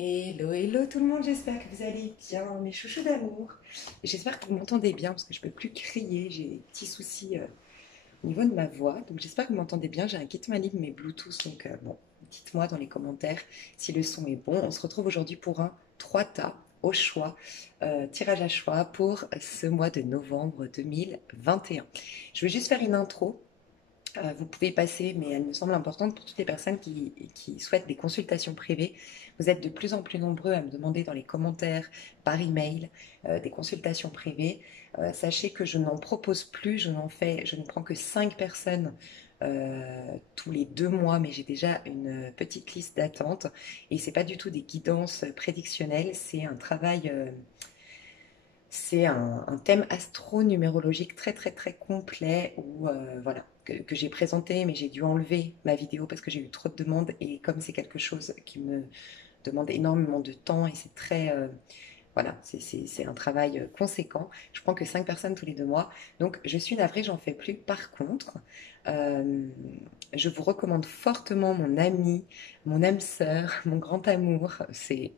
Hello, hello tout le monde, j'espère que vous allez bien, mes chouchous d'amour. J'espère que vous m'entendez bien parce que je peux plus crier, j'ai des petits soucis au niveau de ma voix. Donc j'espère que vous m'entendez bien, j'ai un kit manie de mes Bluetooth, donc bon, dites-moi dans les commentaires si le son est bon. On se retrouve aujourd'hui pour un 3 tas au choix, tirage à choix pour ce mois de novembre 2021. Je vais juste faire une intro. Vous pouvez y passer, mais elle me semble importante pour toutes les personnes qui souhaitent des consultations privées. Vous êtes de plus en plus nombreux à me demander dans les commentaires, par email, des consultations privées. Sachez que je n'en propose plus, je ne prends que 5 personnes tous les 2 mois, mais j'ai déjà une petite liste d'attente. Et c'est pas du tout des guidances prédictionnelles, c'est un travail. C'est un thème astro-numérologique très très très complet où voilà que j'ai présenté, mais j'ai dû enlever ma vidéo parce que j'ai eu trop de demandes et comme c'est quelque chose qui me demande énormément de temps et c'est très voilà, c'est un travail conséquent. Je prends que 5 personnes tous les 2 mois, donc je suis navrée, j'en fais plus. Par contre, euh, je vous recommande fortement mon ami, mon âme sœur, mon grand amour. C'est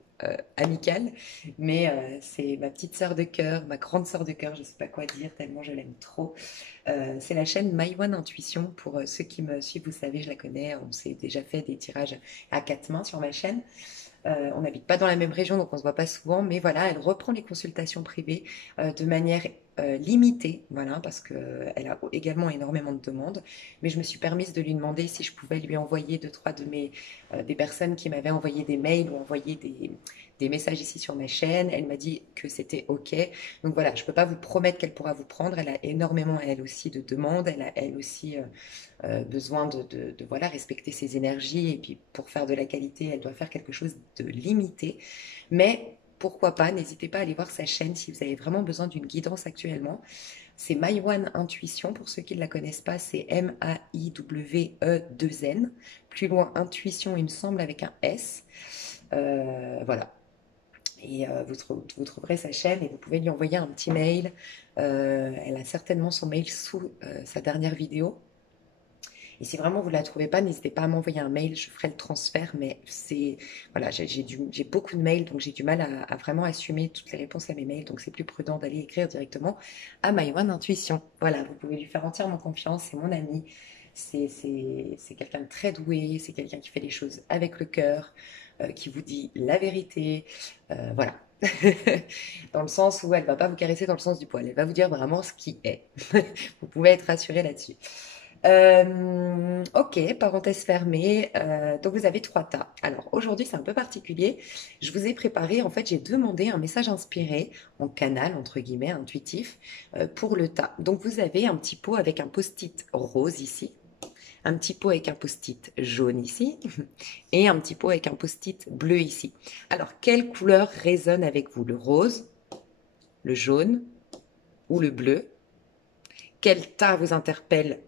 amical, mais c'est ma petite sœur de cœur, ma grande sœur de cœur, je ne sais pas quoi dire tellement je l'aime trop. C'est la chaîne My One Intuition. Pour ceux qui me suivent, vous savez, je la connais. On s'est déjà fait des tirages à 4 mains sur ma chaîne. On n'habite pas dans la même région, donc on ne se voit pas souvent, mais voilà, elle reprend les consultations privées de manière limitée, voilà, parce qu'elle a également énormément de demandes. Mais je me suis permise de lui demander si je pouvais lui envoyer deux, trois de mes des personnes qui m'avaient envoyé des mails ou envoyé des messages ici sur ma chaîne. Elle m'a dit que c'était OK. Donc voilà, je ne peux pas vous promettre qu'elle pourra vous prendre. Elle a énormément, elle aussi, de demandes. Elle a, elle aussi, besoin de, voilà, respecter ses énergies. Et puis, pour faire de la qualité, elle doit faire quelque chose de limité. Mais pourquoi pas, n'hésitez pas à aller voir sa chaîne si vous avez vraiment besoin d'une guidance actuellement. C'est My One Intuition, pour ceux qui ne la connaissent pas, c'est MAIWE2N. Plus loin, Intuition, il me semble, avec un S. Voilà. Et vous trouverez sa chaîne et vous pouvez lui envoyer un petit mail. Elle a certainement son mail sous sa dernière vidéo. Et si vraiment vous ne la trouvez pas, n'hésitez pas à m'envoyer un mail, je ferai le transfert. Mais c'est voilà, j'ai beaucoup de mails, donc j'ai du mal à vraiment assumer toutes les réponses à mes mails. Donc c'est plus prudent d'aller écrire directement à My One Intuition. Voilà, vous pouvez lui faire entièrement confiance, c'est mon ami. C'est quelqu'un de très doué, c'est quelqu'un qui fait les choses avec le cœur, qui vous dit la vérité. Voilà. Dans le sens où elle ne va pas vous caresser dans le sens du poil, elle va vous dire vraiment ce qui est. Vous pouvez être rassuré là-dessus. Ok, parenthèse fermée. Donc vous avez 3 tas. Alors aujourd'hui c'est un peu particulier. Je vous ai préparé, en fait j'ai demandé un message inspiré en canal entre guillemets intuitif pour le tas. Donc vous avez un petit pot avec un post-it rose ici, un petit pot avec un post-it jaune ici et un petit pot avec un post-it bleu ici. Alors quelle couleur résonne avec vous? Le rose, le jaune ou le bleu? Quel tas vous interpelle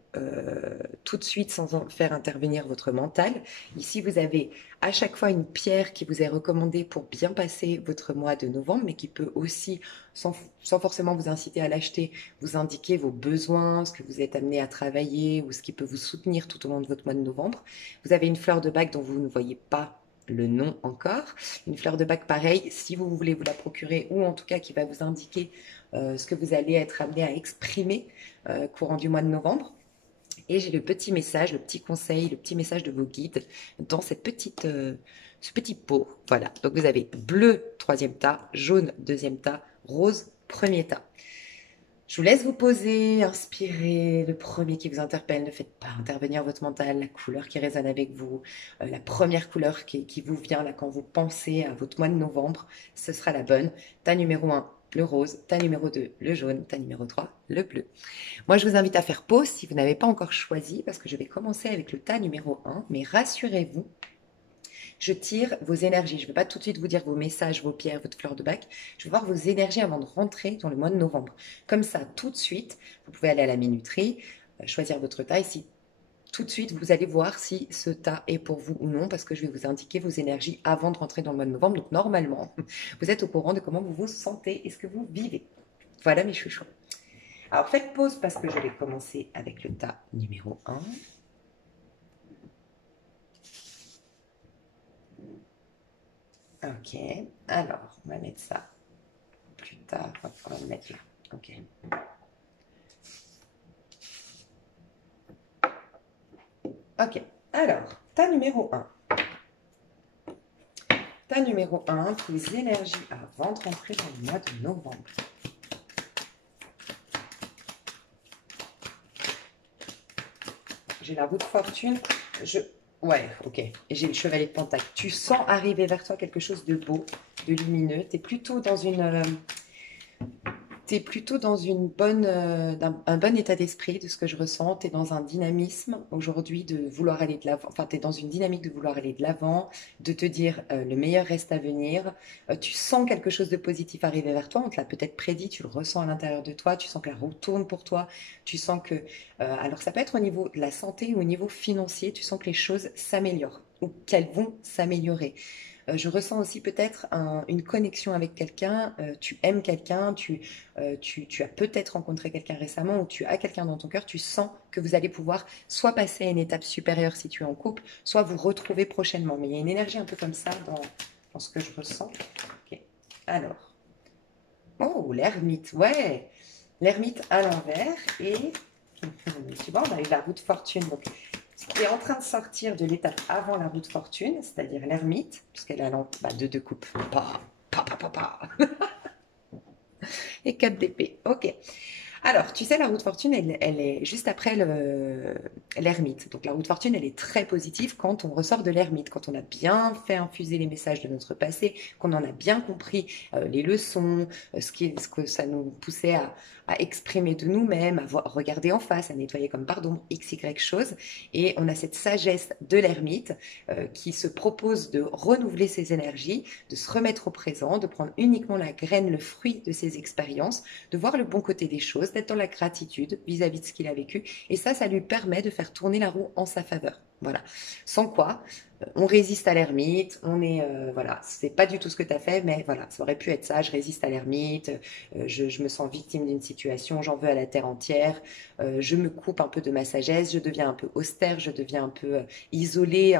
tout de suite sans en faire intervenir votre mental? Ici, vous avez à chaque fois une pierre qui vous est recommandée pour bien passer votre mois de novembre, mais qui peut aussi, sans forcément vous inciter à l'acheter, vous indiquer vos besoins, ce que vous êtes amené à travailler ou ce qui peut vous soutenir tout au long de votre mois de novembre. Vous avez une fleur de bac dont vous ne voyez pas le nom encore. Une fleur de bac pareil, si vous voulez vous la procurer ou en tout cas qui va vous indiquer ce que vous allez être amené à exprimer courant du mois de novembre. Et j'ai le petit message, le petit conseil, le petit message de vos guides dans ce petit pot. Voilà, donc vous avez bleu, troisième tas, jaune, deuxième tas, rose, premier tas. Je vous laisse vous poser, inspirer le premier qui vous interpelle. Ne faites pas intervenir votre mental, la couleur qui résonne avec vous, la première couleur qui vous vient là quand vous pensez à votre mois de novembre, ce sera la bonne. Tas numéro 1, le rose. Tas numéro 2, le jaune. Tas numéro 3, le bleu. Moi, je vous invite à faire pause si vous n'avez pas encore choisi parce que je vais commencer avec le tas numéro 1. Mais rassurez-vous, je tire vos énergies. Je ne vais pas tout de suite vous dire vos messages, vos pierres, votre fleur de bac. Je vais voir vos énergies avant de rentrer dans le mois de novembre. Comme ça, tout de suite, vous pouvez aller à la minuterie, choisir votre tas. Ici, tout de suite, vous allez voir si ce tas est pour vous ou non, parce que je vais vous indiquer vos énergies avant de rentrer dans le mois de novembre. Donc, normalement, vous êtes au courant de comment vous vous sentez et ce que vous vivez. Voilà mes chouchous. Alors, faites pause parce que je vais commencer avec le tas numéro 1. Ok, alors, on va mettre ça plus tard. Hop, on va le mettre là. Ok. Ok, alors, ta numéro un. Ta numéro un, tes énergies avant de rentrer dans le mois de novembre. J'ai la roue de fortune. Ouais, ok. Et j'ai le chevalier de pentacle. Tu sens arriver vers toi quelque chose de beau, de lumineux. Tu es plutôt dans t'es plutôt dans un bon état d'esprit de ce que je ressens. Tu es dans un dynamisme aujourd'hui de vouloir aller de l'avant. Enfin, tu es dans une dynamique de vouloir aller de l'avant, de te dire le meilleur reste à venir. Tu sens quelque chose de positif arriver vers toi. On te l'a peut-être prédit, tu le ressens à l'intérieur de toi. Tu sens que la roue tourne pour toi. Tu sens que. Alors, ça peut être au niveau de la santé ou au niveau financier. Tu sens que les choses s'améliorent ou qu'elles vont s'améliorer. Je ressens aussi peut-être une connexion avec quelqu'un, tu aimes quelqu'un, tu as peut-être rencontré quelqu'un récemment ou tu as quelqu'un dans ton cœur, tu sens que vous allez pouvoir soit passer à une étape supérieure si tu es en couple, soit vous retrouver prochainement. Mais il y a une énergie un peu comme ça dans ce que je ressens. Ok. Alors, oh, l'ermite, ouais, l'ermite à l'envers et tu vois, on a eu la roue de fortune. Donc, ce qui est en train de sortir de l'étape avant la roue de fortune, c'est-à-dire l'ermite, puisqu'elle a deux coupes. Et 4 d'épée. Ok. Alors, tu sais, la roue de fortune, elle est juste après l'ermite. Donc, la roue de fortune, elle est très positive quand on ressort de l'ermite, quand on a bien fait infuser les messages de notre passé, qu'on en a bien compris les leçons, ce que ça nous poussait à exprimer de nous-mêmes, regarder en face, à nettoyer comme pardon, x, y chose. Et on a cette sagesse de l'ermite qui se propose de renouveler ses énergies, de se remettre au présent, de prendre uniquement la graine, le fruit de ses expériences, de voir le bon côté des choses, d'être dans la gratitude vis-à-vis de ce qu'il a vécu. Et ça lui permet de faire tourner la roue en sa faveur. Voilà. Sans quoi, on résiste à l'ermite, voilà, c'est pas du tout ce que tu as fait, mais voilà, ça aurait pu être ça, je résiste à l'ermite, je me sens victime d'une situation, j'en veux à la terre entière, je me coupe un peu de ma sagesse, je deviens un peu austère, je deviens un peu isolée,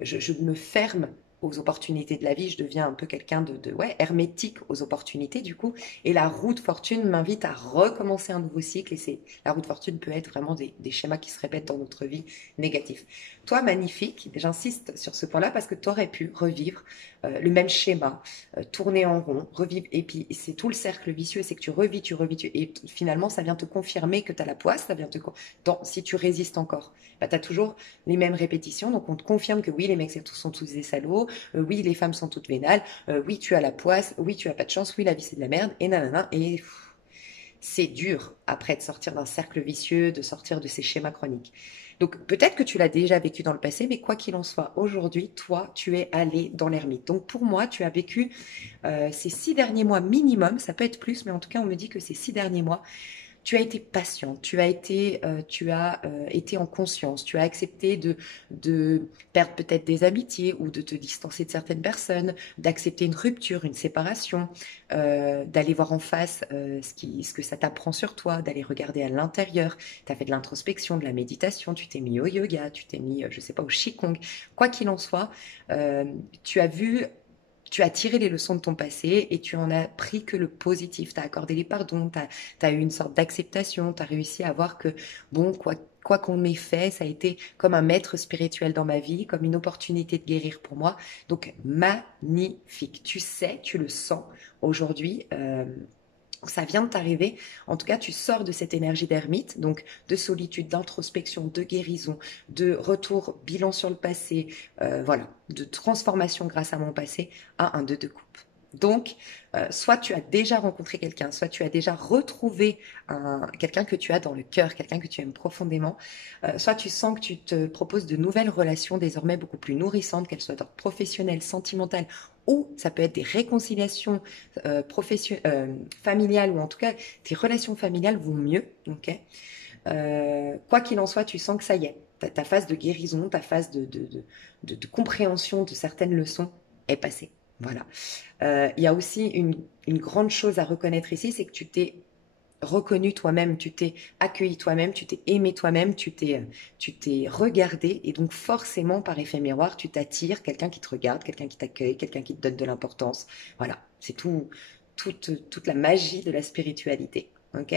je me ferme aux opportunités de la vie, je deviens un peu quelqu'un ouais, hermétique aux opportunités du coup, et la roue de fortune m'invite à recommencer un nouveau cycle, et la roue de fortune peut être vraiment des schémas qui se répètent dans notre vie négatifs. Toi, magnifique, j'insiste sur ce point-là parce que tu aurais pu revivre le même schéma, tourner en rond, revivre, et puis c'est tout le cercle vicieux, c'est que tu revis, et finalement ça vient te confirmer que tu as la poisse, ça vient si tu résistes encore, bah, tu as toujours les mêmes répétitions, donc on te confirme que oui, les mecs sont tous des salauds, oui, les femmes sont toutes vénales, oui, tu as la poisse, oui, tu as pas de chance, oui, la vie c'est de la merde, et nanana, et c'est dur après de sortir d'un cercle vicieux, de sortir de ces schémas chroniques. Donc peut-être que tu l'as déjà vécu dans le passé, mais quoi qu'il en soit, aujourd'hui, toi, tu es allé dans l'ermite. Donc pour moi, tu as vécu ces 6 derniers mois minimum, ça peut être plus, mais en tout cas, on me dit que ces 6 derniers mois, tu as été patient, tu as été en conscience, tu as accepté de perdre peut-être des amitiés ou de te distancer de certaines personnes, d'accepter une rupture, une séparation, d'aller voir en face ce que ça t'apprend sur toi, d'aller regarder à l'intérieur. Tu as fait de l'introspection, de la méditation, tu t'es mis au yoga, tu t'es mis, je sais pas, au qigong. Quoi qu'il en soit, euh, tu as vu tu as tiré les leçons de ton passé et tu en as pris que le positif. Tu as accordé les pardons, tu as eu une sorte d'acceptation, tu as réussi à voir que, bon, quoi qu'on m'ait fait, ça a été comme un maître spirituel dans ma vie, comme une opportunité de guérir pour moi. Donc, magnifique. Tu sais, tu le sens aujourd'hui. Ça vient de t'arriver. En tout cas, tu sors de cette énergie d'ermite, donc de solitude, d'introspection, de guérison, de retour, bilan sur le passé, voilà, de transformation grâce à mon passé à un 2 de coupe. Donc, soit tu as déjà rencontré quelqu'un, soit tu as déjà retrouvé quelqu'un que tu as dans le cœur, quelqu'un que tu aimes profondément, soit tu sens que tu te proposes de nouvelles relations désormais beaucoup plus nourrissantes, qu'elles soient d'ordre professionnel, sentimental, ou ça peut être des réconciliations familiales, ou en tout cas tes relations familiales vont mieux, ok. Quoi qu'il en soit, tu sens que ça y est, ta phase de guérison, ta phase de compréhension de certaines leçons est passée. Voilà. Il y a aussi une grande chose à reconnaître ici, c'est que tu t'es reconnu toi-même, tu t'es accueilli toi-même, tu t'es aimé toi-même, tu t'es regardé et donc forcément par effet miroir, tu t'attires quelqu'un qui te regarde, quelqu'un qui t'accueille, quelqu'un qui te donne de l'importance. Voilà, c'est tout, toute la magie de la spiritualité. Ok.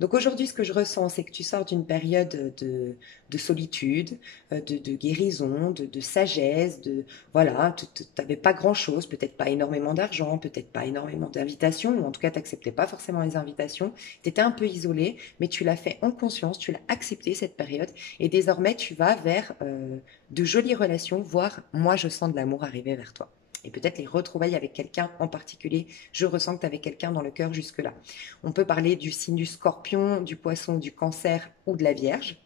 Donc aujourd'hui, ce que je ressens, c'est que tu sors d'une période de solitude, de guérison, de sagesse, voilà, tu n'avais pas grand-chose, peut-être pas énormément d'argent, peut-être pas énormément d'invitations, ou en tout cas, tu n'acceptais pas forcément les invitations. Tu étais un peu isolé, mais tu l'as fait en conscience, tu l'as accepté cette période, et désormais, tu vas vers de jolies relations, voire moi, je sens de l'amour arriver vers toi. Et peut-être les retrouvailles avec quelqu'un en particulier. Je ressens que tu avais quelqu'un dans le cœur jusque-là. On peut parler du signe du scorpion, du poisson, du cancer ou de la vierge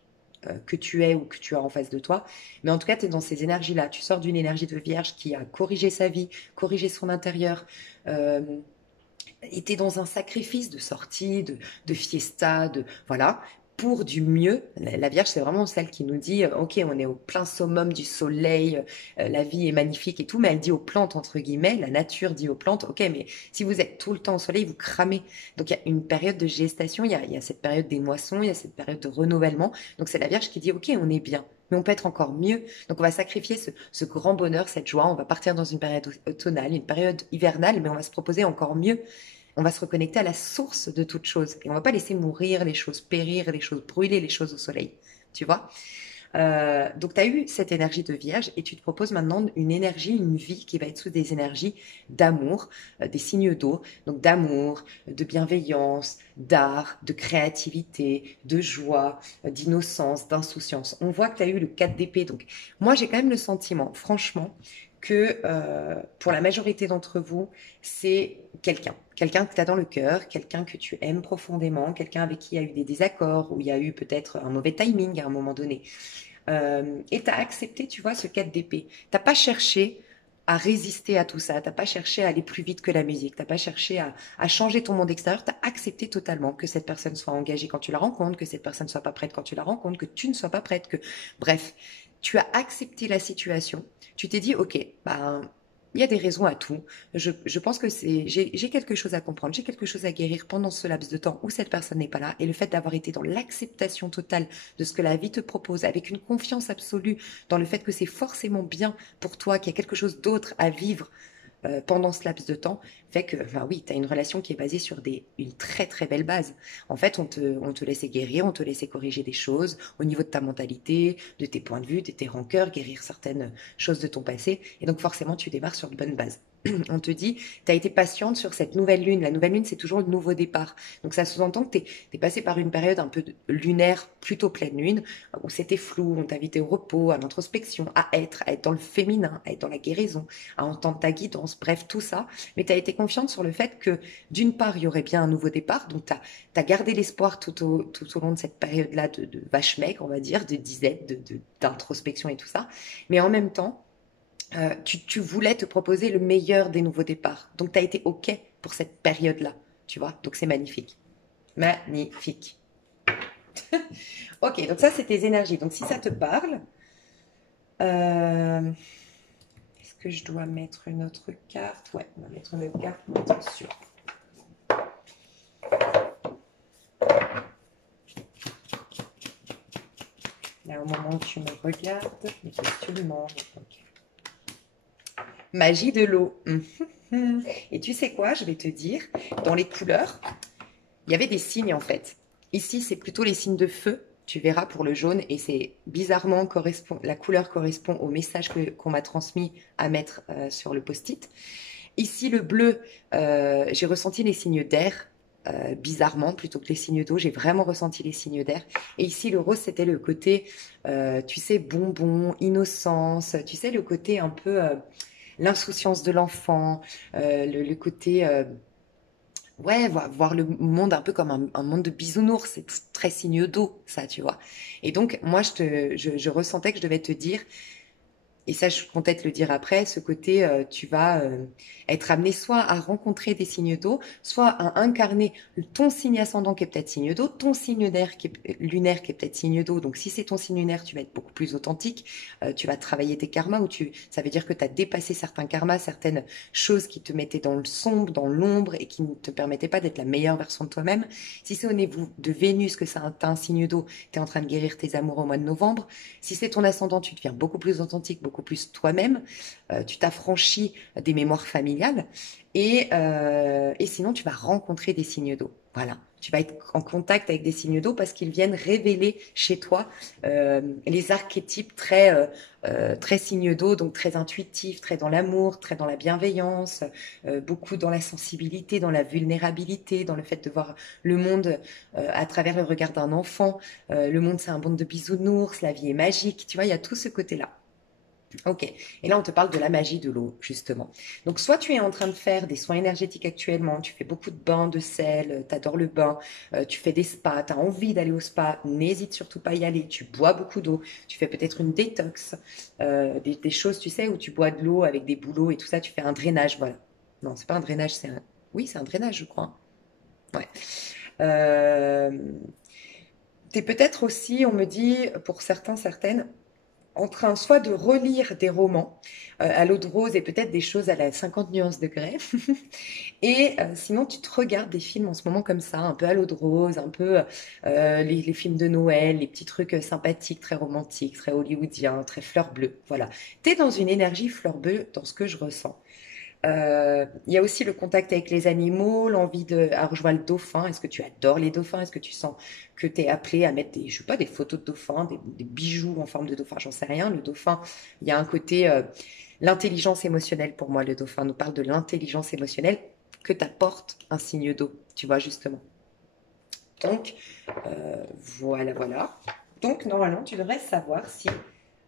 que tu es ou que tu as en face de toi. Mais en tout cas, tu es dans ces énergies-là. Tu sors d'une énergie de vierge qui a corrigé sa vie, corrigé son intérieur, euh, était dans un sacrifice de sortie, de fiesta, de voilà, pour du mieux. La Vierge, c'est vraiment celle qui nous dit, ok, on est au plein summum du soleil, la vie est magnifique et tout, mais elle dit aux plantes, entre guillemets, la nature dit aux plantes, ok, mais si vous êtes tout le temps au soleil, vous cramez. Donc il y a une période de gestation, il y a cette période des moissons, il y a cette période de renouvellement. Donc c'est la Vierge qui dit, ok, on est bien. Mais on peut être encore mieux. Donc on va sacrifier ce grand bonheur, cette joie. On va partir dans une période automnale, une période hivernale, mais on va se proposer encore mieux. On va se reconnecter à la source de toute chose. Et on va pas laisser mourir les choses, périr les choses, brûler les choses au soleil. Tu vois. Donc tu as eu cette énergie de vierge et tu te proposes maintenant une énergie, une vie qui va être sous des énergies d'amour, des signes d'eau, donc d'amour, de bienveillance, d'art, de créativité, de joie, d'innocence, d'insouciance. On voit que tu as eu le 4 d'épée. Donc moi j'ai quand même le sentiment, franchement, que pour la majorité d'entre vous, c'est quelqu'un que tu as dans le cœur, quelqu'un que tu aimes profondément, quelqu'un avec qui il y a eu des désaccords, ou il y a eu peut-être un mauvais timing à un moment donné. Et tu as accepté, tu vois, ce 4 d'épée. Tu n'as pas cherché à résister à tout ça, tu n'as pas cherché à aller plus vite que la musique, tu n'as pas cherché à changer ton monde extérieur, tu as accepté totalement que cette personne soit engagée quand tu la rencontres, que cette personne ne soit pas prête quand tu la rencontres, que tu ne sois pas prête, que... Bref, tu as accepté la situation, tu t'es dit, ok, ben, il y a des raisons à tout. Je pense que j'ai quelque chose à comprendre, j'ai quelque chose à guérir pendant ce laps de temps où cette personne n'est pas là. Et le fait d'avoir été dans l'acceptation totale de ce que la vie te propose, avec une confiance absolue dans le fait que c'est forcément bien pour toi, qu'il y a quelque chose d'autre à vivre pendant ce laps de temps, fait que, enfin oui, tu as une relation qui est basée sur une très très belle base. En fait, on te laissait guérir, on te laissait corriger des choses au niveau de ta mentalité, de tes points de vue, de tes rancœurs, guérir certaines choses de ton passé. Et donc forcément, tu démarres sur de bonnes bases. On te dit, tu as été patiente sur cette nouvelle lune. La nouvelle lune, c'est toujours le nouveau départ. Donc ça sous-entend que tu es passé par une période un peu lunaire, plutôt pleine lune, où c'était flou, on t'invitait au repos, à l'introspection, à être dans le féminin, à être dans la guérison, à entendre ta guidance, bref, tout ça. Mais tu as été confiante sur le fait que, d'une part, il y aurait bien un nouveau départ. Donc tu as gardé l'espoir tout au long de cette période-là de vache maigre, on va dire, de disette, d'introspection et tout ça. Mais en même temps, tu voulais te proposer le meilleur des nouveaux départs. Donc, tu as été OK pour cette période-là, tu vois. Donc, c'est magnifique. Magnifique. Ok, donc ça, c'est tes énergies. Donc, si ça te parle, est-ce que je dois mettre une autre carte? Ouais, on va mettre une autre carte pour être sûr. Là, au moment où tu me regardes, les questionnements. Okay. Magie de l'eau. Et tu sais quoi, je vais te dire, dans les couleurs, il y avait des signes en fait. Ici, c'est plutôt les signes de feu. Tu verras pour le jaune et c'est bizarrement la couleur correspond au message qu'on m'a transmis à mettre sur le post-it. Ici, le bleu, j'ai ressenti les signes d'air. Bizarrement, plutôt que les signes d'eau, j'ai vraiment ressenti les signes d'air. Et ici, le rose, c'était le côté, tu sais, bonbon, innocence, tu sais, le côté un peu l'insouciance de l'enfant, le côté, ouais, voir le monde un peu comme un monde de bisounours, c'est très signe d'eau, ça, tu vois. Et donc, moi, je ressentais que je devais te dire, et ça, je comptais te le dire après, ce côté, tu vas être amené soit à rencontrer des signes d'eau, soit à incarner ton signe ascendant qui est peut-être signe d'eau, ton signe lunaire qui est peut-être signe d'eau. Donc, si c'est ton signe lunaire, tu vas être beaucoup plus authentique. Tu vas travailler tes karmas, ça veut dire que tu as dépassé certains karmas, certaines choses qui te mettaient dans le sombre, dans l'ombre et qui ne te permettaient pas d'être la meilleure version de toi-même. Si c'est au niveau de Vénus que ça t'as un signe d'eau, tu es en train de guérir tes amours au mois de novembre. Si c'est ton ascendant, tu deviens beaucoup plus authentique, beaucoup plus toi-même. Tu t'affranchis des mémoires familiales. Et sinon, tu vas rencontrer des signes d'eau. Voilà. Tu vas être en contact avec des signes d'eau parce qu'ils viennent révéler chez toi les archétypes très signes d'eau, donc très intuitifs, très dans l'amour, très dans la bienveillance, beaucoup dans la sensibilité, dans la vulnérabilité, dans le fait de voir le monde à travers le regard d'un enfant. Le monde, c'est un monde de bisounours, la vie est magique. Tu vois, il y a tout ce côté-là. Ok, et là on te parle de la magie de l'eau, justement. Donc soit tu es en train de faire des soins énergétiques actuellement, tu fais beaucoup de bains de sel, tu adores le bain, tu fais des spas, tu as envie d'aller au spa, n'hésite surtout pas à y aller, tu bois beaucoup d'eau, tu fais peut-être une détox, des choses, tu sais, où tu bois de l'eau avec des bouleaux et tout ça, tu fais un drainage, voilà. Non, c'est pas un drainage, c'est un... Oui, c'est un drainage, je crois. Ouais. Euh... T'es peut-être aussi, on me dit, pour certains, certaines, en train soit de relire des romans à l'eau de rose et peut-être des choses à la 50 nuances de Grey. Et sinon, tu te regardes des films en ce moment comme ça, un peu à l'eau de rose, un peu les films de Noël, les petits trucs sympathiques, très romantiques, très hollywoodiens, très fleur bleue. Voilà. Tu es dans une énergie fleur bleue dans ce que je ressens. Il y a aussi le contact avec les animaux, l'envie de... Alors, je vois le dauphin. Est-ce que tu adores les dauphins? Est-ce que tu sens que tu es appelé à mettre des, je sais pas, des photos de dauphins, des bijoux en forme de dauphin? J'en sais rien. Le dauphin, il y a un côté... l'intelligence émotionnelle, pour moi, le dauphin nous parle de l'intelligence émotionnelle que t'apporte un signe d'eau, tu vois, justement. Donc, voilà, voilà. Donc, normalement, tu devrais savoir si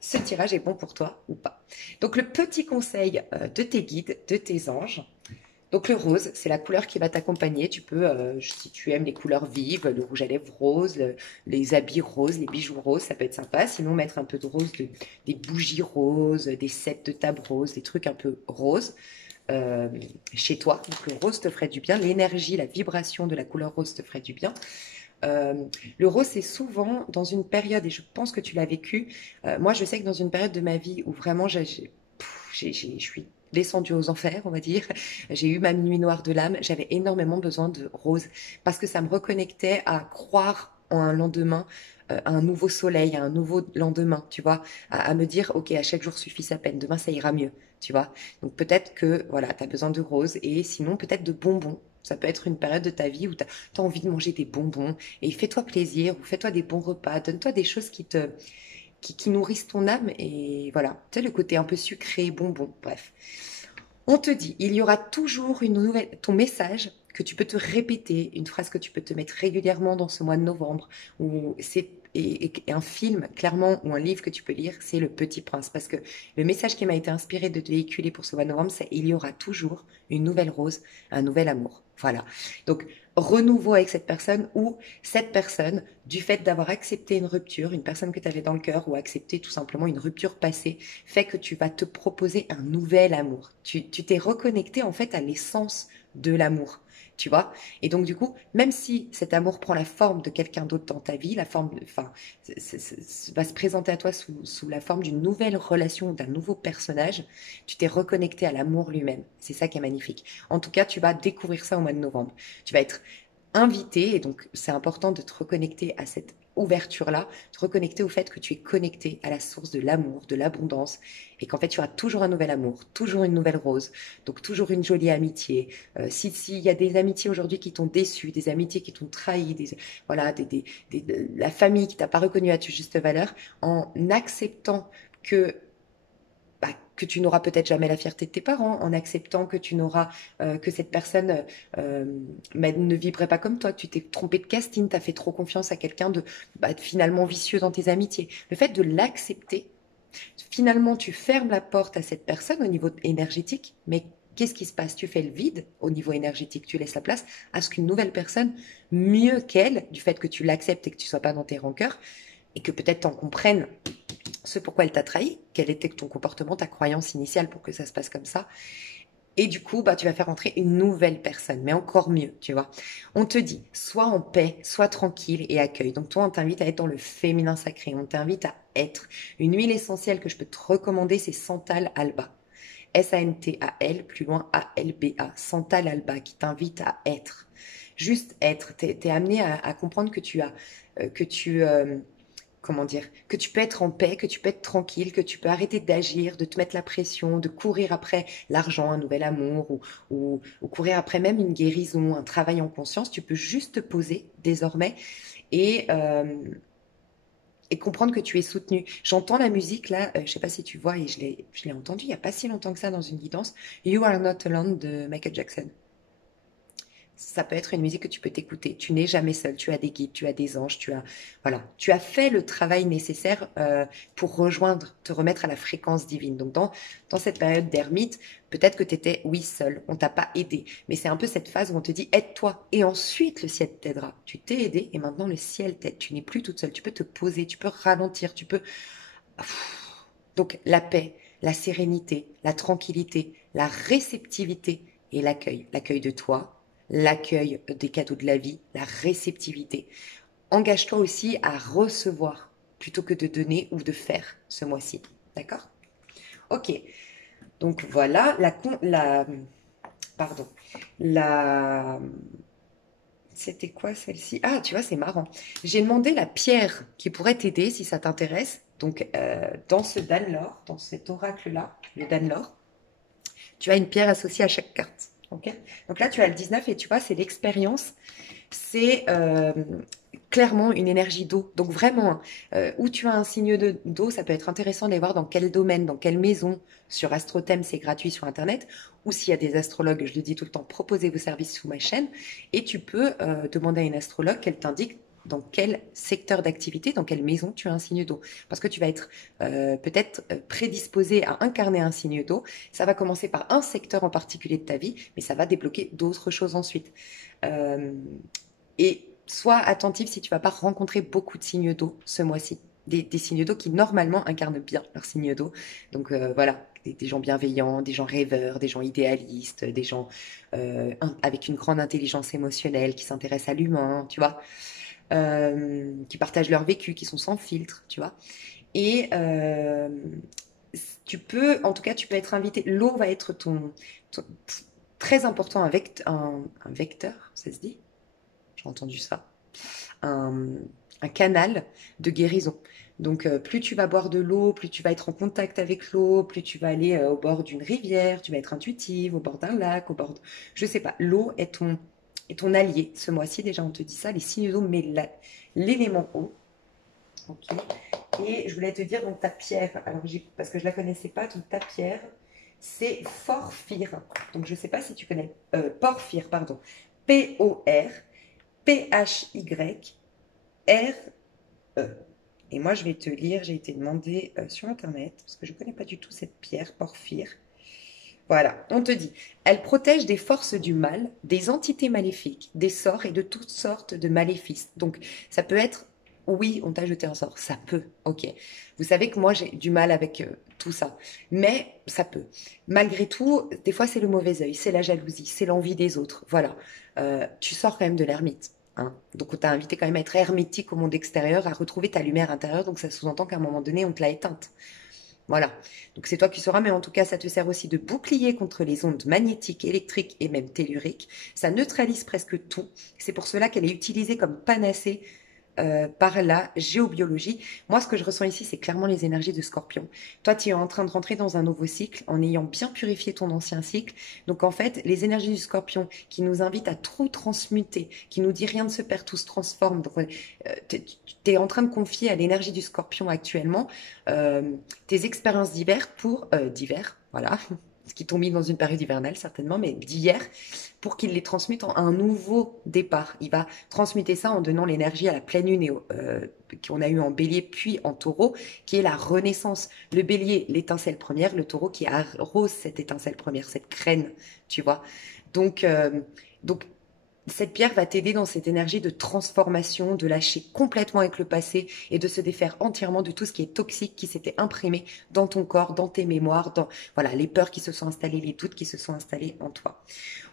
ce tirage est bon pour toi ou pas. Donc, le petit conseil de tes guides, de tes anges. Donc, le rose, c'est la couleur qui va t'accompagner. Tu peux, si tu aimes les couleurs vives, le rouge à lèvres rose, les habits roses, les bijoux roses, ça peut être sympa. Sinon, mettre un peu de rose, des bougies roses, des sets de table roses, des trucs un peu roses euh, chez toi. Donc, le rose te ferait du bien. L'énergie, la vibration de la couleur rose te ferait du bien. Euh, le rose, c'est souvent dans une période, et je pense que tu l'as vécu. Moi, je sais que dans une période de ma vie où vraiment je suis descendue aux enfers, on va dire. J'ai eu ma nuit noire de l'âme. J'avais énormément besoin de rose parce que ça me reconnectait à croire en un lendemain, à un nouveau soleil, à un nouveau lendemain, tu vois, à me dire, ok, à chaque jour suffit sa peine. Demain, ça ira mieux, tu vois. Donc peut-être que voilà, tu as besoin de rose et sinon peut-être de bonbons. Ça peut être une période de ta vie où tu as envie de manger des bonbons et fais-toi plaisir ou fais-toi des bons repas, donne-toi des choses qui nourrissent ton âme et voilà, tu sais, le côté un peu sucré, bonbon, bref. On te dit, il y aura toujours une nouvelle, ton message que tu peux te répéter, une phrase que tu peux te mettre régulièrement dans ce mois de novembre, ou c'est et un film, clairement, ou un livre que tu peux lire, c'est Le Petit Prince. Parce que le message qui m'a été inspiré de te véhiculer pour ce mois de novembre, c'est il y aura toujours une nouvelle rose, un nouvel amour. Voilà. Donc, renouveau avec cette personne ou cette personne, du fait d'avoir accepté une rupture, une personne que tu avais dans le cœur ou accepté tout simplement une rupture passée, fait que tu vas te proposer un nouvel amour. Tu t'es reconnecté en fait à l'essence de l'amour, tu vois. Et donc du coup, même si cet amour prend la forme de quelqu'un d'autre dans ta vie, la forme, enfin, va se présenter à toi sous la forme d'une nouvelle relation, d'un nouveau personnage, tu t'es reconnecté à l'amour lui-même. C'est ça qui est magnifique. En tout cas, tu vas découvrir ça au mois de novembre. Tu vas être invité, et donc c'est important de te reconnecter à cette ouverture-là, te reconnecter au fait que tu es connecté à la source de l'amour, de l'abondance, et qu'en fait tu auras toujours un nouvel amour, toujours une nouvelle rose, donc toujours une jolie amitié. S'il y a des amitiés aujourd'hui qui t'ont déçu, des amitiés qui t'ont trahi, voilà, la famille qui t'a pas reconnu à ta juste valeur, en acceptant que que tu n'auras peut-être jamais la fierté de tes parents, en acceptant que tu n'auras que cette personne ne vibrait pas comme toi, que tu t'es trompé de casting, tu as fait trop confiance à quelqu'un de finalement vicieux dans tes amitiés. Le fait de l'accepter, finalement tu fermes la porte à cette personne au niveau énergétique, mais qu'est-ce qui se passe? Tu fais le vide au niveau énergétique, tu laisses la place à ce qu'une nouvelle personne, mieux qu'elle, du fait que tu l'acceptes et que tu sois pas dans tes rancœurs, et que peut-être t'en comprennes ce pourquoi elle t'a trahi, quel était ton comportement, ta croyance initiale pour que ça se passe comme ça. Et du coup, bah, tu vas faire entrer une nouvelle personne, mais encore mieux, tu vois. On te dit, sois en paix, sois tranquille et accueille. Donc toi, on t'invite à être dans le féminin sacré. On t'invite à être. Une huile essentielle que je peux te recommander, c'est Santal Alba. Santal, plus loin Alba. Santal Alba, qui t'invite à être. Juste être. T'es amené à comprendre que tu as, que tu, comment dire, que tu peux être en paix, que tu peux être tranquille, que tu peux arrêter d'agir, de te mettre la pression, de courir après l'argent, un nouvel amour ou courir après même une guérison, un travail en conscience. Tu peux juste te poser désormais et, et comprendre que tu es soutenu. J'entends la musique là, je sais pas si tu vois, et je l'ai entendu il n'y a pas si longtemps que ça dans une guidance, You Are Not Alone de Michael Jackson. Ça peut être une musique que tu peux t'écouter. Tu n'es jamais seul. Tu as des guides, tu as des anges, voilà, tu as fait le travail nécessaire pour rejoindre, te remettre à la fréquence divine. Donc dans cette période d'ermite, peut-être que tu étais, oui, seul. On t'a pas aidé. Mais c'est un peu cette phase où on te dit aide-toi. Et ensuite, le ciel t'aidera. Tu t'es aidé et maintenant le ciel t'aide. Tu n'es plus toute seule. Tu peux te poser, tu peux ralentir, tu peux. Donc la paix, la sérénité, la tranquillité, la réceptivité et l'accueil. L'accueil de toi, l'accueil des cadeaux de la vie, la réceptivité. Engage-toi aussi à recevoir plutôt que de donner ou de faire ce mois-ci. D'accord? Ok. Donc voilà, pardon, la, c'était quoi celle-ci? Ah, tu vois, c'est marrant. J'ai demandé la pierre qui pourrait t'aider si ça t'intéresse. Donc, dans ce Danlor, dans cet oracle-là, le Danlor, tu as une pierre associée à chaque carte. Ok. Donc là, tu as le 19 et tu vois, c'est l'expérience. C'est clairement une énergie d'eau. Donc vraiment, où tu as un signe d'eau, ça peut être intéressant d'aller voir dans quel domaine, dans quelle maison. Sur Astrothème, c'est gratuit sur Internet. Ou s'il y a des astrologues, je le dis tout le temps, proposez vos services sous ma chaîne. Et tu peux demander à une astrologue qu'elle t'indique dans quel secteur d'activité, dans quelle maison tu as un signe d'eau. Parce que tu vas être peut-être prédisposé à incarner un signe d'eau. Ça va commencer par un secteur en particulier de ta vie, mais ça va débloquer d'autres choses ensuite. Euh, et sois attentif si tu vas pas rencontrer beaucoup de signes d'eau ce mois-ci. Des signes d'eau qui normalement incarnent bien leur signe d'eau. Donc voilà, des gens bienveillants, des gens rêveurs, des gens idéalistes, des gens avec une grande intelligence émotionnelle qui s'intéressent à l'humain, tu vois, qui partagent leur vécu, qui sont sans filtre, tu vois. Et en tout cas, tu peux être invité. L'eau va être très important, un vecteur, ça se dit? J'ai entendu ça. Un, un canal de guérison. Donc, plus tu vas boire de l'eau, plus tu vas être en contact avec l'eau, plus tu vas aller au bord d'une rivière, tu vas être intuitive, au bord d'un lac, je sais pas, l'eau est ton allié. Ce mois-ci, déjà, on te dit ça, les signes d'eau, mais l'élément eau. Ok. Et je voulais te dire, donc ta pierre, alors parce que je la connaissais pas, donc ta pierre, c'est Porphyre. Donc, je sais pas si tu connais, Porphyre, pardon. P-O-R-P-H-Y-R-E. Et moi, je vais te lire, j'ai été demandé sur Internet, parce que je ne connais pas du tout cette pierre, Porphyre. Voilà, on te dit, elle protège des forces du mal, des entités maléfiques, des sorts et de toutes sortes de maléfices. Donc, ça peut être, oui, on t'a jeté un sort, ça peut, ok. Vous savez que moi, j'ai du mal avec tout ça, mais ça peut. Malgré tout, des fois, c'est le mauvais œil, c'est la jalousie, c'est l'envie des autres. Voilà, tu sors quand même de l'ermite. Hein. Donc, on t'a invité quand même à être hermétique au monde extérieur, à retrouver ta lumière intérieure. Donc, ça sous-entend qu'à un moment donné, on te l'a éteinte. Voilà. Donc c'est toi qui sauras, mais en tout cas, ça te sert aussi de bouclier contre les ondes magnétiques, électriques et même telluriques. Ça neutralise presque tout. C'est pour cela qu'elle est utilisée comme panacée par la géobiologie. Moi, ce que je ressens ici, c'est clairement les énergies de Scorpion. Toi, tu es en train de rentrer dans un nouveau cycle en ayant bien purifié ton ancien cycle. Donc, en fait, les énergies du Scorpion qui nous invitent à tout transmuter, qui nous dit rien ne se perd, tout se transforme. Donc, tu es en train de confier à l'énergie du Scorpion actuellement tes expériences d'hiver, voilà, ce qui t'ont mis dans une période hivernale certainement, mais d'hier, pour qu'il les transmute en un nouveau départ. Il va transmuter ça en donnant l'énergie à la pleine lune qu'on a eu en bélier puis en taureau, qui est la renaissance. Le bélier, l'étincelle première, le taureau qui arrose cette étincelle première, cette graine, tu vois. Donc, donc cette pierre va t'aider dans cette énergie de transformation, de lâcher complètement avec le passé et de se défaire entièrement de tout ce qui est toxique, qui s'était imprimé dans ton corps, dans tes mémoires, dans voilà les peurs qui se sont installées, les doutes qui se sont installés en toi.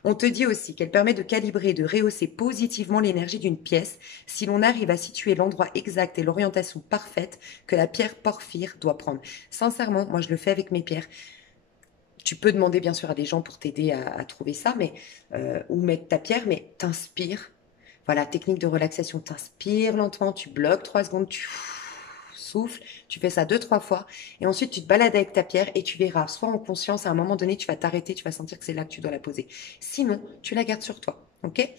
On te dit aussi qu'elle permet de calibrer, de rehausser positivement l'énergie d'une pièce si l'on arrive à situer l'endroit exact et l'orientation parfaite que la pierre porphyre doit prendre. Sincèrement, moi je le fais avec mes pierres. Tu peux demander bien sûr à des gens pour t'aider à trouver ça, mais ou mettre ta pierre, mais t'inspires. Voilà, technique de relaxation, t'inspires lentement, tu bloques 3 secondes, tu souffles, tu fais ça 2, 3 fois, et ensuite tu te balades avec ta pierre et tu verras, soit en conscience, à un moment donné, tu vas t'arrêter, tu vas sentir que c'est là que tu dois la poser. Sinon, tu la gardes sur toi. Ok?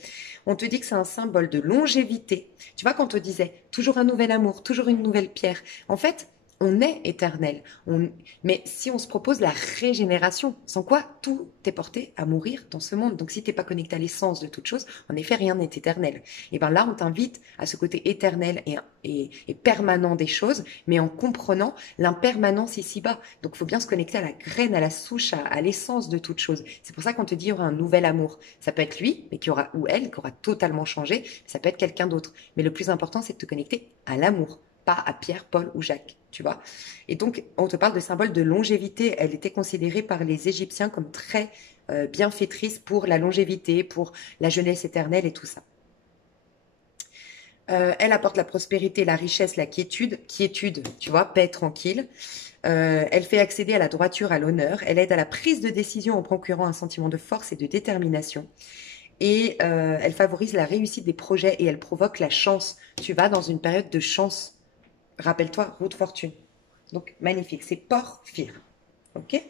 On te dit que c'est un symbole de longévité. Tu vois, quand on te disait toujours un nouvel amour, toujours une nouvelle pierre, en fait, on est éternel. Mais si on se propose la régénération, sans quoi tout est porté à mourir dans ce monde. Donc si tu n'es pas connecté à l'essence de toute chose, en effet, rien n'est éternel. Et bien là, on t'invite à ce côté éternel et permanent des choses, mais en comprenant l'impermanence ici-bas. Donc il faut bien se connecter à la graine, à la souche, à l'essence de toute chose. C'est pour ça qu'on te dit qu'il y aura un nouvel amour. Ça peut être lui, mais qui aura, ou elle, qui aura totalement changé. Ça peut être quelqu'un d'autre. Mais le plus important, c'est de te connecter à l'amour, pas à Pierre, Paul ou Jacques. Tu vois. Et donc, on te parle de symbole de longévité. Elle était considérée par les Égyptiens comme très bienfaitrice pour la longévité, pour la jeunesse éternelle et tout ça. Elle apporte la prospérité, la richesse, la quiétude, tu vois, paix tranquille. Elle fait accéder à la droiture, à l'honneur. Elle aide à la prise de décision en procurant un sentiment de force et de détermination. Et elle favorise la réussite des projets et elle provoque la chance. Tu vas dans une période de chance. Rappelle-toi, roue de fortune. Donc, magnifique. C'est porphyre. OK?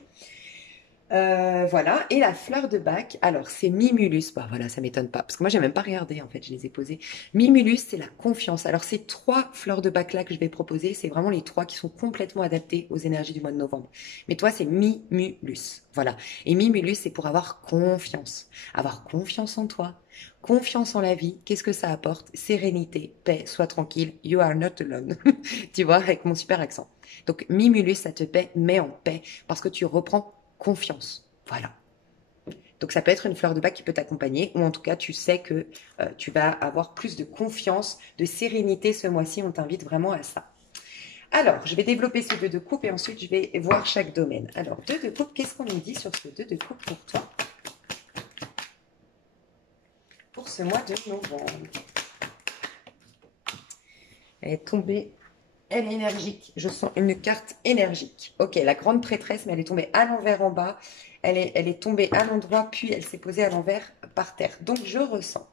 Voilà. Et la fleur de Bach, alors, c'est Mimulus. Bah, voilà, ça m'étonne pas. Parce que moi, j'ai même pas regardé, en fait. Je les ai posées. Mimulus, c'est la confiance. Alors, ces 3 fleurs de Bach là que je vais proposer, c'est vraiment les 3 qui sont complètement adaptées aux énergies du mois de novembre. Mais toi, c'est Mimulus. Voilà. Et Mimulus, c'est pour avoir confiance. Avoir confiance en toi. Confiance en la vie, qu'est-ce que ça apporte? Sérénité, paix, sois tranquille, you are not alone. Tu vois, avec mon super accent. Donc, Mimulus, ça te met en paix parce que tu reprends confiance. Voilà. Donc, ça peut être une fleur de bac qui peut t'accompagner ou en tout cas, tu sais que tu vas avoir plus de confiance, de sérénité ce mois-ci. On t'invite vraiment à ça. Alors, je vais développer ce 2 de coupe et ensuite, je vais voir chaque domaine. Alors, 2 de coupe, qu'est-ce qu'on nous dit sur ce 2 de coupe pour toi? Pour ce mois de novembre. Elle est tombée, elle est énergique. Je sens une carte énergique. Ok, la grande prêtresse, mais elle est tombée à l'envers en bas. Elle est tombée à l'endroit, puis elle s'est posée à l'envers par terre. Donc, je ressens.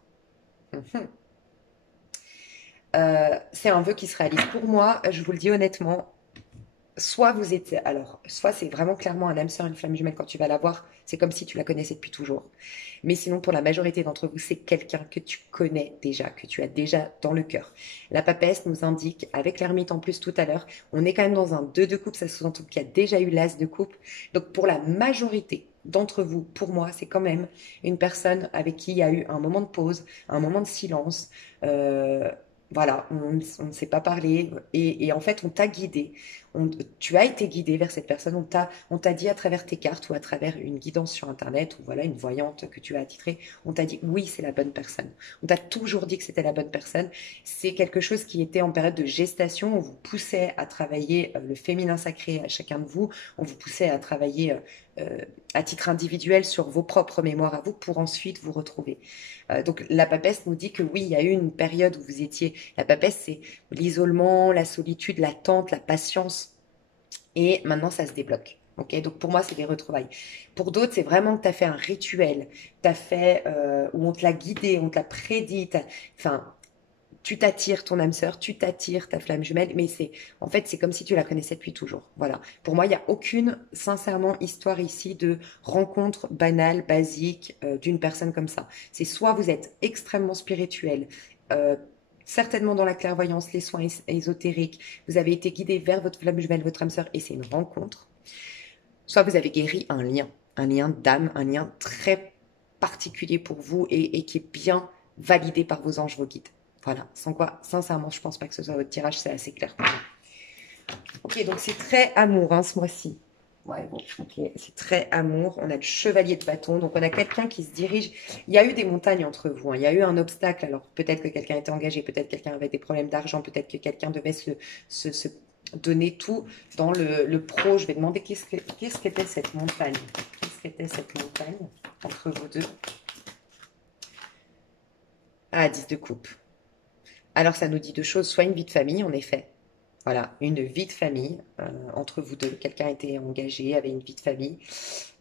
C'est un vœu qui se réalise pour moi. Je vous le dis honnêtement. Soit vous êtes, alors, soit c'est vraiment clairement un âme sœur, une flamme jumelle quand tu vas la voir, c'est comme si tu la connaissais depuis toujours. Mais sinon, pour la majorité d'entre vous, c'est quelqu'un que tu connais déjà, que tu as déjà dans le cœur. La papesse nous indique, avec l'ermite en plus tout à l'heure, on est quand même dans un 2 de coupe, ça sous-entend qu'il y a déjà eu l'as de coupe. Donc pour la majorité d'entre vous, pour moi, c'est quand même une personne avec qui il y a eu un moment de pause, un moment de silence. Voilà, on ne s'est pas parlé et en fait on t'a guidé, tu as été guidé vers cette personne, on t'a dit à travers tes cartes ou à travers une guidance sur internet ou voilà une voyante que tu as attitrée, on t'a dit oui c'est la bonne personne, on t'a toujours dit que c'était la bonne personne, c'est quelque chose qui était en période de gestation, on vous poussait à travailler le féminin sacré à chacun de vous, on vous poussait à travailler à titre individuel sur vos propres mémoires à vous pour ensuite vous retrouver. Donc la papesse nous dit que oui, il y a eu une période où vous étiez... La papesse, c'est l'isolement, la solitude, l'attente, la patience. Et maintenant, ça se débloque. Ok, donc pour moi, c'est des retrouvailles. Pour d'autres, c'est vraiment que tu as fait un rituel, tu as fait où on te l'a guidé, on te l'a prédit. Enfin, tu t'attires ton âme sœur, tu t'attires ta flamme jumelle, mais en fait, c'est comme si tu la connaissais depuis toujours. Voilà. Pour moi, il n'y a aucune, sincèrement, histoire ici de rencontre banale, basique d'une personne comme ça. C'est soit vous êtes extrêmement spirituel, euh, certainement dans la clairvoyance, les soins ésotériques, vous avez été guidé vers votre flamme jumelle, votre âme sœur, et c'est une rencontre. Soit vous avez guéri un lien d'âme, un lien très particulier pour vous et qui est bien validé par vos anges, vos guides. Voilà, sans quoi, sincèrement, je pense pas que ce soit votre tirage, c'est assez clair pour moi. Ok, donc c'est très amour, hein, ce mois-ci. Ouais, bon, ok. C'est très amour. On a le chevalier de bâton. Donc, on a quelqu'un qui se dirige. Il y a eu des montagnes entre vous, hein. Il y a eu un obstacle. Alors, peut-être que quelqu'un était engagé, peut-être que quelqu'un avait des problèmes d'argent, peut-être que quelqu'un devait se donner tout dans le pro. Je vais demander qu'est-ce qu'était cette montagne. Qu'est-ce qu'était cette montagne entre vous deux? Ah, 10 de coupe. Alors, ça nous dit deux choses. Soit une vie de famille, en effet. Voilà, une vie de famille entre vous deux. Quelqu'un était engagé, avait une vie de famille.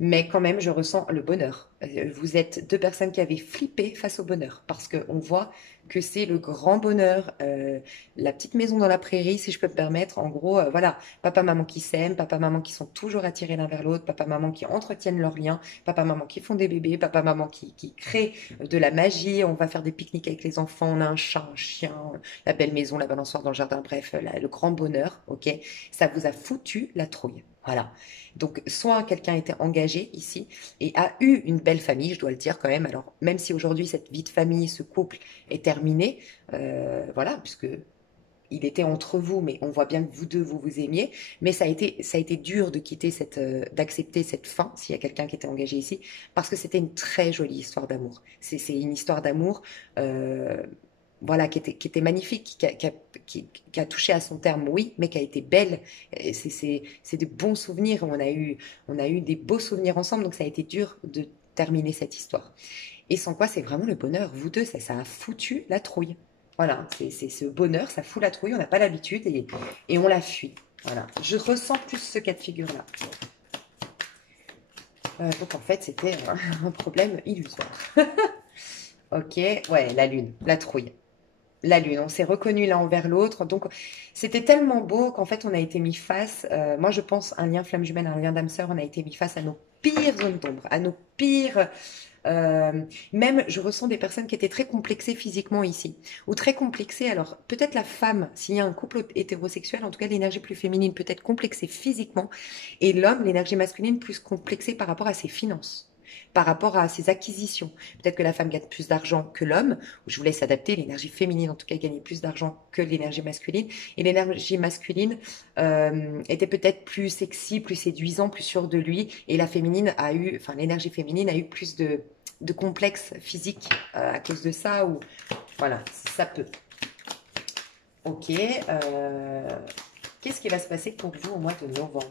Mais quand même, je ressens le bonheur. Vous êtes deux personnes qui avaient flippé face au bonheur. Parce qu'on voit que c'est le grand bonheur. La petite maison dans la prairie, si je peux me permettre. En gros, voilà, papa, maman qui s'aiment, papa, maman qui sont toujours attirés l'un vers l'autre, papa, maman qui entretiennent leurs liens, papa, maman qui font des bébés, papa, maman qui créent de la magie. On va faire des pique-niques avec les enfants. On a un chat, un chien, la belle maison, la balançoire dans le jardin. Bref, le grand bonheur, ok? Ça vous a foutu la trouille. Voilà. Donc, soit quelqu'un était engagé ici et a eu une belle famille, je dois le dire quand même. Alors, même si aujourd'hui cette vie de famille, ce couple est terminé, voilà, puisque il était entre vous, mais on voit bien que vous deux, vous vous aimiez. Mais ça a été dur de quitter d'accepter cette fin, s'il y a quelqu'un qui était engagé ici, parce que c'était une très jolie histoire d'amour. C'est une histoire d'amour, euh, voilà, qui était magnifique, qui a touché à son terme, oui, mais qui a été belle. C'est de bons souvenirs. On a eu des beaux souvenirs ensemble, donc ça a été dur de terminer cette histoire. Et sans quoi, c'est vraiment le bonheur. Vous deux, ça a foutu la trouille. Voilà, c'est ce bonheur, ça fout la trouille, on n'a pas l'habitude et on la fuit. Voilà, je ressens plus ce cas de figure-là. Donc en fait, c'était un problème illusoire. Ok, ouais, la lune, la trouille. La lune, on s'est reconnus l'un envers l'autre. Donc, c'était tellement beau qu'en fait, on a été mis face. Moi, je pense un lien flamme jumelle, un lien d'âme sœur, on a été mis face à nos pires zones d'ombre, à nos pires. Même, je ressens des personnes qui étaient très complexées physiquement ici, ou très complexées. Alors, peut-être la femme, s'il y a un couple hétérosexuel, en tout cas, l'énergie plus féminine peut être complexée physiquement, et l'homme, l'énergie masculine, plus complexée par rapport à ses finances, par rapport à ses acquisitions. Peut-être que la femme gagne plus d'argent que l'homme, ou je vous laisse adapter, l'énergie féminine en tout cas gagnait plus d'argent que l'énergie masculine, et l'énergie masculine était peut-être plus sexy, plus séduisant, plus sûr de lui, et la féminine a eu, enfin l'énergie féminine a eu plus de complexes physiques à cause de ça, ou voilà, ça peut. Ok, qu'est-ce qui va se passer pour vous au mois de novembre?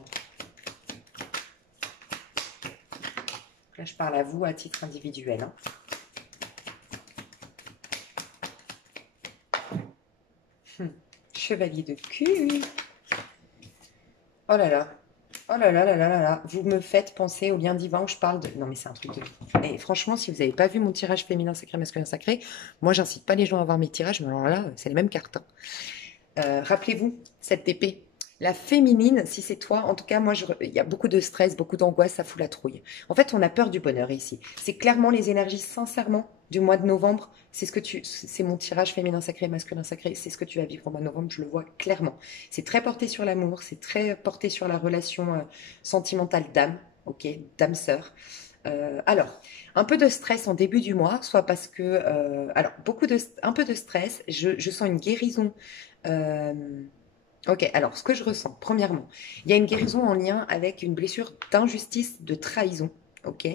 Là, je parle à vous à titre individuel, hein. Chevalier de cul. Oh là là. Oh là là là là là là. Vous me faites penser au lien divin où je parle de... Non mais c'est un truc de... Et franchement, si vous n'avez pas vu mon tirage féminin sacré, masculin sacré, moi j'incite pas les gens à voir mes tirages, mais alors là, c'est les mêmes cartes, hein. Rappelez-vous, cette épée. La féminine, si c'est toi, en tout cas, moi, il y a beaucoup de stress, beaucoup d'angoisse, ça fout la trouille. En fait, on a peur du bonheur ici. C'est clairement les énergies, sincèrement, du mois de novembre. C'est mon tirage féminin sacré, masculin sacré. C'est ce que tu vas vivre au mois de novembre, je le vois clairement. C'est très porté sur l'amour, c'est très porté sur la relation sentimentale d'âme, ok, d'âme sœur. Alors, un peu de stress en début du mois, soit parce que, alors, un peu de stress. Je sens une guérison. euh, Ok, alors ce que je ressens, premièrement, il y a une guérison en lien avec une blessure d'injustice, de trahison. Ok.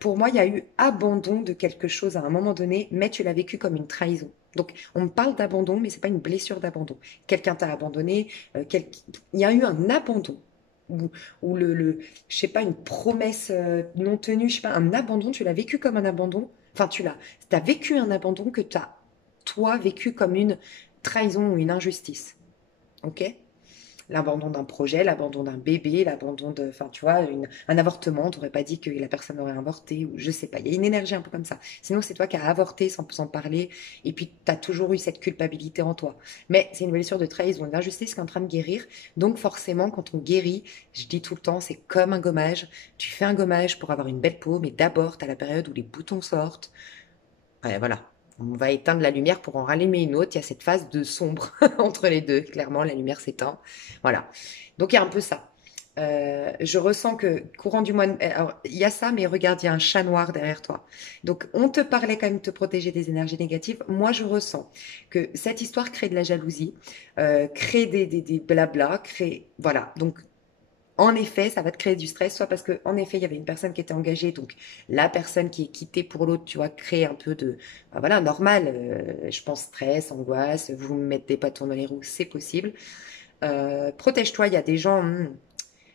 Pour moi, il y a eu abandon de quelque chose à un moment donné, mais tu l'as vécu comme une trahison. Donc, on me parle d'abandon, mais c'est pas une blessure d'abandon. Quelqu'un t'a abandonné, il y a eu un abandon. Ou je sais pas, une promesse non tenue, je sais pas, un abandon, tu l'as vécu comme un abandon. Enfin, t'as vécu un abandon que t'as, toi, vécu comme une trahison ou une injustice. Ok? L'abandon d'un projet, l'abandon d'un bébé, l'abandon de, enfin, tu vois, un avortement. T'aurais pas dit que la personne aurait avorté ou je sais pas. Il y a une énergie un peu comme ça. Sinon, c'est toi qui as avorté sans parler et puis tu as toujours eu cette culpabilité en toi. Mais c'est une blessure de trahison, une injustice qui est en train de guérir. Donc, forcément, quand on guérit, je dis tout le temps, c'est comme un gommage. Tu fais un gommage pour avoir une belle peau, mais d'abord, tu as la période où les boutons sortent. Ouais, voilà. On va éteindre la lumière pour en rallumer une autre. Il y a cette phase de sombre entre les deux. Clairement, la lumière s'éteint. Voilà. Donc, il y a un peu ça. Je ressens que courant du mois... Alors, il y a ça, mais regarde, il y a un chat noir derrière toi. Donc, on te parlait quand même de te protéger des énergies négatives. Moi, je ressens que cette histoire crée de la jalousie, crée des blabla, crée... Voilà. Donc, en effet, ça va te créer du stress, soit parce que en effet, il y avait une personne qui était engagée, donc la personne qui est quittée pour l'autre, tu vois, crée un peu de, ben voilà, normal, je pense stress, angoisse, vous me mettez des bâtons dans les roues, c'est possible. Protège-toi, il y a des gens,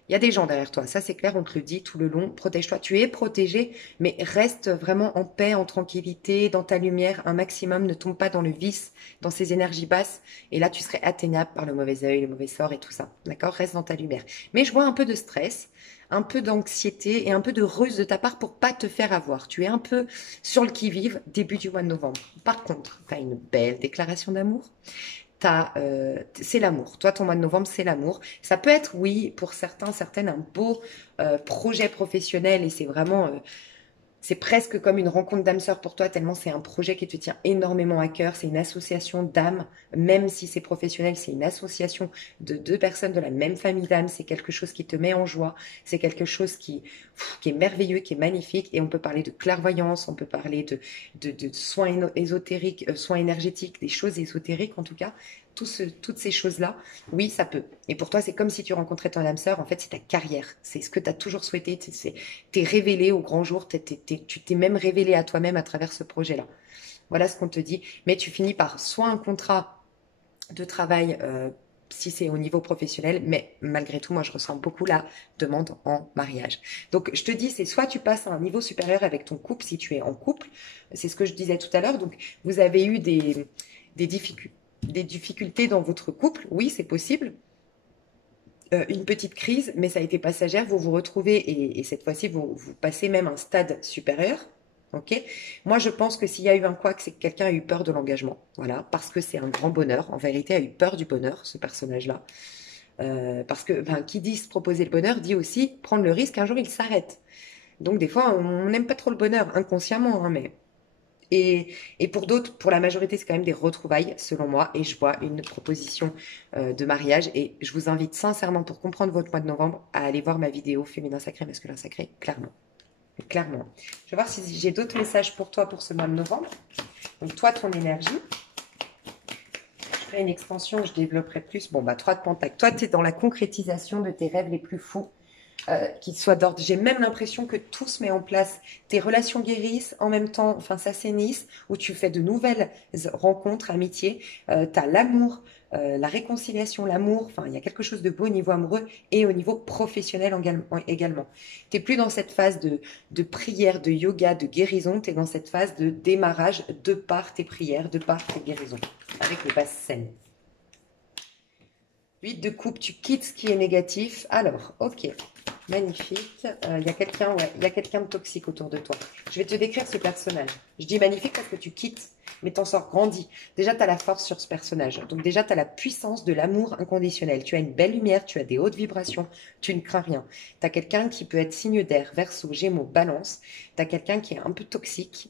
il y a des gens derrière toi, ça c'est clair, on te le dit tout le long. Protège-toi, tu es protégé, mais reste vraiment en paix, en tranquillité, dans ta lumière un maximum. Ne tombe pas dans le vice, dans ces énergies basses. Et là, tu serais atteignable par le mauvais œil, le mauvais sort et tout ça. D'accord? Reste dans ta lumière. Mais je vois un peu de stress, un peu d'anxiété et un peu de ruse de ta part pour pas te faire avoir. Tu es un peu sur le qui-vive début du mois de novembre. Par contre, tu as une belle déclaration d'amour. C'est l'amour. Toi, ton mois de novembre, c'est l'amour. Ça peut être, oui, pour certains, certaines, un beau projet professionnel et c'est vraiment c'est presque comme une rencontre d'âme sœur pour toi, tellement c'est un projet qui te tient énormément à cœur. C'est une association d'âmes, même si c'est professionnel, c'est une association de deux personnes de la même famille d'âmes. C'est quelque chose qui te met en joie. C'est quelque chose qui est merveilleux, qui est magnifique. Et on peut parler de clairvoyance, on peut parler de soins ésotériques, soins énergétiques, des choses ésotériques en tout cas. Toutes ces choses-là, oui, ça peut. Et pour toi, c'est comme si tu rencontrais ton âme sœur. En fait, c'est ta carrière. C'est ce que tu as toujours souhaité. T'es révélé au grand jour, tu t'es même révélé à toi-même à travers ce projet-là. Voilà ce qu'on te dit. Mais tu finis par soit un contrat de travail, si c'est au niveau professionnel, mais malgré tout, moi, je ressens beaucoup la demande en mariage. Donc, je te dis, c'est soit tu passes à un niveau supérieur avec ton couple, si tu es en couple, c'est ce que je disais tout à l'heure. Donc, vous avez eu des difficultés dans votre couple, oui, c'est possible, une petite crise, mais ça a été passagère. Vous vous retrouvez et cette fois-ci, vous passez même un stade supérieur. Ok. Moi, je pense que s'il y a eu un couac, c'est que quelqu'un a eu peur de l'engagement. Voilà, parce que c'est un grand bonheur. En vérité, a eu peur du bonheur, ce personnage-là. Parce que, ben, qui dit se proposer le bonheur, dit aussi prendre le risque qu'un jour il s'arrête. Donc, des fois, on n'aime pas trop le bonheur, inconsciemment, hein, mais et pour d'autres, pour la majorité, c'est quand même des retrouvailles, selon moi. Et je vois une proposition de mariage. Et je vous invite sincèrement, pour comprendre votre mois de novembre, à aller voir ma vidéo Féminin sacré, masculin sacré, clairement. Clairement. Je vais voir si j'ai d'autres messages pour toi pour ce mois de novembre. Donc, toi, ton énergie. Je ferai une extension, je développerai plus. Bon, bah, 3 de Pentacle. Toi, tu es dans la concrétisation de tes rêves les plus fous. Qui soit d'ordre. J'ai même l'impression que tout se met en place. Tes relations guérissent, en même temps, enfin, s'assainissent, où tu fais de nouvelles rencontres, amitiés. Tu as l'amour, la réconciliation, l'amour. Enfin, il y a quelque chose de beau au niveau amoureux et au niveau professionnel également. Tu n'es plus dans cette phase de prière, de yoga, de guérison. Tu es dans cette phase de démarrage de par tes prières, de par tes guérisons, avec les bases saines. 8 de coupe, tu quittes ce qui est négatif. Alors, ok, magnifique. Il y a quelqu'un, ouais, il y a quelqu'un de toxique autour de toi. Je vais te décrire ce personnage. Je dis magnifique parce que tu quittes, mais t'en sors grandi. Déjà, tu as la force sur ce personnage. Donc déjà, tu as la puissance de l'amour inconditionnel. Tu as une belle lumière, tu as des hautes vibrations, tu ne crains rien. Tu as quelqu'un qui peut être signe d'air, Verseau, Gémeaux, Balance. Tu as quelqu'un qui est un peu toxique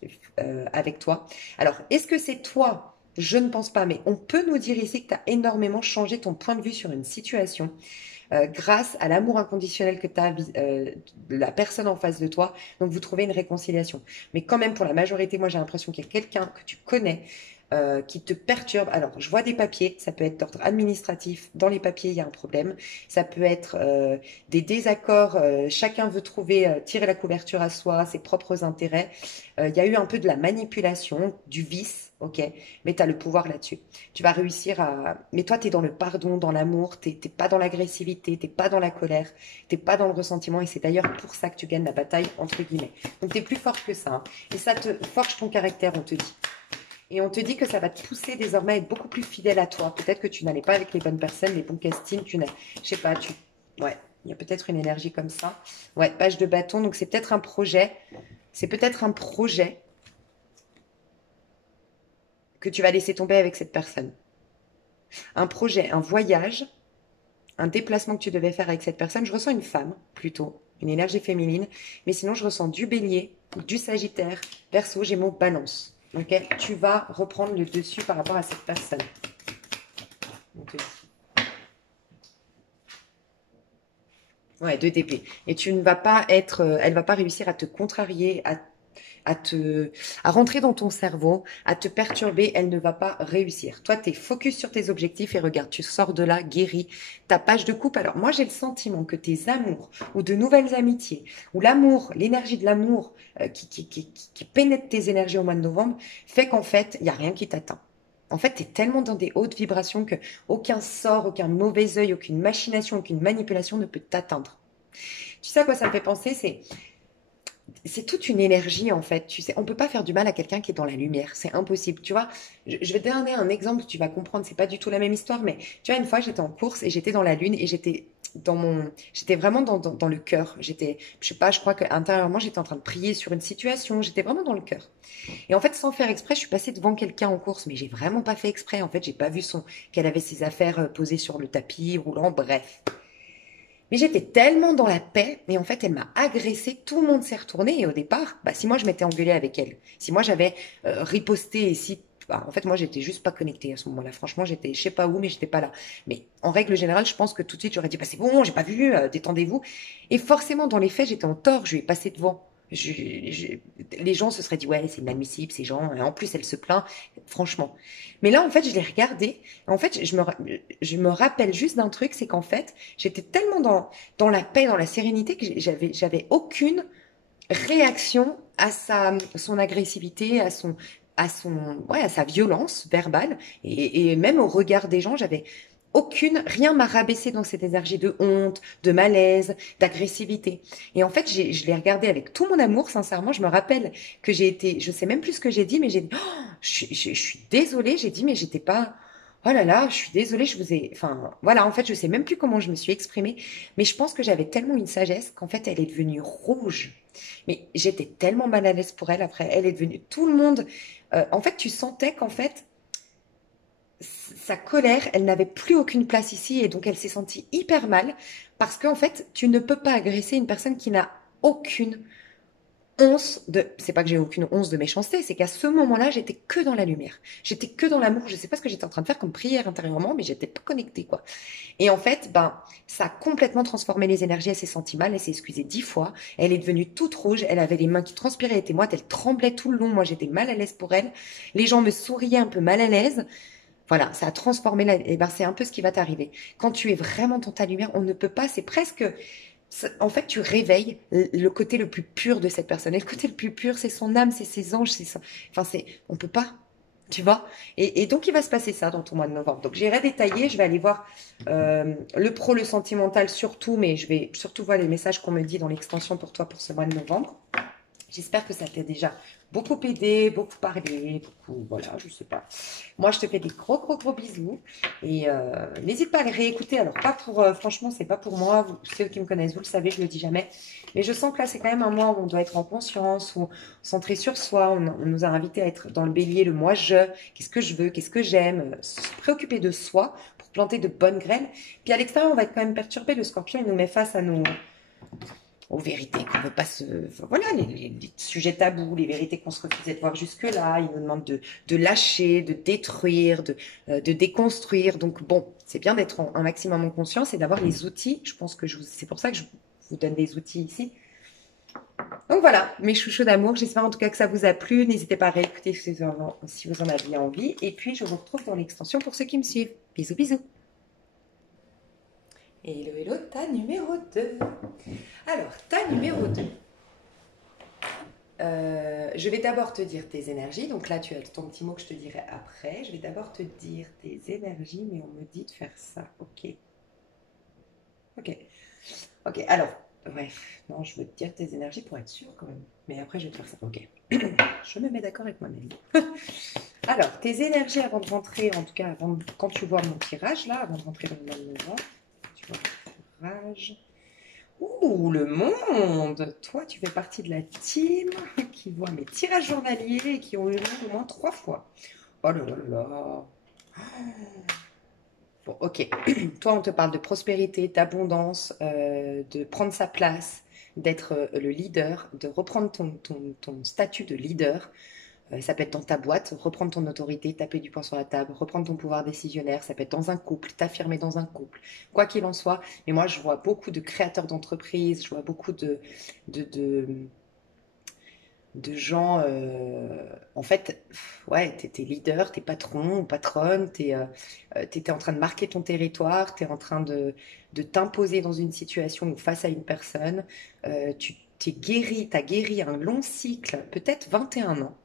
avec toi. Alors, est-ce que c'est toi? Je ne pense pas, mais on peut nous dire ici que tu as énormément changé ton point de vue sur une situation grâce à l'amour inconditionnel que tu as la personne en face de toi. Donc, vous trouvez une réconciliation. Mais quand même, pour la majorité, moi, j'ai l'impression qu'il y a quelqu'un que tu connais qui te perturbe. Alors, je vois des papiers, ça peut être d'ordre administratif. Dans les papiers, il y a un problème. Ça peut être des désaccords. Chacun veut trouver, tirer la couverture à soi, ses propres intérêts. Il y a eu un peu de la manipulation, du vice, ok, mais tu as le pouvoir là-dessus. Tu vas réussir à... Mais toi, tu es dans le pardon, dans l'amour, t'es pas dans l'agressivité, t'es pas dans la colère, t'es pas dans le ressentiment, et c'est d'ailleurs pour ça que tu gagnes la bataille, entre guillemets. Donc, tu es plus fort que ça, hein. Et ça te forge ton caractère, on te dit. Et on te dit que ça va te pousser désormais à être beaucoup plus fidèle à toi. Peut-être que tu n'allais pas avec les bonnes personnes, les bons castings, tu n'as... Je sais pas, tu... Ouais, il y a peut-être une énergie comme ça. Ouais, page de bâton, donc c'est peut-être un projet. C'est peut-être un projet que tu vas laisser tomber avec cette personne. Un projet, un voyage, un déplacement que tu devais faire avec cette personne. Je ressens une femme, plutôt, une énergie féminine. Mais sinon, je ressens du bélier, du sagittaire, Verseau, Gémeaux, Balance. Ok, tu vas reprendre le dessus par rapport à cette personne. On te dit. Ouais, 2 d'épée. Et tu ne vas pas être... elle va pas réussir à te contrarier, à rentrer dans ton cerveau, à te perturber, elle ne va pas réussir. Toi, tu es focus sur tes objectifs et regarde, tu sors de là guéri. Ta page de coupe, alors moi j'ai le sentiment que tes amours ou de nouvelles amitiés, ou l'amour, l'énergie de l'amour qui pénètre tes énergies au mois de novembre, fait qu'en fait, il n'y a rien qui t'atteint. En fait, tu es tellement dans des hautes vibrations que aucun sort, aucun mauvais œil, aucune machination, aucune manipulation ne peut t'atteindre. Tu sais à quoi ça me fait penser? C'est toute une énergie en fait. Tu sais, on peut pas faire du mal à quelqu'un qui est dans la lumière. C'est impossible. Tu vois, je vais te donner un exemple, tu vas comprendre. C'est pas du tout la même histoire, mais tu vois, une fois j'étais en course et j'étais dans la lune et j'étais vraiment dans le cœur. Je sais pas, je crois qu'intérieurement j'étais en train de prier sur une situation. J'étais vraiment dans le cœur. Et en fait, sans faire exprès, je suis passée devant quelqu'un en course, mais j'ai vraiment pas fait exprès. En fait, j'ai pas vu qu'elle avait ses affaires posées sur le tapis roulant. Bref. Mais j'étais tellement dans la paix, et en fait, elle m'a agressée, tout le monde s'est retourné, et au départ, bah, si moi je m'étais engueulée avec elle, si moi j'avais riposté, et si, bah, en fait, moi j'étais juste pas connectée à ce moment-là, franchement, j'étais, je sais pas où, mais j'étais pas là. Mais en règle générale, je pense que tout de suite, j'aurais dit, bah, c'est bon, j'ai pas vu, détendez-vous. Et forcément, dans les faits, j'étais en tort, je lui ai passé devant. Les gens se seraient dit, ouais, c'est inadmissible, ces gens, et en plus, elle se plaint, franchement. Mais là, en fait, je l'ai regardée, en fait, je me rappelle juste d'un truc, c'est qu'en fait, j'étais tellement dans la paix, dans la sérénité que j'avais aucune réaction à son agressivité, ouais, à sa violence verbale et même au regard des gens, rien m'a rabaissé dans cette énergie de honte, de malaise, d'agressivité. Et en fait, je l'ai regardé avec tout mon amour, sincèrement. Je me rappelle que je sais même plus ce que j'ai dit, mais j'ai dit, oh, je suis désolée, j'ai dit, mais j'étais pas, oh là là, je suis désolée, enfin, voilà, en fait, je sais même plus comment je me suis exprimée, mais je pense que j'avais tellement une sagesse qu'en fait, elle est devenue rouge. Mais j'étais tellement mal à l'aise pour elle après. Elle est devenue tout le monde. En fait, tu sentais qu'en fait, sa colère, elle n'avait plus aucune place ici et donc elle s'est sentie hyper mal parce qu'en fait, tu ne peux pas agresser une personne qui n'a aucune c'est pas que j'ai aucune once de méchanceté, c'est qu'à ce moment-là, j'étais que dans la lumière. J'étais que dans l'amour. Je sais pas ce que j'étais en train de faire comme prière intérieurement, mais j'étais pas connectée, quoi. Et en fait, ben, ça a complètement transformé les énergies. Elle s'est sentie mal, elle s'est excusée 10 fois. Elle est devenue toute rouge. Elle avait les mains qui transpiraient, elle était moite, elle tremblait tout le long. Moi, j'étais mal à l'aise pour elle. Les gens me souriaient un peu mal à l'aise. Voilà, ça a transformé et ben, c'est un peu ce qui va t'arriver. Quand tu es vraiment dans ta lumière, on ne peut pas, en fait, tu réveilles le côté le plus pur de cette personne. Et le côté le plus pur, c'est son âme, c'est ses anges, enfin, on peut pas, tu vois. Et donc, il va se passer ça dans ton mois de novembre. Donc, j'irai détailler, je vais aller voir le pro, le sentimental surtout, mais je vais surtout voir les messages qu'on me dit dans l'extension pour toi pour ce mois de novembre. J'espère que ça t'a déjà beaucoup aidé, beaucoup parlé, beaucoup, voilà, je sais pas. Moi, je te fais des gros, gros, gros bisous. Et n'hésite pas à le réécouter. Alors, pas pour, franchement, c'est pas pour moi. Ceux qui me connaissent, vous le savez, je le dis jamais. Mais je sens que là, c'est quand même un mois où on doit être en conscience, où centré sur soi. On nous a invités à être dans le bélier, le moi-je. Qu'est-ce que je veux, qu'est-ce que j'aime. Se préoccuper de soi pour planter de bonnes graines. Puis à l'extérieur, on va être quand même perturbé. Le scorpion, il nous met face aux vérités qu'on veut pas voilà, les sujets tabous, les vérités qu'on se refusait de voir jusque-là. Il nous demande de lâcher, de détruire, de déconstruire. Donc bon, c'est bien d'être un maximum en conscience et d'avoir les outils. Je pense que c'est pour ça que je vous donne des outils ici. Donc voilà, mes chouchous d'amour. J'espère en tout cas que ça vous a plu. N'hésitez pas à réécouter si vous en aviez envie. Et puis, je vous retrouve dans l'extension pour ceux qui me suivent. Bisous, bisous. Hello, hello, ta numéro 2. Alors, ta numéro 2. Je vais d'abord te dire tes énergies. Donc là, tu as ton petit mot que je te dirai après. Je vais d'abord te dire tes énergies, mais on me dit de faire ça. Ok. Ok. Ok, alors, bref. Non, je veux te dire tes énergies pour être sûre quand même. Mais après, je vais te faire ça. Ok. Je me mets d'accord avec moi-même. Alors, tes énergies avant de rentrer, en tout cas, quand tu vois mon tirage, là, avant de rentrer dans le mois de novembre, tu vois mon tirage. Ouh, le monde! Toi, tu fais partie de la team qui voit mes tirages journaliers et qui ont eu lieu au moins 3 fois. Oh là là là là! Bon, ok. Toi, on te parle de prospérité, d'abondance, de prendre sa place, d'être le leader, de reprendre ton statut de leader. Ça peut être dans ta boîte, reprendre ton autorité, taper du poing sur la table, reprendre ton pouvoir décisionnaire. Ça peut être dans un couple, t'affirmer dans un couple. Quoi qu'il en soit. Mais moi, je vois beaucoup de créateurs d'entreprises, je vois beaucoup de de gens, en fait, ouais, t'es leader, t'es patron ou patronne, t'étais en train de marquer ton territoire, t'es en train de t'imposer dans une situation ou face à une personne, tu t'es guéri, t'as guéri un long cycle, peut-être 21 ans,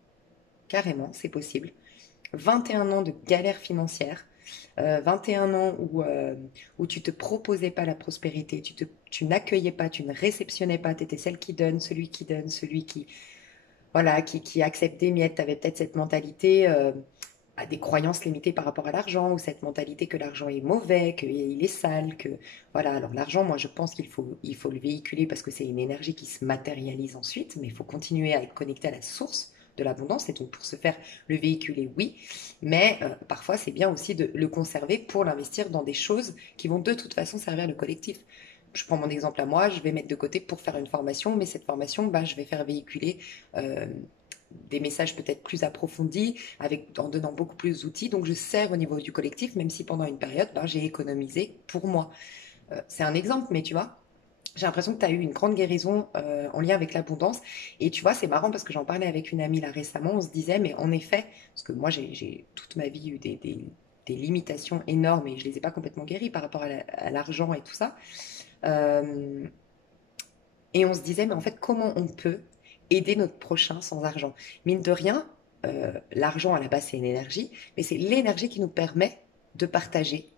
carrément, c'est possible. 21 ans de galère financière, 21 ans où tu te proposais pas la prospérité, tu n'accueillais pas, tu ne réceptionnais pas, tu étais celle qui donne, celui qui, voilà, qui accepte des miettes. Tu avais peut-être cette mentalité, des croyances limitées par rapport à l'argent, ou cette mentalité que l'argent est mauvais, qu'il est sale, que voilà. Alors l'argent, moi je pense qu'il faut le véhiculer parce que c'est une énergie qui se matérialise ensuite, mais il faut continuer à être connecté à la source de l'abondance. Et donc pour ce faire, le véhiculer, oui, mais parfois c'est bien aussi de le conserver pour l'investir dans des choses qui vont de toute façon servir le collectif. Je prends mon exemple à moi, je vais mettre de côté pour faire une formation, mais cette formation, bah, je vais faire véhiculer euh, des messages peut-être plus approfondis, en donnant beaucoup plus d'outils. Donc je sers au niveau du collectif, même si pendant une période, bah, j'ai économisé pour moi. C'est un exemple, mais tu vois, j'ai l'impression que tu as eu une grande guérison en lien avec l'abondance. Et tu vois, c'est marrant parce que j'en parlais avec une amie là récemment, on se disait, mais en effet, parce que moi j'ai toute ma vie eu des limitations énormes et je les ai pas complètement guéries par rapport à l'argent et tout ça. Euh, et on se disait, mais en fait, comment on peut aider notre prochain sans argent? Mine de rien, l'argent à la base, c'est une énergie, mais c'est l'énergie qui nous permet de partager,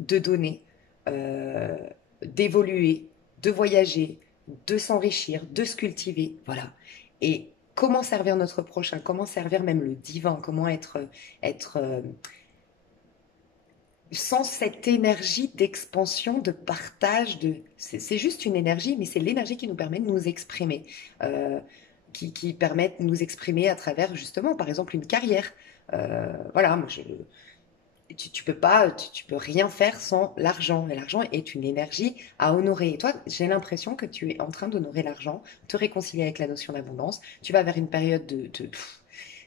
de donner, euh, d'évoluer, de voyager, de s'enrichir, de se cultiver. Voilà. Et comment servir notre prochain? Comment servir même le divin? Comment être sans cette énergie d'expansion, de partage, c'est juste une énergie, mais c'est l'énergie qui nous permet de nous exprimer, euh, qui permet de nous exprimer à travers justement, par exemple, une carrière. Voilà, tu peux pas, tu peux rien faire sans l'argent. Et l'argent est une énergie à honorer. Et toi, j'ai l'impression que tu es en train d'honorer l'argent, te réconcilier avec la notion d'abondance. Tu vas vers une période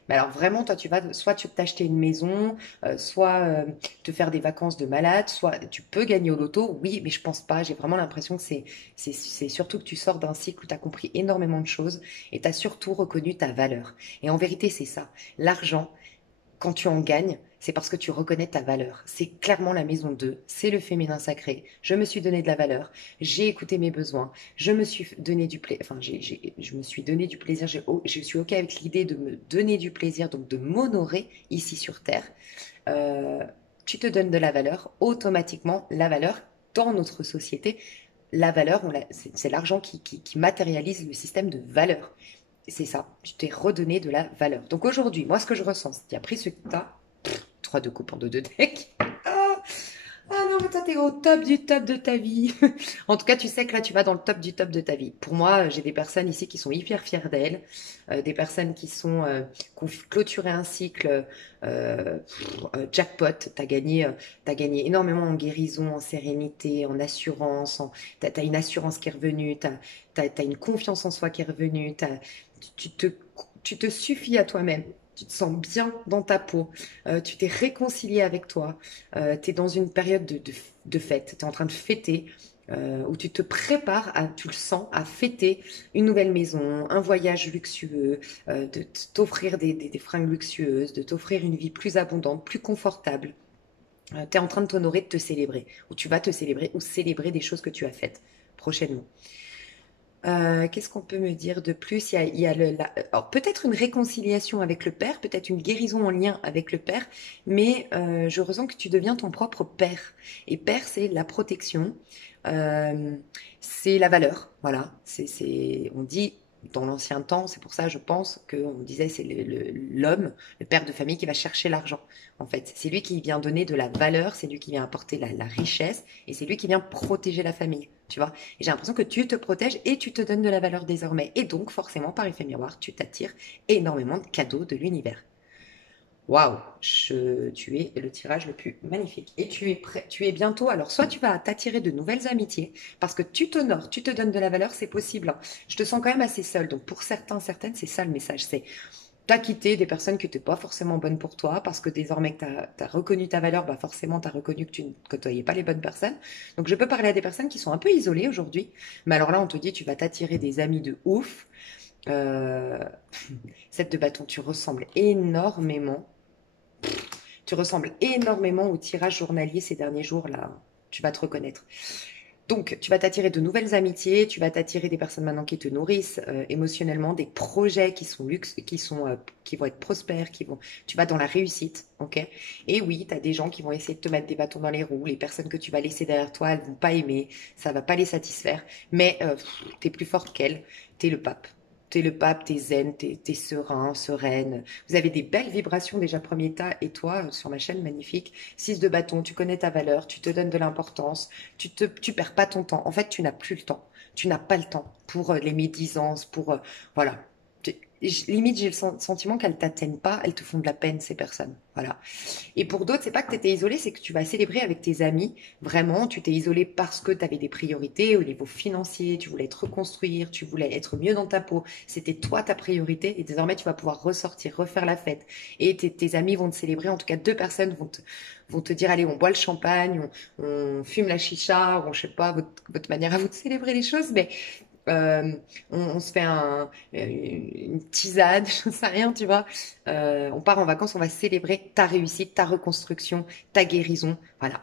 mais alors vraiment, toi, tu vas soit tu t'acheter une maison, soit te faire des vacances de malade, soit tu peux gagner au loto, oui, mais je pense pas. J'ai vraiment l'impression que c'est surtout que tu sors d'un cycle où tu as compris énormément de choses et tu as surtout reconnu ta valeur. Et en vérité, c'est ça. L'argent, quand tu en gagnes, c'est parce que tu reconnais ta valeur. C'est clairement la maison 2, c'est le féminin sacré. Je me suis donné de la valeur, j'ai écouté mes besoins, je me suis donné du plaisir, enfin, je me suis donné du plaisir, je suis OK avec l'idée de me donner du plaisir, donc de m'honorer ici sur Terre. Euh, Tu te donnes de la valeur, automatiquement, la valeur dans notre société, la valeur, c'est l'argent qui matérialise le système de valeur. C'est ça, tu t'es redonné de la valeur. Donc aujourd'hui, moi, ce que je ressens, c'est qu'il y a pris ce que tu as, 3 de coupe en 2 de deck. Ah, ah non, mais toi, t'es au top du top de ta vie. En tout cas, tu sais que là, tu vas dans le top du top de ta vie. Pour moi, j'ai des personnes ici qui sont hyper fières d'elles, des personnes qui ont clôturé un cycle jackpot. T'as gagné énormément en guérison, en sérénité, en assurance. T'as une assurance qui est revenue, t'as une confiance en soi qui est revenue. Tu te, tu te suffis à toi-même. Tu te sens bien dans ta peau, tu t'es réconcilié avec toi, tu es dans une période de fête, tu es en train de fêter, où tu te prépares, tu le sens, à fêter une nouvelle maison, un voyage luxueux, de t'offrir des fringues luxueuses, de t'offrir une vie plus abondante, plus confortable. Tu es en train de t'honorer, de te célébrer, ou tu vas te célébrer, ou célébrer des choses que tu as faites prochainement. Qu'est-ce qu'on peut me dire de plus? Il y a alors, peut-être une réconciliation avec le père, peut-être une guérison en lien avec le père, mais je ressens que tu deviens ton propre père. Et père, c'est la protection, euh, c'est la valeur. Voilà, on dit dans l'ancien temps, c'est pour ça, je pense, qu'on disait c'est l'homme, le père de famille qui va chercher l'argent. En fait, c'est lui qui vient donner de la valeur, c'est lui qui vient apporter la richesse, et c'est lui qui vient protéger la famille. Tu vois? Et j'ai l'impression que tu te protèges et tu te donnes de la valeur désormais. Et donc, forcément, par effet miroir, tu t'attires énormément de cadeaux de l'univers. Waouh, tu es le tirage le plus magnifique. Et tu es prêt, tu es bientôt. Alors, soit tu vas t'attirer de nouvelles amitiés, parce que tu t'honores, tu te donnes de la valeur, c'est possible, hein. Je te sens quand même assez seule. Donc, pour certains, certaines, c'est ça le message. C'est t'as quitté des personnes qui n'étaient pas forcément bonnes pour toi, parce que désormais que tu as reconnu ta valeur, bah forcément, tu as reconnu que tu ne côtoyais pas les bonnes personnes. Donc, je peux parler à des personnes qui sont un peu isolées aujourd'hui. Mais alors là, on te dit, tu vas t'attirer des amis de ouf. Euh, 7 de bâton, tu ressembles énormément. Tu ressembles énormément au tirage journalier ces derniers jours, là. Tu vas te reconnaître. Donc, tu vas t'attirer de nouvelles amitiés, tu vas t'attirer des personnes maintenant qui te nourrissent émotionnellement, des projets qui sont luxe, qui vont être prospères, tu vas dans la réussite, ok? Et oui, tu as des gens qui vont essayer de te mettre des bâtons dans les roues, les personnes que tu vas laisser derrière toi, elles vont pas aimer, ça va pas les satisfaire, mais t'es plus fort qu'elles, t'es le pape. T'es le pape, t'es zen, t'es serein, sereine. Vous avez des belles vibrations déjà premier tas. Et toi, sur ma chaîne, magnifique. 6 de bâton, tu connais ta valeur, tu te donnes de l'importance, tu perds pas ton temps. En fait, tu n'as plus le temps. Tu n'as pas le temps pour les médisances, voilà. Limite, j'ai le sentiment qu'elles t'atteignent pas, elles te font de la peine, ces personnes. Voilà. Et pour d'autres, c'est pas que tu étais isolé, c'est que tu vas célébrer avec tes amis. Vraiment, tu t'es isolé parce que tu avais des priorités au niveau financier, tu voulais te reconstruire, tu voulais être mieux dans ta peau. C'était toi ta priorité et désormais, tu vas pouvoir ressortir, refaire la fête. Et tes amis vont te célébrer. En tout cas, deux personnes vont te dire, allez, on boit le champagne, on fume la chicha, je sais pas, votre manière à vous de célébrer les choses, mais euh, on se fait une tisane, je ne sais rien, tu vois. On part en vacances, on va célébrer ta réussite, ta reconstruction, ta guérison. Voilà.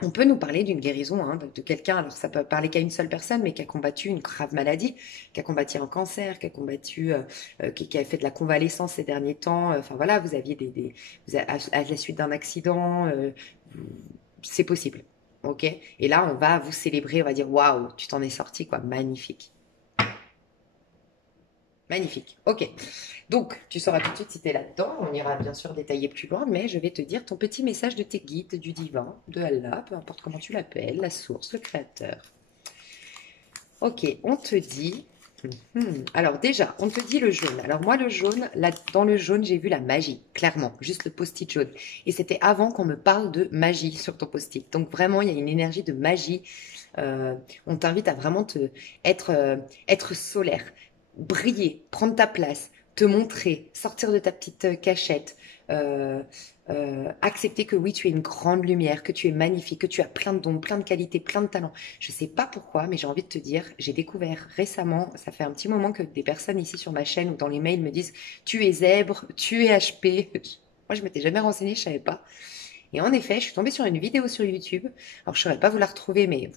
On peut nous parler d'une guérison hein, de quelqu'un, alors ça peut parler qu'à une seule personne, mais qui a combattu une grave maladie, qui a combattu un cancer, qui a fait de la convalescence ces derniers temps. Enfin voilà, vous aviez à la suite d'un accident, c'est possible. Ok. Et là, on va vous célébrer, on va dire waouh, tu t'en es sorti quoi, magnifique. Magnifique. Ok. Donc, tu sauras tout de suite si tu es là-dedans. On ira bien sûr détailler plus loin, mais je vais te dire ton petit message de tes guides, du divin, de Allah, peu importe comment tu l'appelles, la source, le créateur. Ok, on te dit. Alors déjà, on te dit le jaune. Alors moi, le jaune, là, dans le jaune, j'ai vu la magie, clairement, juste le post-it jaune. Et c'était avant qu'on me parle de magie sur ton post-it. Donc vraiment, il y a une énergie de magie. Euh, on t'invite à vraiment être solaire, briller, prendre ta place, te montrer, sortir de ta petite cachette, euh, accepter que oui, tu es une grande lumière, que tu es magnifique, que tu as plein de dons, plein de qualités, plein de talents. Je sais pas pourquoi, mais j'ai envie de te dire, j'ai découvert récemment, ça fait un petit moment que des personnes ici sur ma chaîne ou dans les mails me disent, tu es zèbre, tu es HP. Moi, je m'étais jamais renseignée, je savais pas. Et en effet, je suis tombée sur une vidéo sur YouTube. Alors, je ne saurais pas vous la retrouver, mais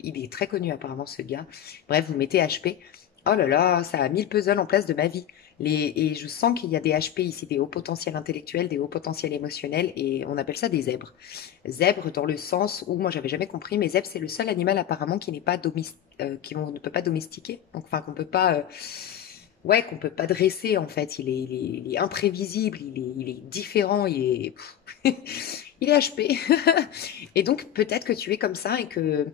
il est très connu apparemment, ce gars. Bref, vous mettez HP. Oh là là, ça a mis le puzzle en place de ma vie. Et je sens qu'il y a des HP ici, des hauts potentiels intellectuels, des hauts potentiels émotionnels, et on appelle ça des zèbres. Zèbres dans le sens où, moi, j'avais jamais compris, mais zèbre, c'est le seul animal apparemment qui n'est pas qu'on ne peut pas domestiquer. Donc, enfin, qu'on peut pas, ouais, qu'on peut pas dresser en fait. Il est imprévisible, il est différent, il est HP. Et donc peut-être que tu es comme ça et que,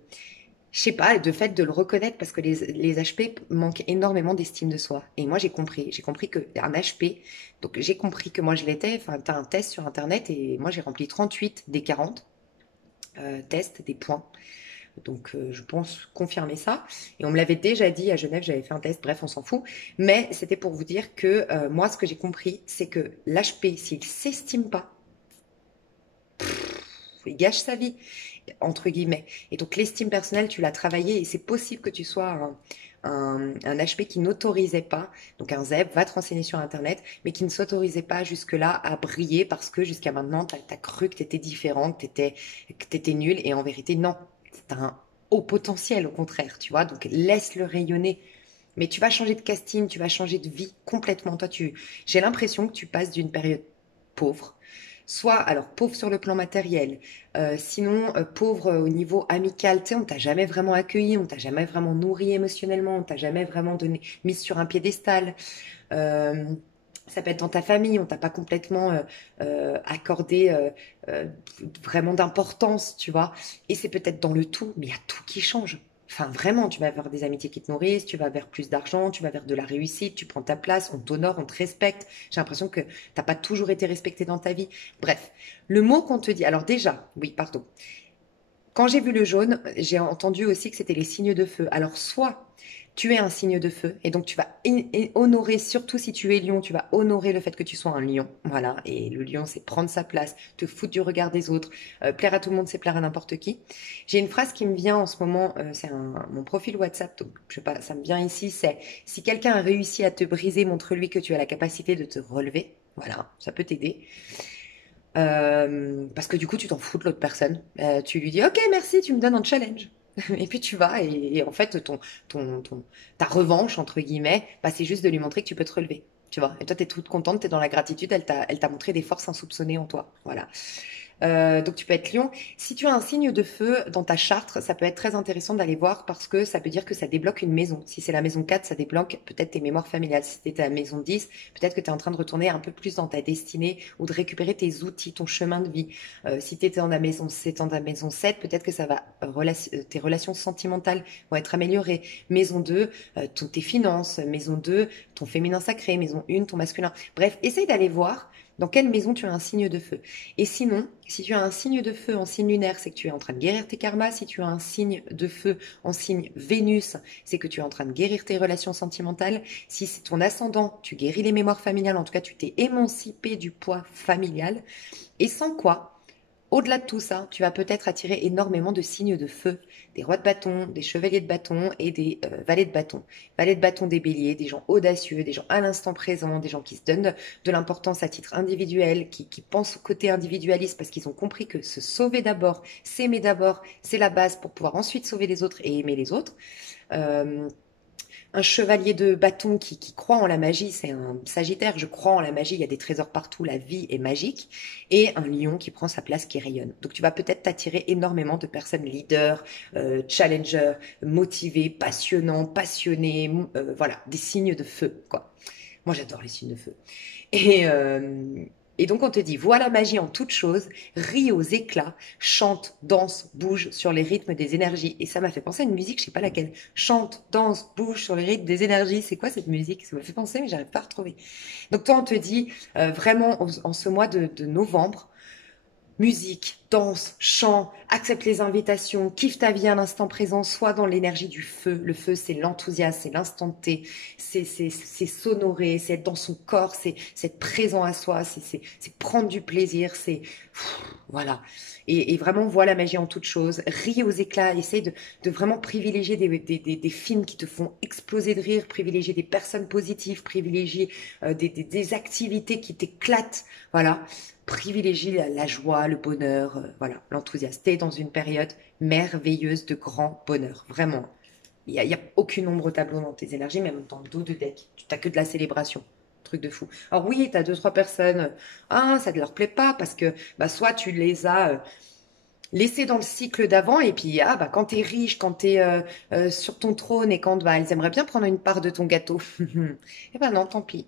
je sais pas, de fait de le reconnaître parce que les HP manquent énormément d'estime de soi. Et moi j'ai compris que un HP, donc j'ai compris que moi je l'étais. Enfin, t'as un test sur internet et moi j'ai rempli 38 des 40 tests, des points. Donc, je pense confirmer ça. Et on me l'avait déjà dit à Genève, j'avais fait un test, bref, on s'en fout. Mais c'était pour vous dire que moi, ce que j'ai compris, c'est que l'HP, s'il s'estime pas, il gâche sa vie, entre guillemets. Et donc, l'estime personnelle, tu l'as travaillé et c'est possible que tu sois un HP qui n'autorisait pas, donc un ZEB, va te renseigner sur Internet, mais qui ne s'autorisait pas jusque-là à briller parce que jusqu'à maintenant, tu as cru que tu étais différente, que tu étais nulle. Et en vérité, non. C'est un haut potentiel, au contraire, tu vois. Donc, laisse-le rayonner. Mais tu vas changer de casting, tu vas changer de vie complètement. J'ai l'impression que tu passes d'une période pauvre, soit alors pauvre sur le plan matériel, sinon pauvre au niveau amical. Tu sais, on t'a jamais vraiment accueilli, on t'a jamais vraiment nourri émotionnellement, on t'a jamais vraiment mis sur un piédestal. Euh, Ça peut être dans ta famille, on t'a pas complètement accordé euh, vraiment d'importance, tu vois. Et c'est peut-être dans le tout, mais il y a tout qui change. Enfin, vraiment, tu vas vers des amitiés qui te nourrissent, tu vas vers plus d'argent, tu vas vers de la réussite, tu prends ta place, on t'honore, on te respecte. J'ai l'impression que t'as pas toujours été respecté dans ta vie. Bref, le mot qu'on te dit. Alors déjà, oui, pardon. Quand j'ai vu le jaune, j'ai entendu aussi que c'était les signes de feu. Alors soit tu es un signe de feu et donc tu vas honorer, surtout si tu es lion, tu vas honorer le fait que tu sois un lion. Voilà, et le lion, c'est prendre sa place, te foutre du regard des autres, plaire à tout le monde, c'est plaire à n'importe qui. J'ai une phrase qui me vient en ce moment, c'est mon profil WhatsApp, donc je sais pas, ça me vient ici, c'est si quelqu'un a réussi à te briser, montre-lui que tu as la capacité de te relever. Voilà, ça peut t'aider. Parce que du coup, tu t'en fous de l'autre personne. Tu lui dis, ok, merci, tu me donnes un challenge. Et puis tu vas, et en fait, ta revanche, entre guillemets, bah, c'est juste de lui montrer que tu peux te relever. Tu vois. Et toi, t'es toute contente, t'es dans la gratitude, elle t'a montré des forces insoupçonnées en toi. Voilà. Donc tu peux être lion. Si tu as un signe de feu dans ta charte, ça peut être très intéressant d'aller voir parce que ça peut dire que ça débloque une maison. Si c'est la maison 4, ça débloque peut-être tes mémoires familiales. Si c'était la maison 10, peut-être que tu es en train de retourner un peu plus dans ta destinée ou de récupérer tes outils, ton chemin de vie. Si tu étais dans la maison 7, dans ta maison 7, peut-être que ça va tes relations sentimentales vont être améliorées. Maison 2, tes finances. Maison 2, ton féminin sacré. Maison 1, ton masculin. Bref, essaye d'aller voir dans quelle maison tu as un signe de feu. Et sinon, si tu as un signe de feu en signe lunaire, c'est que tu es en train de guérir tes karmas. Si tu as un signe de feu en signe Vénus, c'est que tu es en train de guérir tes relations sentimentales. Si c'est ton ascendant, tu guéris les mémoires familiales. En tout cas, tu t'es émancipé du poids familial. Et sans quoi, au-delà de tout ça, tu vas peut-être attirer énormément de signes de feu, des rois de bâton, des chevaliers de bâton et des valets de bâton. Valets de bâton des béliers, des gens audacieux, des gens à l'instant présent, des gens qui se donnent de l'importance à titre individuel, qui pensent au côté individualiste parce qu'ils ont compris que se sauver d'abord, s'aimer d'abord, c'est la base pour pouvoir ensuite sauver les autres et aimer les autres. Euh, un chevalier de bâton qui croit en la magie, c'est un sagittaire, je crois en la magie, il y a des trésors partout, la vie est magique, et un lion qui prend sa place, qui rayonne. Donc tu vas peut-être t'attirer énormément de personnes leaders, challengers, motivés, passionnants, passionnés, voilà, des signes de feu, quoi. Moi j'adore les signes de feu. Et, euh, et donc on te dit, vois la magie en toute chose, ris aux éclats, chante, danse, bouge sur les rythmes des énergies. Et ça m'a fait penser à une musique, je sais pas laquelle. Chante, danse, bouge sur les rythmes des énergies. C'est quoi cette musique? Ça m'a fait penser, mais j'arrive pas à retrouver. Donc toi on te dit, vraiment en ce mois de novembre, musique, danse, chant, accepte les invitations, kiffe ta vie à l'instant présent, sois dans l'énergie du feu. Le feu, c'est l'enthousiasme, c'est l'instant T, c'est s'honorer, c'est être dans son corps, c'est être présent à soi, c'est prendre du plaisir, voilà. Et vraiment, vois la magie en toute chose. Ris aux éclats, essaye de vraiment privilégier des films qui te font exploser de rire, privilégier des personnes positives, privilégier des activités qui t'éclatent, voilà. Privilégie la joie, le bonheur, voilà, l'enthousiasme. T'es dans une période merveilleuse de grand bonheur, vraiment. Il y a aucune ombre au tableau dans tes énergies, même dans le dos de deck. Tu n'as que de la célébration. Truc de fou. Alors oui, tu as deux, trois personnes, ça ne leur plaît pas parce que bah, soit tu les as laissées dans le cycle d'avant et puis bah, quand tu es riche, quand tu es sur ton trône et quand bah, elles aimeraient bien prendre une part de ton gâteau. Eh ben non, tant pis.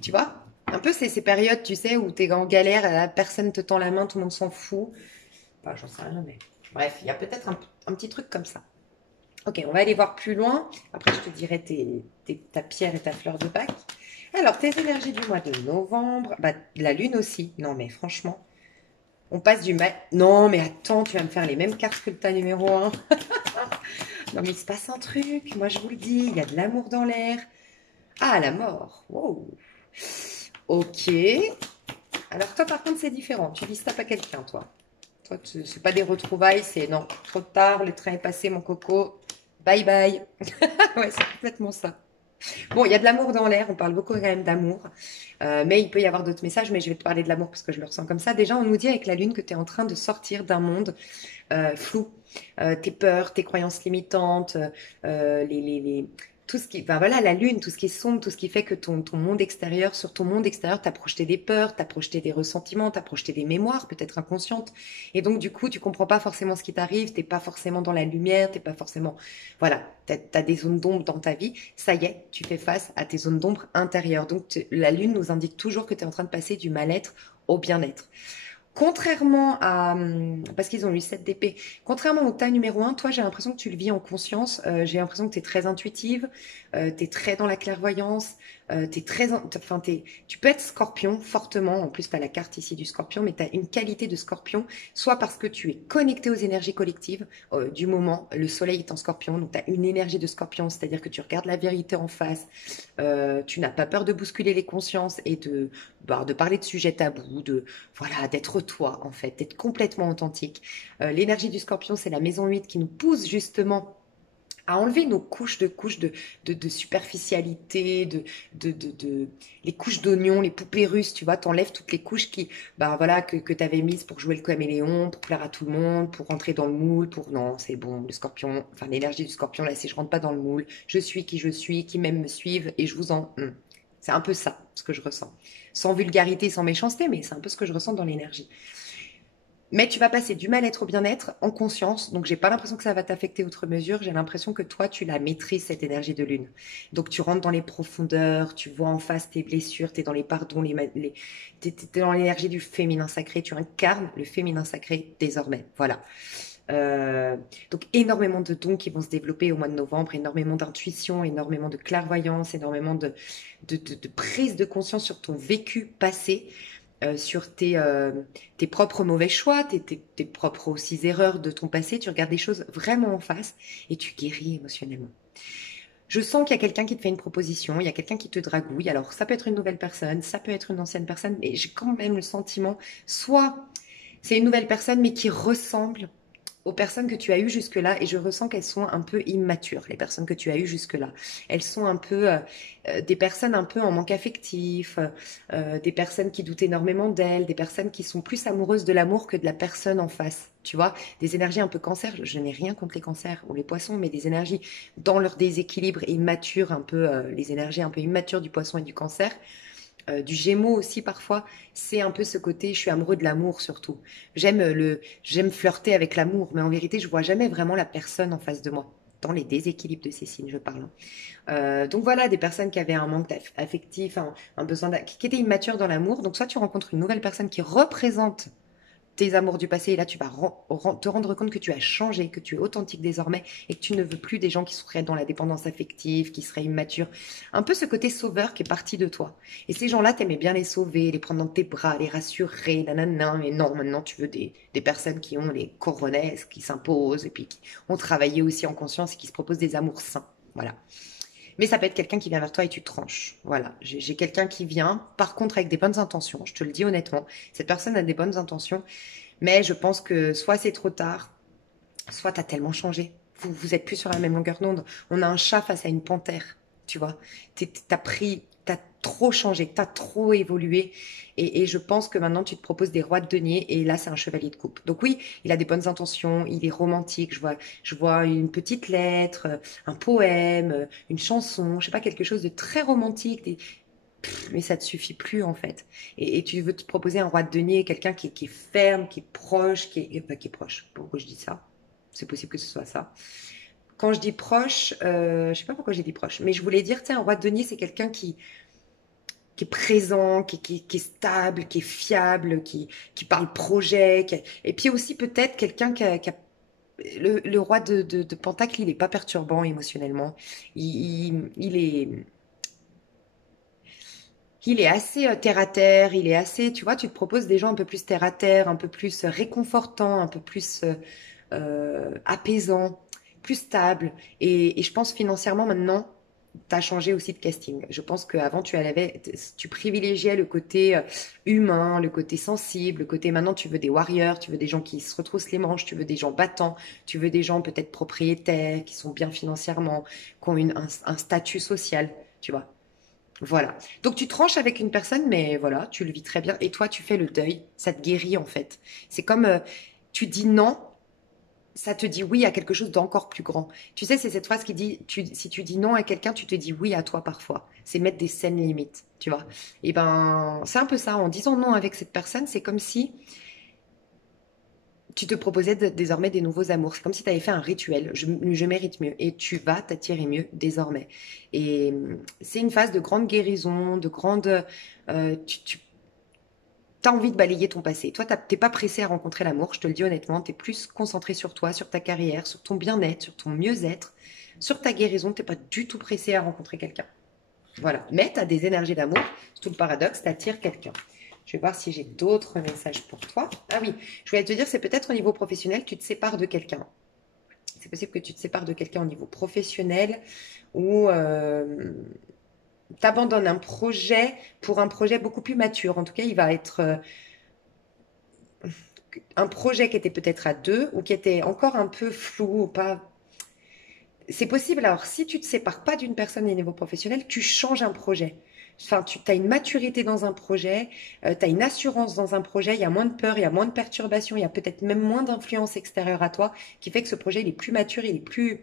Tu vois? Un peu ces périodes, tu sais, où t'es en galère, personne te tend la main, tout le monde s'en fout. Enfin, j'en sais rien, mais bref, il y a peut-être un petit truc comme ça. Ok, on va aller voir plus loin. Après, je te dirai ta pierre et ta fleur de Pâques. Alors, tes énergies du mois de novembre. Bah, la lune aussi. Non, mais franchement, on passe du mal. Non, mais attends, tu vas me faire les mêmes cartes que le tas numéro un. Non, mais il se passe un truc. Moi, je vous le dis, il y a de l'amour dans l'air. Ah, la mort. Wow. Ok. Alors toi, par contre, c'est différent. Tu dis stop à quelqu'un, toi. Toi, c'est pas des retrouvailles, c'est non, trop tard, le train est passé, mon coco. Bye bye. Ouais, c'est complètement ça. Bon, il y a de l'amour dans l'air, on parle beaucoup quand même d'amour. Mais il peut y avoir d'autres messages, mais je vais te parler de l'amour parce que je le ressens comme ça. Déjà, on nous dit avec la lune que tu es en train de sortir d'un monde flou. Tes peurs, tes croyances limitantes, tout ce qui, ben voilà, la lune, tout ce qui est sombre, tout ce qui fait que ton monde extérieur, sur ton monde extérieur, t'as projeté des peurs, t'as projeté des ressentiments, t'as projeté des mémoires, peut-être inconscientes. Et donc, du coup, tu comprends pas forcément ce qui t'arrive, t'es pas forcément dans la lumière, t'es pas forcément, voilà, t'as des zones d'ombre dans ta vie. Ça y est, tu fais face à tes zones d'ombre intérieures. Donc, la lune nous indique toujours que tu es en train de passer du mal-être au bien-être. Contrairement à... Parce qu'ils ont eu 7 d'épée. Contrairement au tas numéro un, toi, j'ai l'impression que tu le vis en conscience. J'ai l'impression que tu es très intuitive, tu es très dans la clairvoyance. Tu peux être scorpion fortement. En plus, tu as la carte ici du scorpion, mais tu as une qualité de scorpion, soit parce que tu es connecté aux énergies collectives du moment. Le soleil est en scorpion, donc tu as une énergie de scorpion, c'est-à-dire que tu regardes la vérité en face, tu n'as pas peur de bousculer les consciences et de parler de sujets tabous, voilà, d'être toi, en fait, d'être complètement authentique. L'énergie du scorpion, c'est la maison 8 qui nous pousse justement à enlever nos couches de superficialité, les couches d'oignons, les poupées russes, tu vois, t'enlèves toutes les couches voilà, que t'avais mises pour jouer le caméléon, pour plaire à tout le monde, pour rentrer dans le moule, non, c'est bon, le scorpion, enfin, l'énergie du scorpion, là, c'est je rentre pas dans le moule, je suis, qui m'aime me suivent, et je vous en, c'est un peu ça, ce que je ressens. Sans vulgarité, sans méchanceté, mais c'est un peu ce que je ressens dans l'énergie. Mais tu vas passer du mal-être au bien-être en conscience. Donc, j'ai pas l'impression que ça va t'affecter outre mesure. J'ai l'impression que toi, tu la maîtrises, cette énergie de lune. Donc, tu rentres dans les profondeurs, tu vois en face tes blessures, tu es dans les pardons, t'es dans l'énergie du féminin sacré. Tu incarnes le féminin sacré désormais. Voilà. Donc, énormément de dons qui vont se développer au mois de novembre, énormément d'intuition, énormément de clairvoyance, énormément de prise de conscience sur ton vécu passé, sur tes propres mauvais choix, tes propres aussi erreurs de ton passé. Tu regardes les choses vraiment en face et tu guéris émotionnellement. Je sens qu'il y a quelqu'un qui te fait une proposition, il y a quelqu'un qui te dragouille. Alors, ça peut être une nouvelle personne, ça peut être une ancienne personne, mais j'ai quand même le sentiment, soit c'est une nouvelle personne, mais qui ressemble aux personnes que tu as eues jusque-là, et je ressens qu'elles sont un peu immatures, les personnes que tu as eues jusque-là. Elles sont un peu des personnes un peu en manque affectif, des personnes qui doutent énormément d'elles, des personnes qui sont plus amoureuses de l'amour que de la personne en face. Tu vois, des énergies un peu cancer. Je n'ai rien contre les cancers ou les poissons, mais des énergies dans leur déséquilibre immature, un peu les énergies un peu immatures du poisson et du cancer. Du Gémeaux aussi parfois, c'est un peu ce côté, je suis amoureux de l'amour surtout. J'aime flirter avec l'amour, mais en vérité, je vois jamais vraiment la personne en face de moi. Dans les déséquilibres de ces signes, je parle. Donc voilà, des personnes qui avaient un manque affectif, un besoin, qui étaient immatures dans l'amour. Donc soit tu rencontres une nouvelle personne qui représente tes amours du passé, et là tu vas te rendre compte que tu as changé, que tu es authentique désormais et que tu ne veux plus des gens qui seraient dans la dépendance affective, qui seraient immatures. Un peu ce côté sauveur qui est parti de toi. Et ces gens-là, t'aimais bien les sauver, les prendre dans tes bras, les rassurer, nanana, mais non, maintenant tu veux des personnes qui ont les coronesses, qui s'imposent et puis qui ont travaillé aussi en conscience et qui se proposent des amours sains. Voilà. Mais ça peut être quelqu'un qui vient vers toi et tu tranches. Voilà, j'ai quelqu'un qui vient, par contre avec des bonnes intentions, je te le dis honnêtement. Cette personne a des bonnes intentions, mais je pense que soit c'est trop tard, soit tu as tellement changé. Vous êtes plus sur la même longueur d'onde. On a un chat face à une panthère, tu vois. T'as trop changé, t'as trop évolué. Et je pense que maintenant, tu te proposes des rois de denier. Et là, c'est un chevalier de coupe. Donc oui, il a des bonnes intentions, il est romantique. Je vois une petite lettre, un poème, une chanson, je sais pas, quelque chose de très romantique. Mais ça te suffit plus en fait. Et tu veux te proposer un roi de denier, quelqu'un qui est ferme, qui est proche, qui est proche. Pourquoi je dis ça? C'est possible que ce soit ça. Quand je dis proche, je sais pas pourquoi j'ai dit proche, mais je voulais dire, tu sais, un roi de denier, c'est quelqu'un qui est présent, qui est stable, qui est fiable, qui parle projet, et puis aussi peut-être quelqu'un le roi de Pentacle, il est pas perturbant émotionnellement. Il est assez terre à terre, il est assez, tu vois, tu te proposes des gens un peu plus terre à terre, un peu plus réconfortants, un peu plus apaisants, plus stables. Et je pense financièrement maintenant, tu as changé aussi de casting. Je pense qu'avant, tu privilégiais le côté humain, le côté sensible, le côté maintenant, tu veux des warriors, tu veux des gens qui se retroussent les manches, tu veux des gens battants, tu veux des gens peut-être propriétaires, qui sont bien financièrement, qui ont un statut social, tu vois. Voilà. Donc tu tranches avec une personne, mais voilà, tu le vis très bien. Et toi, tu fais le deuil. Ça te guérit en fait. C'est comme tu dis non, ça te dit oui à quelque chose d'encore plus grand. Tu sais, c'est cette phrase qui dit, si tu dis non à quelqu'un, tu te dis oui à toi parfois. C'est mettre des saines limites, tu vois. Et ben, c'est un peu ça. En disant non avec cette personne, c'est comme si tu te proposais désormais des nouveaux amours. C'est comme si tu avais fait un rituel. Je mérite mieux. Et tu vas t'attirer mieux désormais. Et c'est une phase de grande guérison, de grande... tu as envie de balayer ton passé. Toi, t'es pas pressé à rencontrer l'amour, je te le dis honnêtement. Tu es plus concentré sur toi, sur ta carrière, sur ton bien-être, sur ton mieux-être, sur ta guérison. Tu n'es pas du tout pressé à rencontrer quelqu'un. Voilà. Mais tu as des énergies d'amour. C'est tout le paradoxe, tu attires quelqu'un. Je vais voir si j'ai d'autres messages pour toi. Ah oui, je voulais te dire, c'est peut-être au niveau professionnel, tu te sépares de quelqu'un. C'est possible que tu te sépares de quelqu'un au niveau professionnel ou tu abandonnes un projet pour un projet beaucoup plus mature. En tout cas, il va être un projet qui était peut-être à deux ou qui était encore un peu flou ou pas. C'est possible. Alors, si tu ne te sépares pas d'une personne au niveau professionnel, tu changes un projet. Enfin, tu as une maturité dans un projet, tu as une assurance dans un projet, il y a moins de peur, il y a moins de perturbations, il y a peut-être même moins d'influence extérieure à toi qui fait que ce projet, il est plus mature, il est plus...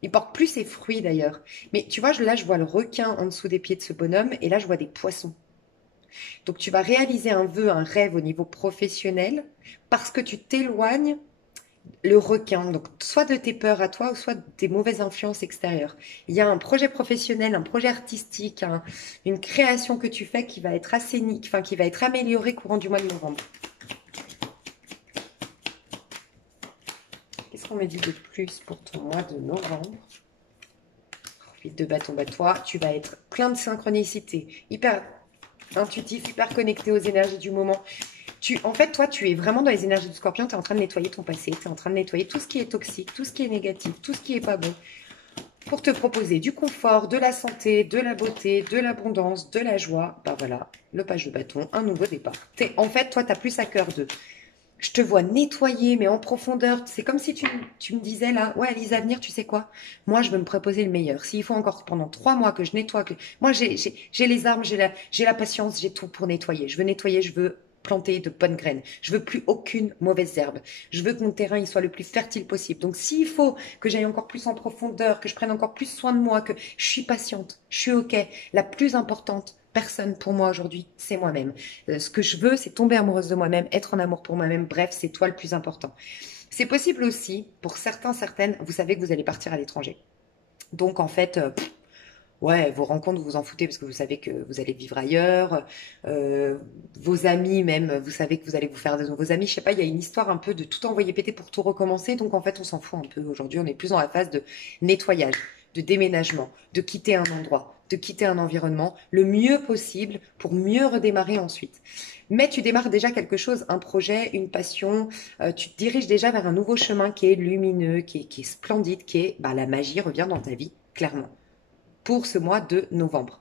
Il porte plus ses fruits d'ailleurs. Mais tu vois, là, je vois le requin en dessous des pieds de ce bonhomme et là, je vois des poissons. Donc, tu vas réaliser un vœu, un rêve au niveau professionnel parce que tu t'éloignes le requin, donc soit de tes peurs à toi ou soit des mauvaises influences extérieures. Il y a un projet professionnel, un projet artistique, une création que tu fais qui va être assainie, enfin qui va être améliorée courant du mois de novembre. Qu'est-ce qu'on me dit de plus pour ton mois de novembre? 8 de bâton, bah toi, tu vas être plein de synchronicité, hyper intuitif, hyper connecté aux énergies du moment. En fait, toi, tu es vraiment dans les énergies du scorpion, tu es en train de nettoyer ton passé, tu es en train de nettoyer tout ce qui est toxique, tout ce qui est négatif, tout ce qui est pas bon, pour te proposer du confort, de la santé, de la beauté, de l'abondance, de la joie. Bah voilà, le page de bâton, un nouveau départ. En fait, toi, tu as plus à cœur de... Je te vois nettoyer, mais en profondeur. C'est comme si tu me disais là, ouais, Lise, à venir, tu sais quoi? Moi, je veux me proposer le meilleur. S'il faut encore pendant 3 mois que je nettoie, moi, j'ai les armes, j'ai la patience, j'ai tout pour nettoyer. Je veux nettoyer, je veux planter de bonnes graines. Je veux plus aucune mauvaise herbe. Je veux que mon terrain il soit le plus fertile possible. Donc, s'il faut que j'aille encore plus en profondeur, que je prenne encore plus soin de moi, que je suis patiente, je suis OK. La plus importante personne pour moi aujourd'hui, c'est moi-même. Ce que je veux, c'est tomber amoureuse de moi-même, être en amour pour moi-même. Bref, c'est toi le plus important. C'est possible aussi, pour certains, certaines, vous savez que vous allez partir à l'étranger. Donc, en fait, ouais, vos rencontres, vous vous en foutez parce que vous savez que vous allez vivre ailleurs. Euh, Vos amis, même, vous savez que vous allez vous faire de nouveaux amis. Je sais pas, il y a une histoire un peu de tout envoyer péter pour tout recommencer. Donc, en fait, on s'en fout un peu. Aujourd'hui, on est plus dans la phase de nettoyage, de déménagement, de quitter un endroit, de quitter un environnement le mieux possible pour mieux redémarrer ensuite. Mais tu démarres déjà quelque chose, un projet, une passion. Tu te diriges déjà vers un nouveau chemin qui est lumineux, qui est splendide, qui est bah, la magie revient dans ta vie, clairement pour ce mois de novembre.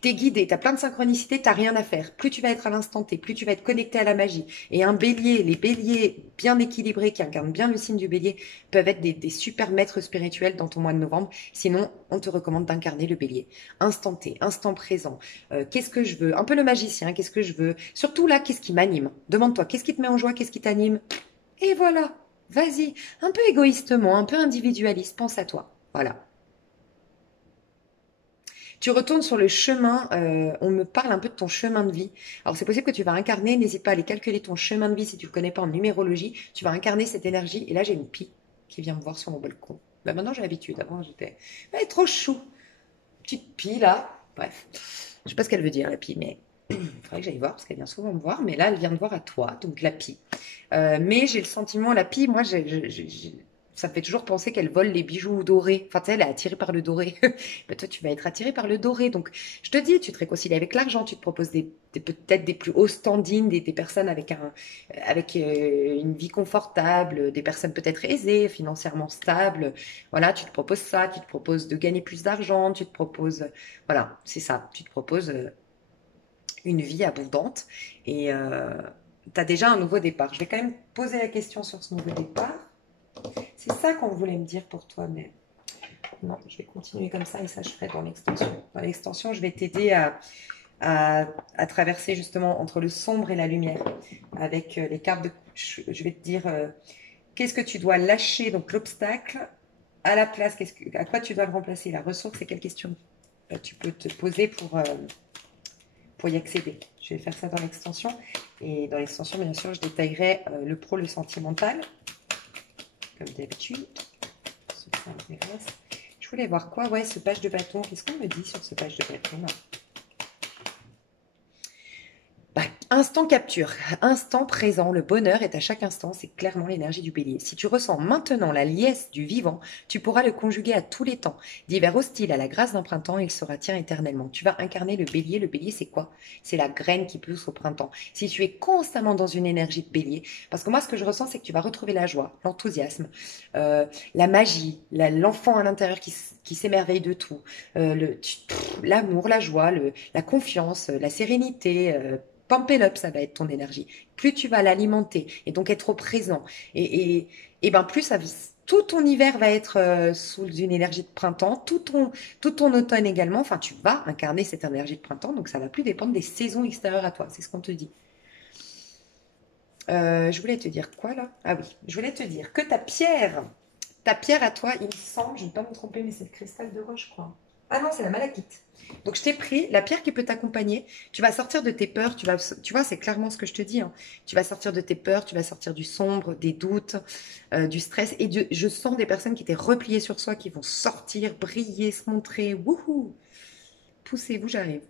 T'es guidé, t'as plein de synchronicité, t'as rien à faire. Plus tu vas être à l'instant T, plus tu vas être connecté à la magie. Et un bélier, les béliers bien équilibrés qui incarnent bien le signe du bélier peuvent être des super maîtres spirituels dans ton mois de novembre. Sinon, on te recommande d'incarner le bélier. Instant T, instant présent. Qu'est-ce que je veux? Un peu le magicien, qu'est-ce que je veux? Surtout là, qu'est-ce qui m'anime? Demande-toi, qu'est-ce qui te met en joie? Qu'est-ce qui t'anime? Et voilà, vas-y. Un peu égoïstement, un peu individualiste, pense à toi. Voilà. Tu retournes sur le chemin, on me parle un peu de ton chemin de vie. Alors c'est possible que tu vas incarner, n'hésite pas à aller calculer ton chemin de vie si tu ne le connais pas en numérologie. Tu vas incarner cette énergie. Et là j'ai une pie qui vient me voir sur mon balcon. Bah, maintenant j'ai l'habitude, avant j'étais... Elle est trop chou. Petite pie là. Bref, je sais pas ce qu'elle veut dire la pie, mais il faudrait que j'aille voir parce qu'elle vient souvent me voir. Mais là elle vient me voir à toi, donc la pie. Mais j'ai le sentiment, la pie, moi ça me fait toujours penser qu'elle vole les bijoux dorés. Enfin, tu sais, elle est attirée par le doré. Mais toi, tu vas être attiré par le doré. Donc, je te dis, tu te réconcilies avec l'argent, tu te proposes peut-être des plus hauts standings, des personnes avec une vie confortable, des personnes peut-être aisées, financièrement stables. Voilà, tu te proposes ça, tu te proposes de gagner plus d'argent, tu te proposes, voilà, c'est ça, tu te proposes une vie abondante et tu as déjà un nouveau départ. Je vais quand même poser la question sur ce nouveau départ. C'est ça qu'on voulait me dire pour toi, mais non, je vais continuer comme ça et ça je ferai dans l'extension. Dans l'extension, je vais t'aider à traverser justement entre le sombre et la lumière avec les cartes de... Je vais te dire qu'est-ce que tu dois lâcher, donc l'obstacle, à la place, à quoi tu dois le remplacer. La ressource, c'est quelle question tu peux te poser pour y accéder. Je vais faire ça dans l'extension. Et dans l'extension, bien sûr, je détaillerai le pro, le sentimental, comme d'habitude. Ça m'intéresse. Je voulais voir quoi? Ouais, ce page de bâton. Qu'est-ce qu'on me dit sur ce page de bâton là? Bah, Instant capture, instant présent, le bonheur est à chaque instant, c'est clairement l'énergie du bélier. Si tu ressens maintenant la liesse du vivant, tu pourras le conjuguer à tous les temps. D'hiver hostile à la grâce d'un printemps, il sera tien éternellement. Tu vas incarner le bélier c'est quoi? C'est la graine qui pousse au printemps. Si tu es constamment dans une énergie de bélier, parce que moi ce que je ressens c'est que tu vas retrouver la joie, l'enthousiasme, la magie, l'enfant à l'intérieur qui s'émerveille de tout, l'amour, la joie, la confiance, la sérénité, pump it up, ça va être ton énergie. Plus tu vas l'alimenter et donc être au présent, et ben plus tout ton hiver va être sous une énergie de printemps, tout ton automne également. Enfin, tu vas incarner cette énergie de printemps, donc ça va plus dépendre des saisons extérieures à toi. C'est ce qu'on te dit. Je voulais te dire quoi là? Ah oui, je voulais te dire que ta pierre à toi, il me semble, je ne vais pas me tromper, mais c'est le cristal de roche, je crois. Ah non, c'est la malachite. Donc je t'ai pris la pierre qui peut t'accompagner. Tu vas sortir de tes peurs, tu vois, c'est clairement ce que je te dis, hein. Tu vas sortir de tes peurs, tu vas sortir du sombre, des doutes, du stress. Et je sens des personnes qui étaient repliées sur soi, qui vont sortir, briller, se montrer. Wouhou! Poussez-vous, j'arrive.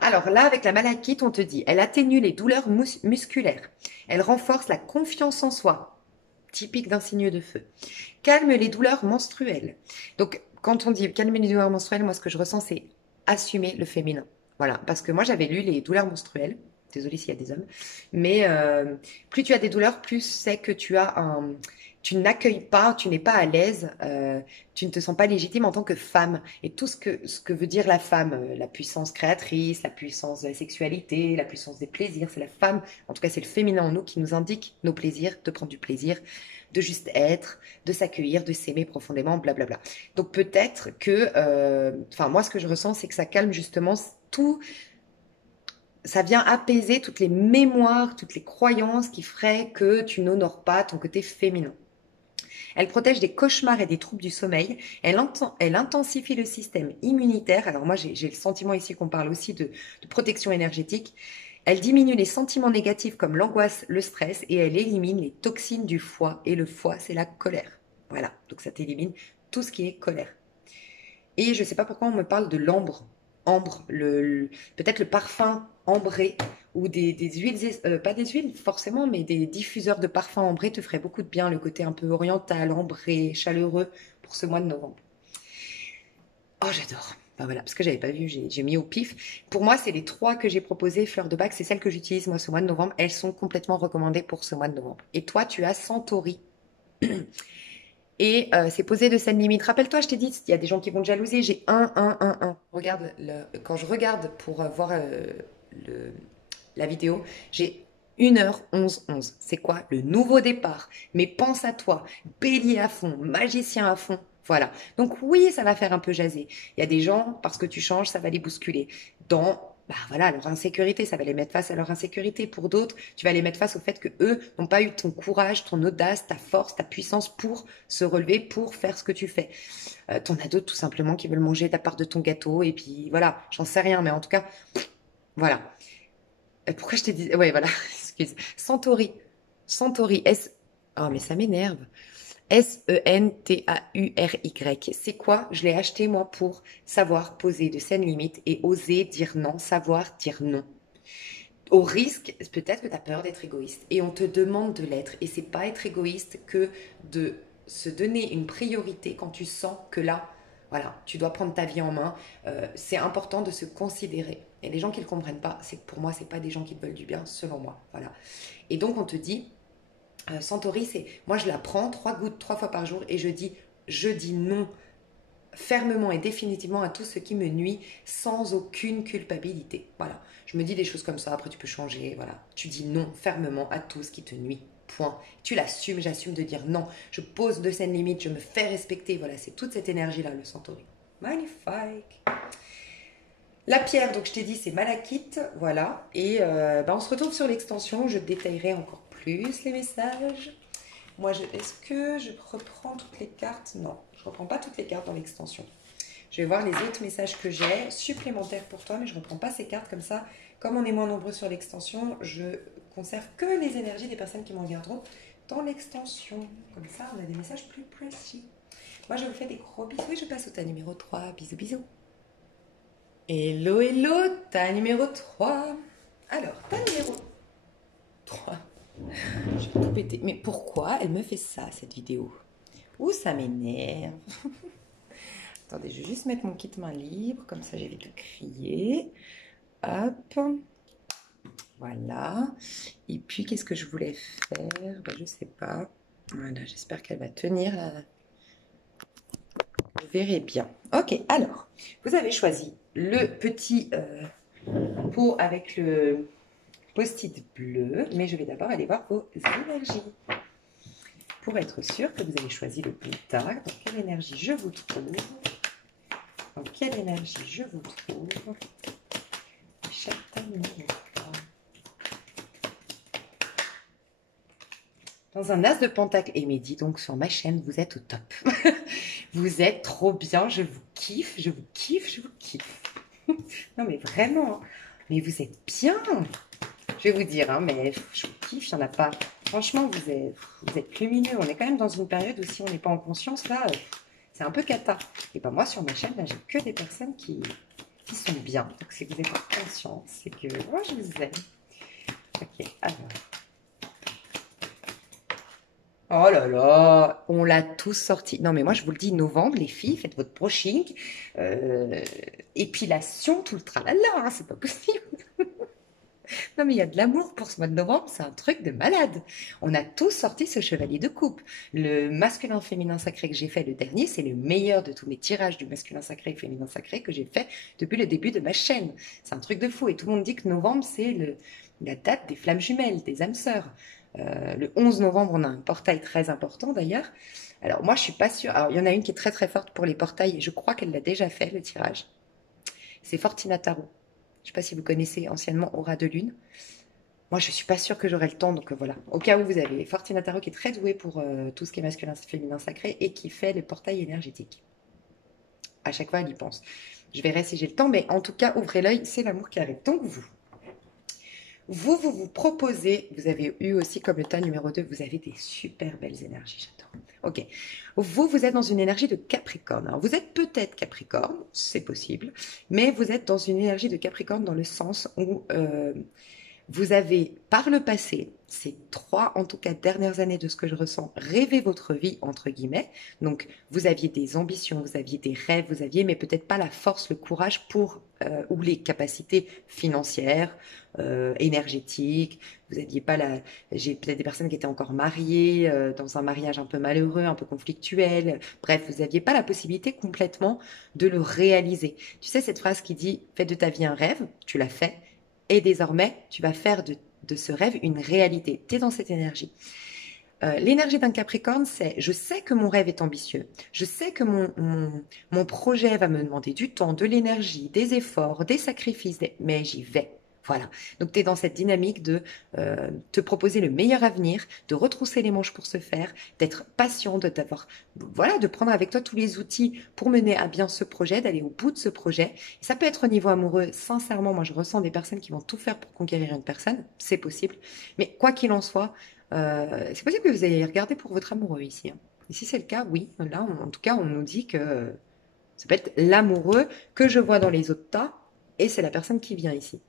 Alors là, avec la malachite, on te dit, elle atténue les douleurs musculaires. Elle renforce la confiance en soi, typique d'un signe de feu. Calme les douleurs menstruelles. Donc, quand on dit calmer les douleurs menstruelles, moi, ce que je ressens, c'est assumer le féminin. Voilà, parce que moi, j'avais lu les douleurs menstruelles. Désolée s'il y a des hommes. Mais plus tu as des douleurs, plus c'est que tu n'accueilles pas, tu n'es pas à l'aise, tu ne te sens pas légitime en tant que femme. Et tout ce que veut dire la femme, la puissance créatrice, la puissance de la sexualité, la puissance des plaisirs, c'est la femme, en tout cas c'est le féminin en nous qui nous indique nos plaisirs, de prendre du plaisir, de juste être, de s'accueillir, de s'aimer profondément, blablabla. Donc peut-être que, enfin moi ce que je ressens, c'est que ça calme justement tout, ça vient apaiser toutes les mémoires, toutes les croyances qui feraient que tu n'honores pas ton côté féminin. Elle protège des cauchemars et des troubles du sommeil. Elle intensifie le système immunitaire. Alors moi, j'ai le sentiment ici qu'on parle aussi de protection énergétique. Elle diminue les sentiments négatifs comme l'angoisse, le stress, et elle élimine les toxines du foie. Et le foie, c'est la colère. Voilà, donc ça t'élimine tout ce qui est colère. Et je ne sais pas pourquoi on me parle de l'ambre. Ambre, peut-être le parfum ambré ou des huiles, pas des huiles forcément, mais des diffuseurs de parfums ambrés te ferait beaucoup de bien, le côté un peu oriental, ambré, chaleureux pour ce mois de novembre. Oh, j'adore. Ben voilà, parce que j'avais pas vu, j'ai mis au pif. Pour moi, c'est les trois que j'ai proposées, fleurs de bac, c'est celles que j'utilise moi ce mois de novembre. Elles sont complètement recommandées pour ce mois de novembre. Et toi, tu as Centauri. Et c'est posé de scène limite. Rappelle-toi, je t'ai dit, il y a des gens qui vont te jalouser. J'ai un. Regarde, quand je regarde pour voir la vidéo, j'ai 1h11. C'est quoi? Le nouveau départ. Mais pense à toi, bélier à fond, magicien à fond. Voilà. Donc oui, ça va faire un peu jaser. Il y a des gens, parce que tu changes, ça va les bousculer. Dans, bah voilà, leur insécurité, ça va les mettre face à leur insécurité. Pour d'autres, tu vas les mettre face au fait que eux n'ont pas eu ton courage, ton audace, ta force, ta puissance pour se relever, pour faire ce que tu fais. T'en as d'autres tout simplement qui veulent manger ta part de ton gâteau et puis voilà, j'en sais rien, mais en tout cas, voilà. Pourquoi je t'ai dit... Ouais, voilà, excuse. Centauri. Centauri. Oh, mais ça m'énerve. Centauri. C'est quoi? Je l'ai acheté, moi, pour savoir poser de saines limites et oser dire non, savoir dire non. Au risque, peut-être que tu as peur d'être égoïste et on te demande de l'être. Et c'est pas être égoïste que de se donner une priorité quand tu sens que là, voilà, tu dois prendre ta vie en main. C'est important de se considérer. Et les gens qui ne le comprennent pas, c'est que pour moi, c'est pas des gens qui te veulent du bien, selon moi. Voilà. Et donc, on te dit, Centauri, c'est, moi, je la prends 3 gouttes 3 fois par jour et je dis non fermement et définitivement à tout ce qui me nuit sans aucune culpabilité. Voilà. Je me dis des choses comme ça, après tu peux changer, voilà. Tu dis non fermement à tout ce qui te nuit. Point. Tu l'assumes, j'assume de dire non. Je pose de saines limites, je me fais respecter. Voilà, c'est toute cette énergie-là, le Centauri. Magnifique. La pierre, donc je t'ai dit, c'est malachite, voilà. Et on se retrouve sur l'extension, je détaillerai encore plus les messages. Moi, est-ce que je reprends toutes les cartes? Non, je ne reprends pas toutes les cartes dans l'extension. Je vais voir les autres messages que j'ai supplémentaires pour toi, mais je ne reprends pas ces cartes comme ça. Comme on est moins nombreux sur l'extension, je conserve que les énergies des personnes qui m'en regarderont dans l'extension. Comme ça, on a des messages plus précis. Moi, je vous fais des gros bisous et je passe au tas numéro 3. Bisous, bisous. Hello, hello, tas numéro 3. Alors, ta numéro 3. Je vais tout péter. Mais pourquoi elle me fait ça, cette vidéo? Ouh, ça m'énerve. Attendez, je vais juste mettre mon kit main libre, comme ça j'évite de crier. Hop. Voilà. Et puis, qu'est-ce que je voulais faire? Ben, je sais pas. Voilà, j'espère qu'elle va tenir là. Vous verrez bien. Ok, alors, vous avez choisi le petit pot avec le post-it bleu, mais je vais d'abord aller voir vos énergies. Pour être sûr que vous avez choisi le bon tas, dans quelle énergie je vous trouve? Dans quelle énergie je vous trouve? Dans un as de pentacle. Et mais dis donc, sur ma chaîne, vous êtes au top. Vous êtes trop bien, je vous kiffe, je vous kiffe, je vous kiffe. Non mais vraiment, mais vous êtes bien. Je vais vous dire, hein, mais je vous kiffe, il n'y en a pas. Franchement, vous êtes lumineux. On est quand même dans une période où si on n'est pas en conscience, là, c'est un peu cata. Et ben moi, sur ma chaîne, là, j'ai que des personnes qui sont bien. Donc si vous êtes en conscience, c'est que moi, je vous aime. Ok, alors. Oh là là, on l'a tous sorti. Non mais moi je vous le dis, novembre, les filles, faites votre brushing, épilation, tout le tralala, hein, c'est pas possible. Non mais il y a de l'amour pour ce mois de novembre, c'est un truc de malade. On a tous sorti ce chevalier de coupe. Le masculin féminin sacré que j'ai fait, le dernier, c'est le meilleur de tous mes tirages du masculin sacré et féminin sacré que j'ai fait depuis le début de ma chaîne. C'est un truc de fou et tout le monde dit que novembre c'est la date des flammes jumelles, des âmes sœurs. Le 11 novembre, on a un portail très important d'ailleurs. Alors moi je suis pas sûre, alors il y en a une qui est très très forte pour les portails et je crois qu'elle l'a déjà fait le tirage. C'est Fortina Tarot. Je ne sais pas si vous connaissez anciennement Aura de Lune. Moi, je ne suis pas sûre que j'aurai le temps, donc voilà. Au cas où vous avez Fortina Tarot qui est très douée pour tout ce qui est masculin, féminin, sacré et qui fait le portail énergétique. À chaque fois, elle y pense. Je verrai si j'ai le temps, mais en tout cas, ouvrez l'œil, c'est l'amour qui arrive. Donc vous proposez, vous avez eu aussi comme le tas numéro 2, vous avez des super belles énergies, j'adore. Ok, vous êtes dans une énergie de Capricorne. Alors, vous êtes peut-être Capricorne, c'est possible, mais vous êtes dans une énergie de Capricorne dans le sens où vous avez, par le passé, ces 3, en tout cas, dernières années de ce que je ressens, rêvé votre vie, entre guillemets. Donc, vous aviez des ambitions, vous aviez des rêves, vous aviez, mais peut-être pas la force, le courage pour, ou les capacités financières, énergétiques. Vous n'aviez pas la... J'ai peut-être des personnes qui étaient encore mariées, dans un mariage un peu malheureux, un peu conflictuel. Bref, vous n'aviez pas la possibilité complètement de le réaliser. Tu sais, cette phrase qui dit « Fais de ta vie un rêve », tu l'as fait. Et désormais, tu vas faire de ce rêve une réalité. Tu es dans cette énergie. L'énergie d'un Capricorne, c'est je sais que mon rêve est ambitieux. Je sais que mon projet va me demander du temps, de l'énergie, des efforts, des sacrifices, mais j'y vais. Voilà. Donc, tu es dans cette dynamique de te proposer le meilleur avenir, de retrousser les manches pour ce faire, d'être patient, voilà, de prendre avec toi tous les outils pour mener à bien ce projet, d'aller au bout de ce projet. Et ça peut être au niveau amoureux. Sincèrement, moi, je ressens des personnes qui vont tout faire pour conquérir une personne. C'est possible. Mais quoi qu'il en soit, c'est possible que vous ayez regardé pour votre amoureux ici. Hein. Et si c'est le cas, oui. Là, en tout cas, on nous dit que ça peut être l'amoureux que je vois dans les autres tas et c'est la personne qui vient ici.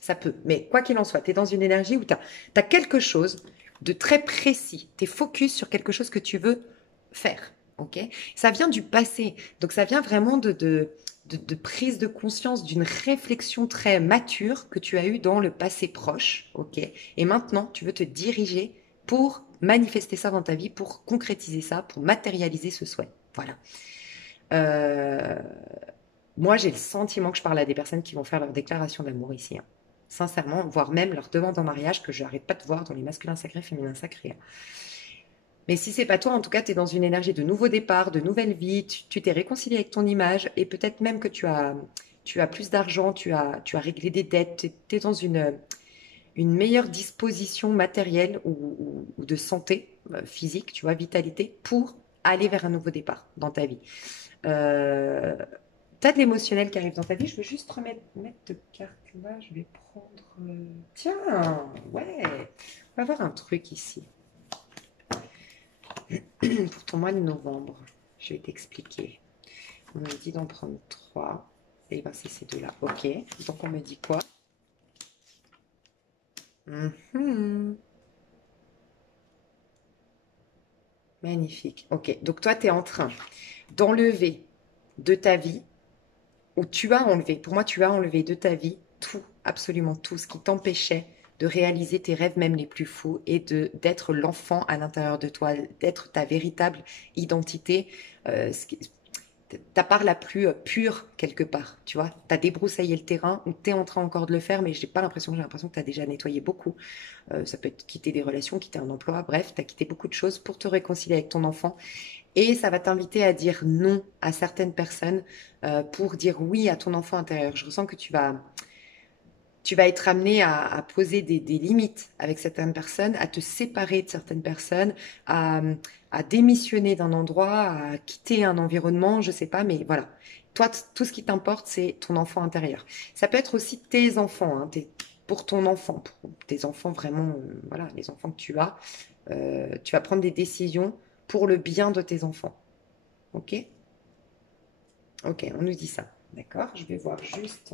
Ça peut. Mais quoi qu'il en soit, tu es dans une énergie où tu as quelque chose de très précis. Tu es focus sur quelque chose que tu veux faire. Ok. Ça vient du passé. Donc, ça vient vraiment de prise de conscience, d'une réflexion très mature que tu as eue dans le passé proche. Ok. Et maintenant, tu veux te diriger pour manifester ça dans ta vie, pour concrétiser ça, pour matérialiser ce souhait. Voilà. Moi, j'ai le sentiment que je parle à des personnes qui vont faire leur déclaration d'amour ici. Hein. Sincèrement, voire même leur demande en mariage que je n'arrête pas de voir dans les masculins sacrés, féminins sacrés. Hein. Mais si c'est pas toi, en tout cas, tu es dans une énergie de nouveau départ, de nouvelle vie, tu t'es réconcilié avec ton image et peut-être même que tu as plus d'argent, tu as réglé des dettes, tu es dans une meilleure disposition matérielle ou de santé physique, tu vois, vitalité, pour aller vers un nouveau départ dans ta vie. Tu as de l'émotionnel qui arrive dans ta vie. Je veux juste mettre de cartes là. Je vais prendre... Tiens, ouais. On va voir un truc ici. Pour ton mois de novembre, je vais t'expliquer. On me dit d'en prendre 3. Et ben c'est ces deux-là. Ok. Donc on me dit quoi? Mhm. Magnifique. Ok, donc toi, tu es en train d'enlever de ta vie, ou tu as enlevé, pour moi, tu as enlevé de ta vie tout, absolument tout, ce qui t'empêchait de réaliser tes rêves, même les plus fous, et d'être l'enfant à l'intérieur de toi, d'être ta véritable identité, ta part la plus pure quelque part, tu vois. Tu as débroussaillé le terrain, ou tu es en train encore de le faire, mais j'ai l'impression que tu as déjà nettoyé beaucoup. Ça peut être quitter des relations, quitter un emploi, bref, tu as quitté beaucoup de choses pour te réconcilier avec ton enfant. Et ça va t'inviter à dire non à certaines personnes pour dire oui à ton enfant intérieur. Je ressens que tu vas être amené à poser des limites avec certaines personnes, à te séparer de certaines personnes, à, à démissionner d'un endroit, à quitter un environnement, je sais pas, mais voilà. Toi, tout ce qui t'importe, c'est ton enfant intérieur. Ça peut être aussi tes enfants, hein, pour ton enfant, pour tes enfants vraiment, voilà, les enfants que tu vas prendre des décisions pour le bien de tes enfants. Ok? Ok, on nous dit ça. D'accord? Je vais voir juste.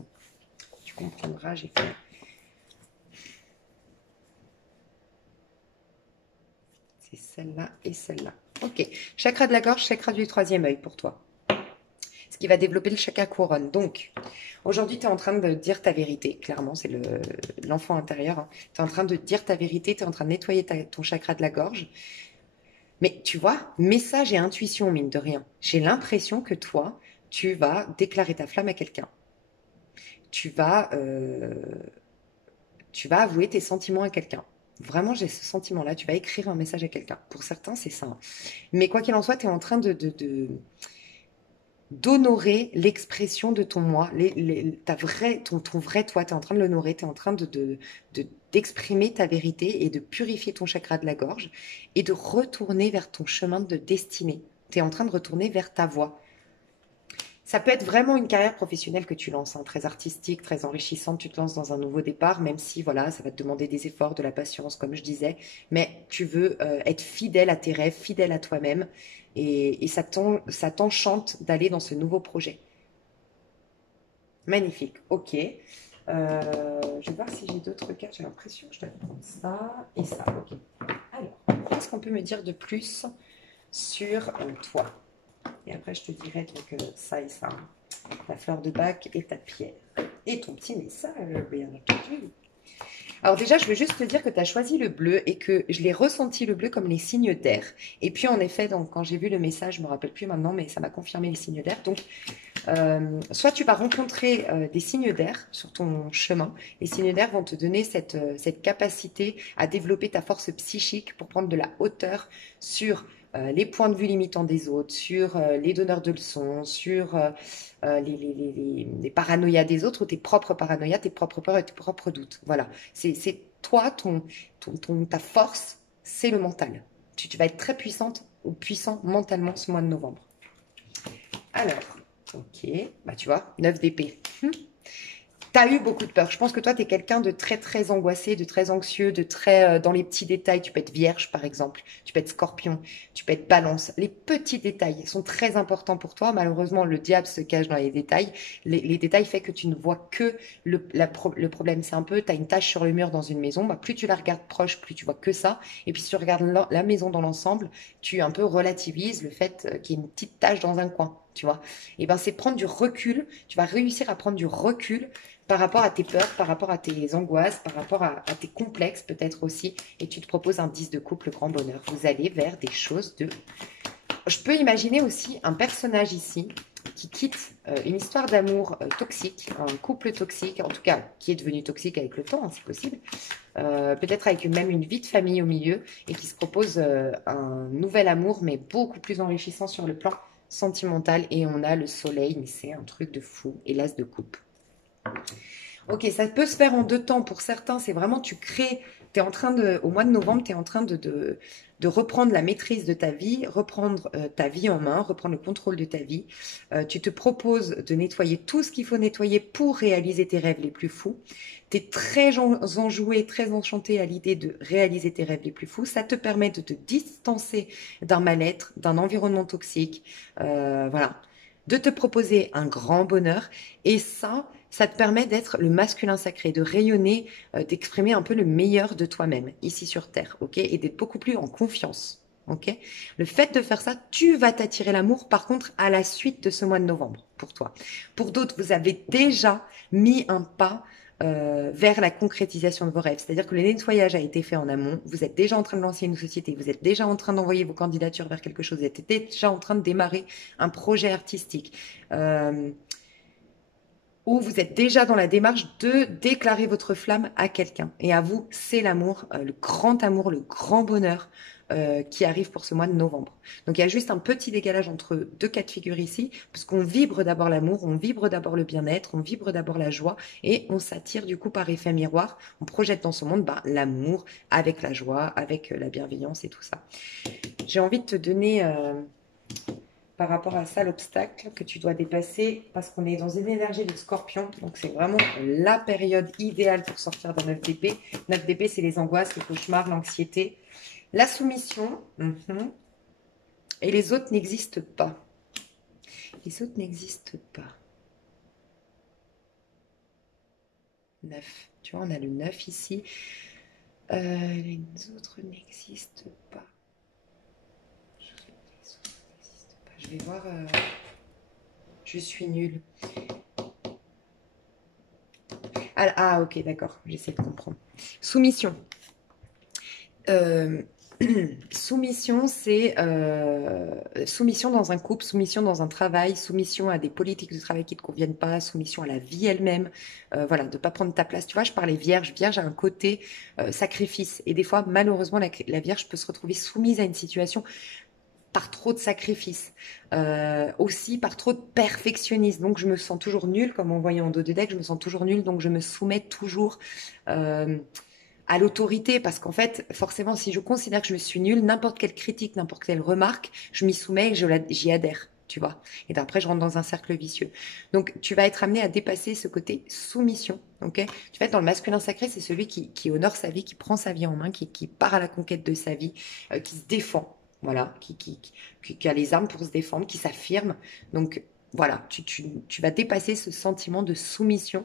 Tu comprendras, j'ai fait. C'est celle-là et celle-là. Ok. Chakra de la gorge, chakra du troisième œil pour toi. Ce qui va développer le chakra couronne. Donc, aujourd'hui, tu es en train de dire ta vérité. Clairement, c'est l'enfant intérieur. Hein. Tu es en train de dire ta vérité, tu es en train de nettoyer ton chakra de la gorge. Mais tu vois, message et intuition, mine de rien. J'ai l'impression que toi, tu vas déclarer ta flamme à quelqu'un. Tu vas, euh, tu vas avouer tes sentiments à quelqu'un. Vraiment, j'ai ce sentiment-là. Tu vas écrire un message à quelqu'un. Pour certains, c'est ça. Mais quoi qu'il en soit, tu es en train d'honorer l'expression de ton moi, ton vrai toi, tu es en train de l'honorer, tu es en train d'exprimer ta vérité et de purifier ton chakra de la gorge et de retourner vers ton chemin de destinée. Tu es en train de retourner vers ta voie. Ça peut être vraiment une carrière professionnelle que tu lances, hein, très artistique, très enrichissante. Tu te lances dans un nouveau départ, même si voilà, ça va te demander des efforts, de la patience, comme je disais. Mais tu veux être fidèle à tes rêves, fidèle à toi-même, et ça t'enchante d'aller dans ce nouveau projet. Magnifique. Ok. Je vais voir si j'ai d'autres cartes. J'ai l'impression que je dois prendre ça et ça. Ok. Alors, qu'est-ce qu'on peut me dire de plus sur toi? Et après, je te dirai donc ça et ça. Ta fleur de bac et ta pierre. Et ton petit message, bien entendu. Alors déjà, je veux juste te dire que tu as choisi le bleu et que je l'ai ressenti le bleu comme les signes d'air. Et puis en effet, donc, quand j'ai vu le message, je ne me rappelle plus maintenant, mais ça m'a confirmé les signes d'air. Donc, soit tu vas rencontrer des signes d'air sur ton chemin. Les signes d'air vont te donner cette capacité à développer ta force psychique pour prendre de la hauteur sur les points de vue limitants des autres, sur les donneurs de leçons, sur les paranoïas des autres ou tes propres paranoïas, tes propres peurs et tes propres doutes. Voilà. C'est toi, ta force, c'est le mental. Tu vas être très puissante ou puissant mentalement ce mois de novembre. Alors, ok, bah tu vois, 9 d'épée. T'as eu beaucoup de peur. Je pense que toi, tu es quelqu'un de très, très angoissé, de très anxieux, de très dans les petits détails. Tu peux être vierge, par exemple. Tu peux être scorpion. Tu peux être balance. Les petits détails sont très importants pour toi. Malheureusement, le diable se cache dans les détails. Les détails fait que tu ne vois que le problème. C'est un peu, tu as une tache sur le mur dans une maison. Bah, plus tu la regardes proche, plus tu vois que ça. Et puis, si tu regardes la maison dans l'ensemble, tu un peu relativises le fait qu'il y ait une petite tache dans un coin. Tu vois. Et ben, c'est prendre du recul. Tu vas réussir à prendre du recul par rapport à tes peurs, par rapport à tes angoisses, par rapport à tes complexes peut-être aussi, et tu te proposes un 10 de couple grand bonheur. Vous allez vers des choses de... Je peux imaginer aussi un personnage ici qui quitte une histoire d'amour toxique, un couple toxique, en tout cas qui est devenu toxique avec le temps, hein, c'est possible, peut-être avec même une vie de famille au milieu, et qui se propose un nouvel amour, mais beaucoup plus enrichissant sur le plan sentimental, et on a le soleil, mais c'est un truc de fou, et l'as de coupe. Ok, ça peut se faire en deux temps. Pour certains, c'est vraiment tu crées, au mois de novembre, tu es en train de reprendre la maîtrise de ta vie, reprendre ta vie en main, reprendre le contrôle de ta vie. Tu te proposes de nettoyer tout ce qu'il faut nettoyer pour réaliser tes rêves les plus fous. Tu es très enjoué, très enchanté à l'idée de réaliser tes rêves les plus fous. Ça te permet de te distancer d'un mal-être, d'un environnement toxique. Voilà. De te proposer un grand bonheur. Et ça, Ça te permet d'être le masculin sacré, de rayonner, d'exprimer un peu le meilleur de toi-même ici sur Terre, ok? Et d'être beaucoup plus en confiance, ok? Le fait de faire ça, tu vas t'attirer l'amour, par contre, à la suite de ce mois de novembre, pour toi. Pour d'autres, vous avez déjà mis un pas vers la concrétisation de vos rêves. C'est-à-dire que le nettoyage a été fait en amont, vous êtes déjà en train de lancer une société, vous êtes déjà en train d'envoyer vos candidatures vers quelque chose, vous êtes déjà en train de démarrer un projet artistique. Où vous êtes déjà dans la démarche de déclarer votre flamme à quelqu'un. Et à vous, c'est l'amour, le grand bonheur qui arrive pour ce mois de novembre. Donc il y a juste un petit décalage entre deux cas de figure ici, parce qu'on vibre d'abord l'amour, on vibre d'abord le bien-être, on vibre d'abord la joie, et on s'attire du coup par effet miroir, on projette dans ce monde l'amour avec la joie, avec la bienveillance et tout ça. J'ai envie de te donner par rapport à ça l'obstacle que tu dois dépasser parce qu'on est dans une énergie de scorpion. Donc c'est vraiment la période idéale pour sortir d'un 9DP. 9DP, c'est les angoisses, les cauchemars, l'anxiété, la soumission. Et les autres n'existent pas. Les autres n'existent pas. 9. Tu vois, on a le 9 ici. Les autres n'existent pas. Je vais voir. Je suis nulle. Ah, ok, d'accord. J'essaie de comprendre. Soumission. Soumission, c'est soumission dans un couple, soumission dans un travail, soumission à des politiques de travail qui ne te conviennent pas, soumission à la vie elle-même, voilà, de ne pas prendre ta place. Tu vois, je parlais vierge, vierge a un côté sacrifice. Et des fois, malheureusement, la vierge peut se retrouver soumise à une situation par trop de sacrifices, aussi par trop de perfectionnisme. Donc je me sens toujours nulle, comme on voyait en dos de deck, je me sens toujours nulle, donc je me soumets toujours à l'autorité, parce qu'en fait, forcément, si je considère que je suis nulle, n'importe quelle critique, n'importe quelle remarque, je m'y soumets et j'y adhère, tu vois. Et après, je rentre dans un cercle vicieux. Donc, tu vas être amené à dépasser ce côté soumission, ok? Tu vas être dans le masculin sacré, c'est celui qui honore sa vie, qui prend sa vie en main, qui part à la conquête de sa vie, qui se défend, voilà, qui a les armes pour se défendre, qui s'affirme. Donc, voilà, tu vas dépasser ce sentiment de soumission.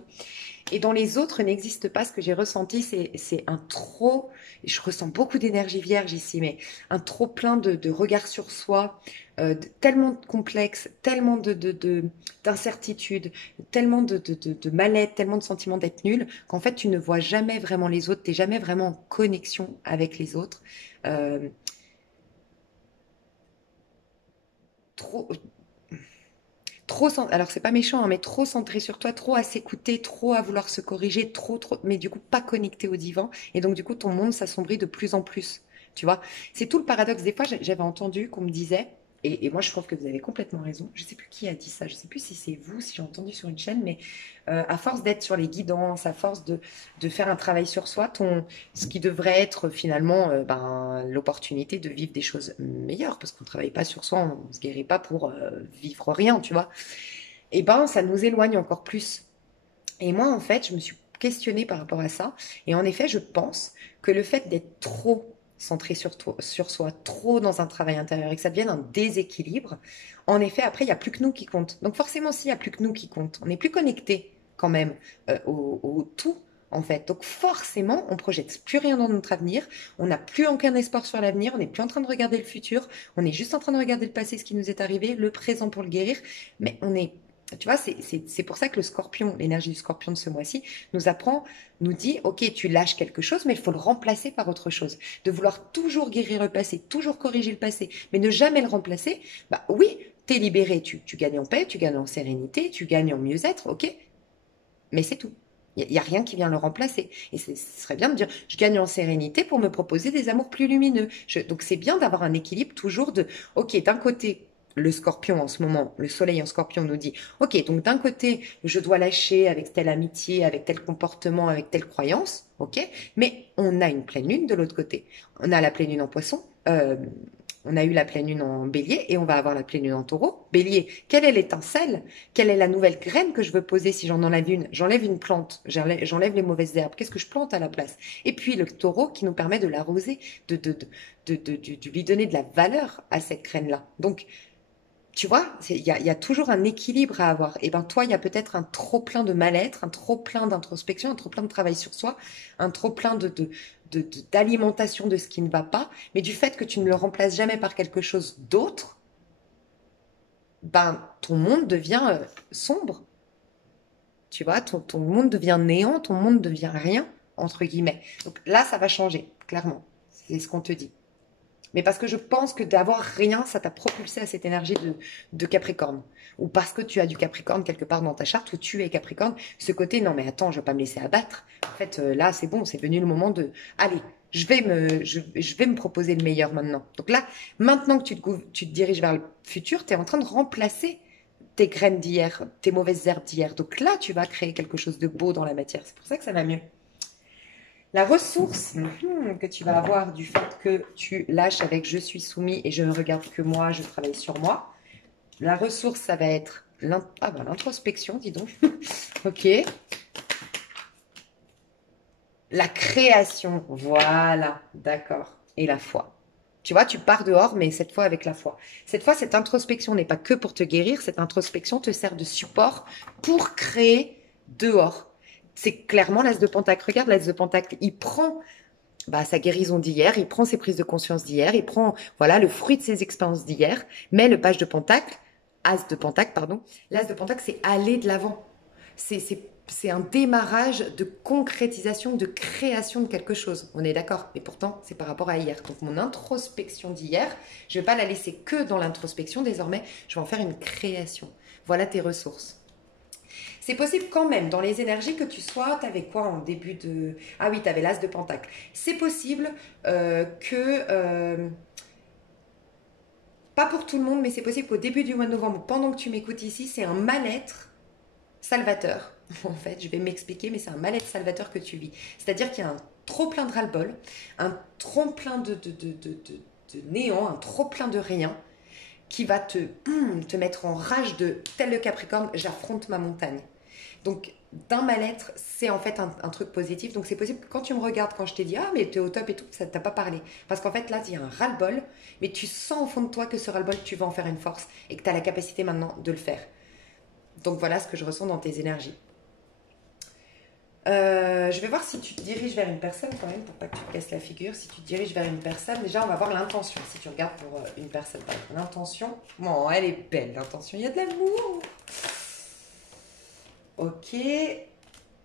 Et dans les autres n'existe pas. Ce que j'ai ressenti, c'est un trop, je ressens beaucoup d'énergie vierge ici, mais un trop plein de regard sur soi, tellement de complexes, tellement d'incertitudes, tellement de mal-être, tellement de sentiments d'être nul, qu'en fait tu ne vois jamais vraiment les autres, tu n'es jamais vraiment en connexion avec les autres. Euh, trop, alors c'est pas méchant, hein, mais trop centré sur toi, trop à s'écouter, trop à vouloir se corriger, trop, mais du coup pas connecté au divan. Et donc du coup ton monde s'assombrit de plus en plus. Tu vois, c'est tout le paradoxe. Des fois j'avais entendu qu'on me disait, et moi je trouve que vous avez complètement raison. Je sais plus qui a dit ça, je sais plus si c'est vous, si j'ai entendu sur une chaîne, mais à force d'être sur les guidances, à force de faire un travail sur soi, ce qui devrait être finalement l'opportunité de vivre des choses meilleures, parce qu'on ne travaille pas sur soi, on ne se guérit pas pour vivre rien, tu vois. Et ben ça nous éloigne encore plus. Et moi, en fait, je me suis questionnée par rapport à ça. Et en effet, je pense que le fait d'être trop centré sur soi, trop dans un travail intérieur et que ça devienne un déséquilibre, en effet, après, il n'y a plus que nous qui compte. Donc forcément, s'il n'y a plus que nous qui compte, on n'est plus connecté quand même au tout. En fait, donc forcément, on projette plus rien dans notre avenir, on n'a plus aucun espoir sur l'avenir, on n'est plus en train de regarder le futur, on est juste en train de regarder le passé, ce qui nous est arrivé, le présent pour le guérir, mais on est tu vois, c'est pour ça que le scorpion, l'énergie du scorpion de ce mois-ci, nous dit, ok, tu lâches quelque chose, mais il faut le remplacer par autre chose. De vouloir toujours guérir le passé, toujours corriger le passé, mais ne jamais le remplacer, bah oui, t'es libéré, tu gagnes en paix, tu gagnes en sérénité, tu gagnes en mieux-être, ok, mais c'est tout. Il n'y a rien qui vient le remplacer. Et ce serait bien de dire, je gagne en sérénité pour me proposer des amours plus lumineux. Donc c'est bien d'avoir un équilibre toujours de, ok, d'un côté, le scorpion en ce moment, le soleil en scorpion nous dit, ok, donc d'un côté, je dois lâcher avec telle amitié, avec tel comportement, avec telle croyance, ok, mais on a une pleine lune de l'autre côté. On a la pleine lune en poisson, on a eu la pleine lune en bélier et on va avoir la pleine lune en taureau. Bélier, quelle est l'étincelle? Quelle est la nouvelle graine que je veux poser si j'en enlève une? J'enlève une plante, j'enlève les mauvaises herbes. Qu'est-ce que je plante à la place? Et puis le taureau qui nous permet de l'arroser, de lui donner de la valeur à cette graine-là. Donc, tu vois, il y a toujours un équilibre à avoir. Et ben toi, il y a peut-être un trop plein de mal-être, un trop plein d'introspection, un trop plein de travail sur soi, un trop plein d'alimentation de ce qui ne va pas. Mais du fait que tu ne le remplaces jamais par quelque chose d'autre, ben ton monde devient sombre. Tu vois, ton monde devient néant, ton monde devient rien, entre guillemets. Donc là, ça va changer, clairement. C'est ce qu'on te dit. Mais parce que je pense que d'avoir rien, ça t'a propulsé à cette énergie de Capricorne. Ou parce que tu as du Capricorne quelque part dans ta charte où tu es Capricorne. Ce côté, non mais attends, je vais pas me laisser abattre. En fait, là, c'est bon, c'est venu le moment de... Allez, je vais me proposer le meilleur maintenant. Donc là, maintenant que tu te diriges vers le futur, tu es en train de remplacer tes graines d'hier, tes mauvaises herbes d'hier. Donc là, tu vas créer quelque chose de beau dans la matière. C'est pour ça que ça va mieux. La ressource que tu vas avoir du fait que tu lâches avec je suis soumis et je ne regarde que moi, je travaille sur moi. La ressource, ça va être l'introspection, dis donc. Ok. La création, voilà, d'accord. Et la foi. Tu vois, tu pars dehors, mais cette fois avec la foi. Cette fois, cette introspection n'est pas que pour te guérir, cette introspection te sert de support pour créer dehors. C'est clairement l'as de Pentacle. Regarde l'as de Pentacle, il prend sa guérison d'hier, il prend ses prises de conscience d'hier, il prend voilà le fruit de ses expériences d'hier, mais le page de Pentacle, as de Pentacle, pardon, l'as de Pentacle, c'est aller de l'avant. C'est un démarrage de concrétisation, de création de quelque chose. On est d'accord, mais pourtant, c'est par rapport à hier. Donc, mon introspection d'hier, je ne vais pas la laisser que dans l'introspection. Désormais, je vais en faire une création. Voilà tes ressources. C'est possible quand même, dans les énergies que tu sois, tu avais quoi en début de... Ah oui, tu avais l'as de Pentacle. C'est possible que... pas pour tout le monde, mais c'est possible qu'au début du mois de novembre, pendant que tu m'écoutes ici, c'est un mal-être salvateur. En fait, je vais m'expliquer, mais c'est un mal-être salvateur que tu vis. C'est-à-dire qu'il y a un trop plein de ras-le-bol, un trop plein de néant, un trop plein de rien, qui va te mettre en rage de tel le Capricorne, j'affronte ma montagne. Donc, d'un mal-être, c'est en fait un truc positif. Donc, c'est possible que quand tu me regardes, quand je t'ai dit « Ah, mais t'es au top et tout », ça ne t'a pas parlé. Parce qu'en fait, là, il y a un ras-le-bol, mais tu sens au fond de toi que ce ras-le-bol, tu vas en faire une force et que tu as la capacité maintenant de le faire. Donc, voilà ce que je ressens dans tes énergies. Je vais voir si tu te diriges vers une personne quand même, pour pas que tu te casses la figure. Si tu te diriges vers une personne, déjà, on va voir l'intention. Si tu regardes pour une personne, l'intention, bon, elle est belle, l'intention, il y a de l'amour. Ok,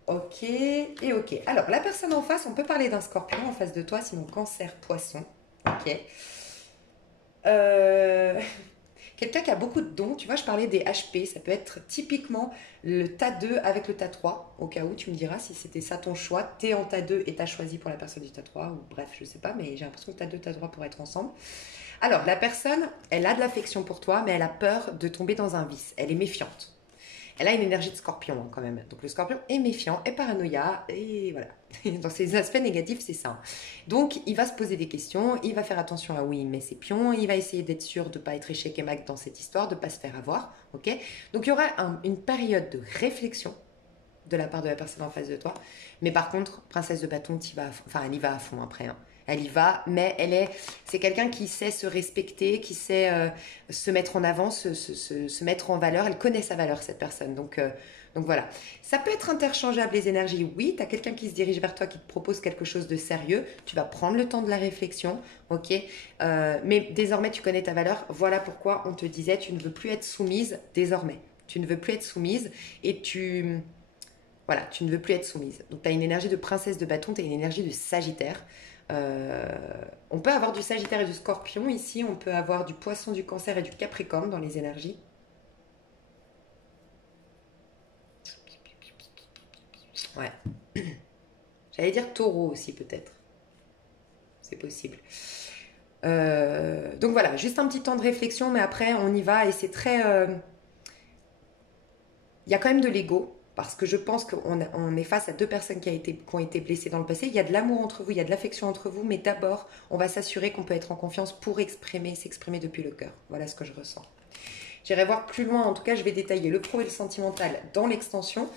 ok et ok. Alors, la personne en face, on peut parler d'un scorpion en face de toi, sinon cancer, poisson. Ok. Quelqu'un qui a beaucoup de dons, tu vois, je parlais des HP, ça peut être typiquement le tas 2 avec le tas 3, au cas où tu me diras si c'était ça ton choix, t'es en tas 2 et t'as choisi pour la personne du tas 3, ou bref, je sais pas, mais j'ai l'impression que tas 2, tas 3 pourraient être ensemble. Alors, la personne, elle a de l'affection pour toi, mais elle a peur de tomber dans un vice, elle est méfiante. Elle a une énergie de scorpion hein, quand même. Donc le scorpion est méfiant, est paranoïa, et voilà. Dans ses aspects négatifs, c'est ça. Donc il va se poser des questions, il va faire attention à où il met ses pions, il va essayer d'être sûr de ne pas être échec et mac dans cette histoire, de ne pas se faire avoir. Ok. Donc il y aura une période de réflexion de la part de la personne en face de toi. Mais par contre, princesse de bâton, elle y va à fond après. Hein. Elle y va, mais c'est quelqu'un qui sait se respecter, qui sait se mettre en avant, se mettre en valeur. Elle connaît sa valeur, cette personne. Donc voilà. Ça peut être interchangeable, les énergies. Oui, tu as quelqu'un qui se dirige vers toi, qui te propose quelque chose de sérieux. Tu vas prendre le temps de la réflexion, ok. Mais désormais, tu connais ta valeur. Voilà pourquoi on te disait, tu ne veux plus être soumise désormais. Tu ne veux plus être soumise et voilà, tu ne veux plus être soumise. Donc, tu as une énergie de princesse de bâton, tu as une énergie de sagittaire. On peut avoir du sagittaire et du scorpion ici. On peut avoir du poisson, du cancer et du capricorne dans les énergies. Ouais. J'allais dire taureau aussi peut-être. C'est possible. Donc voilà, juste un petit temps de réflexion, mais après on y va et c'est très... Il y a quand même de l'ego. Parce que je pense qu'on est face à deux personnes qui ont été blessées dans le passé. Il y a de l'amour entre vous, il y a de l'affection entre vous, mais d'abord, on va s'assurer qu'on peut être en confiance pour s'exprimer depuis le cœur. Voilà ce que je ressens. J'irai voir plus loin, en tout cas, je vais détailler le pro et le sentimental dans l'extension.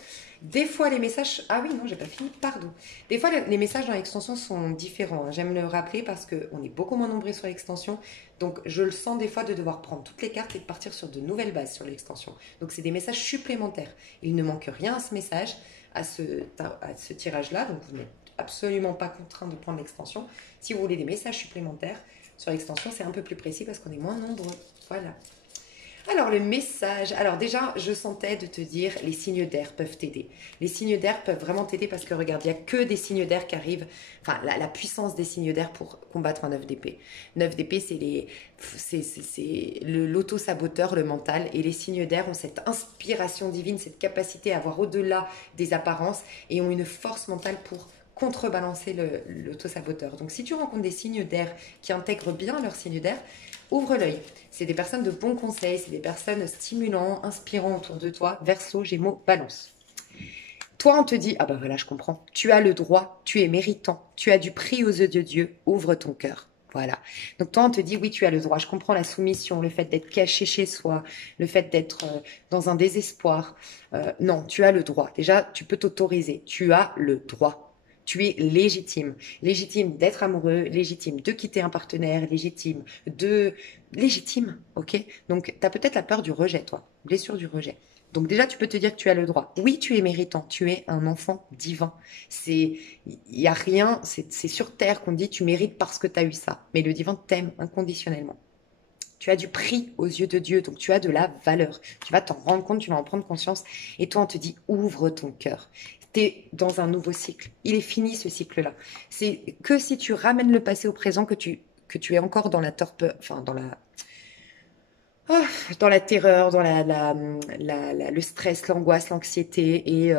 Des fois, les messages... Ah oui, non, j'ai pas fini, pardon. Des fois, les messages dans l'extension sont différents, hein. J'aime le rappeler parce qu'on est beaucoup moins nombreux sur l'extension. Donc, je le sens des fois de devoir prendre toutes les cartes et de partir sur de nouvelles bases sur l'extension. Donc, c'est des messages supplémentaires. Il ne manque rien à ce message, à ce tirage-là. Donc, vous n'êtes absolument pas contraint de prendre l'extension. Si vous voulez des messages supplémentaires sur l'extension, c'est un peu plus précis parce qu'on est moins nombreux. Voilà. Alors, le message. Alors, déjà, je sentais de te dire, les signes d'air peuvent t'aider. Les signes d'air peuvent vraiment t'aider parce que, regarde, il n'y a que des signes d'air qui arrivent. Enfin, la puissance des signes d'air pour combattre un 9 d'épée. 9 d'épée, c'est l'auto-saboteur, le mental. Et les signes d'air ont cette inspiration divine, cette capacité à voir au-delà des apparences et ont une force mentale pour contrebalancer l'auto-saboteur. Donc, si tu rencontres des signes d'air qui intègrent bien leurs signes d'air, ouvre l'œil. C'est des personnes de bons conseils, c'est des personnes stimulantes, inspirantes autour de toi. Verseau, Gémeaux, Balance. Toi, on te dit, ah ben voilà, je comprends. Tu as le droit, tu es méritant, tu as du prix aux yeux de Dieu, ouvre ton cœur. Voilà. Donc toi, on te dit, oui, tu as le droit. Je comprends la soumission, le fait d'être caché chez soi, le fait d'être dans un désespoir. Non, tu as le droit. Déjà, tu peux t'autoriser. Tu as le droit. Tu es légitime. Légitime d'être amoureux, légitime de quitter un partenaire, légitime de... Légitime, ok? Donc, tu as peut-être la peur du rejet, toi. Blessure du rejet. Donc déjà, tu peux te dire que tu as le droit. Oui, tu es méritant. Tu es un enfant divin. Il y a rien, c'est sur terre qu'on dit tu mérites parce que tu as eu ça. Mais le divin t'aime inconditionnellement. Tu as du prix aux yeux de Dieu, donc tu as de la valeur. Tu vas t'en rendre compte, tu vas en prendre conscience. Et toi, on te dit, ouvre ton cœur. Tu es dans un nouveau cycle. Il est fini ce cycle-là. C'est que si tu ramènes le passé au présent que tu es encore dans la torpeur, enfin dans la terreur, dans le stress, l'angoisse, l'anxiété et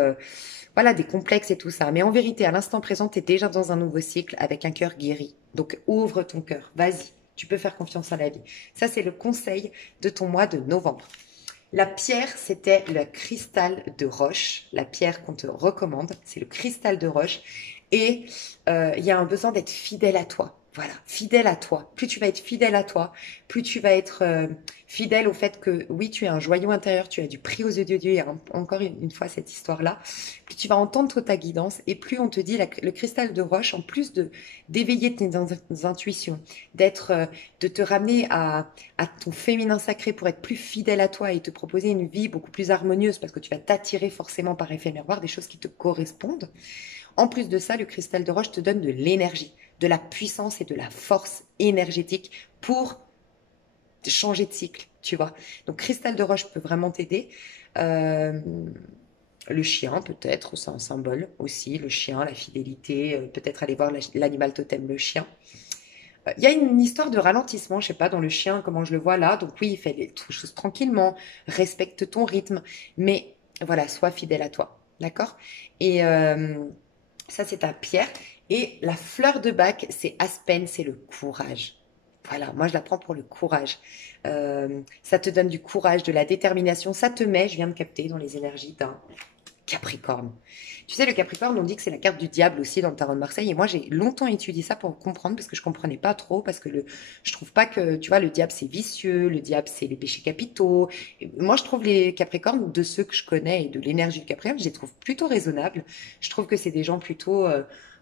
voilà, des complexes et tout ça. Mais en vérité, à l'instant présent, tu es déjà dans un nouveau cycle avec un cœur guéri. Donc ouvre ton cœur, vas-y. Tu peux faire confiance à la vie. Ça, c'est le conseil de ton mois de novembre. La pierre, c'était le cristal de roche. La pierre qu'on te recommande, c'est le cristal de roche. Et il y a un besoin d'être fidèle à toi. Voilà, fidèle à toi. Plus tu vas être fidèle à toi, plus tu vas être fidèle au fait que oui, tu es un joyau intérieur, tu as du prix aux yeux de Dieu. Il y a encore une fois cette histoire-là. Plus tu vas entendre ta guidance et plus on te dit le cristal de roche, en plus d'éveiller tes intuitions, de te ramener à ton féminin sacré pour être plus fidèle à toi et te proposer une vie beaucoup plus harmonieuse parce que tu vas t'attirer forcément par effet miroir des choses qui te correspondent. En plus de ça, le cristal de roche te donne de l'énergie, de la puissance et de la force énergétique pour changer de cycle, tu vois. Donc, cristal de roche peut vraiment t'aider. Le chien, peut-être, c'est un symbole aussi. Le chien, la fidélité, peut-être aller voir l'animal totem, le chien. Il y a une histoire de ralentissement, je sais pas, dans le chien, comment je le vois là. Donc oui, il fait les choses tranquillement, respecte ton rythme, mais voilà, sois fidèle à toi, d'accord? Et ça, c'est ta pierre. Et la fleur de bac, c'est Aspen, c'est le courage. Voilà, moi je la prends pour le courage. Ça te donne du courage, de la détermination. Ça te met, je viens de capter, dans les énergies d'un Capricorne. Tu sais, le Capricorne, on dit que c'est la carte du diable aussi dans le tarot de Marseille. Et moi, j'ai longtemps étudié ça pour comprendre parce que je comprenais pas trop. Parce que je trouve pas que, tu vois, le diable c'est vicieux, le diable c'est les péchés capitaux. Et moi, je trouve les Capricornes, de ceux que je connais et de l'énergie du Capricorne, je les trouve plutôt raisonnables. Je trouve que c'est des gens plutôt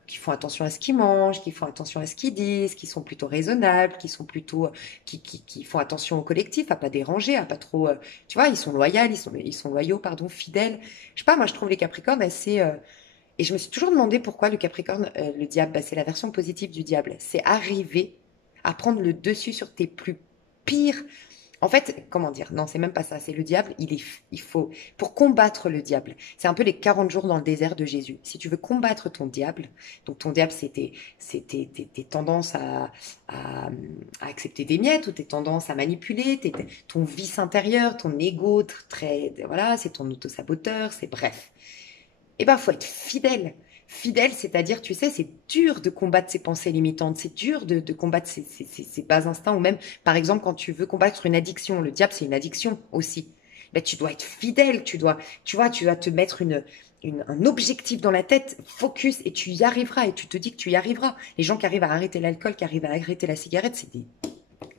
qui font attention à ce qu'ils mangent, qui font attention à ce qu'ils disent, qui sont plutôt raisonnables, qui sont plutôt qui font attention au collectif, à pas déranger, à pas trop tu vois, ils sont loyaux, ils sont loyaux, pardon, fidèles. Je sais pas, moi je trouve les Capricornes assez et je me suis toujours demandé pourquoi le Capricorne le diable, bah, c'est la version positive du diable, c'est arriver à prendre le dessus sur tes plus pires. En fait, comment dire? Non, c'est même pas ça. C'est le diable. Il faut, pour combattre le diable, c'est un peu les 40 jours dans le désert de Jésus. Si tu veux combattre ton diable, donc ton diable, tes tendances à accepter des miettes ou tes tendances à manipuler, ton vice intérieur, ton ego très, voilà, c'est ton auto-saboteur, c'est bref. Eh ben, faut être fidèle. Fidèle, c'est-à-dire, tu sais, c'est dur de combattre ses pensées limitantes, c'est dur de combattre ses bas instincts, ou même, par exemple, quand tu veux combattre une addiction, le diable, c'est une addiction aussi. Ben, tu dois être fidèle, tu vois, tu vas te mettre un objectif dans la tête, focus, et tu y arriveras, et tu te dis que tu y arriveras. Les gens qui arrivent à arrêter l'alcool, qui arrivent à arrêter la cigarette, c'est des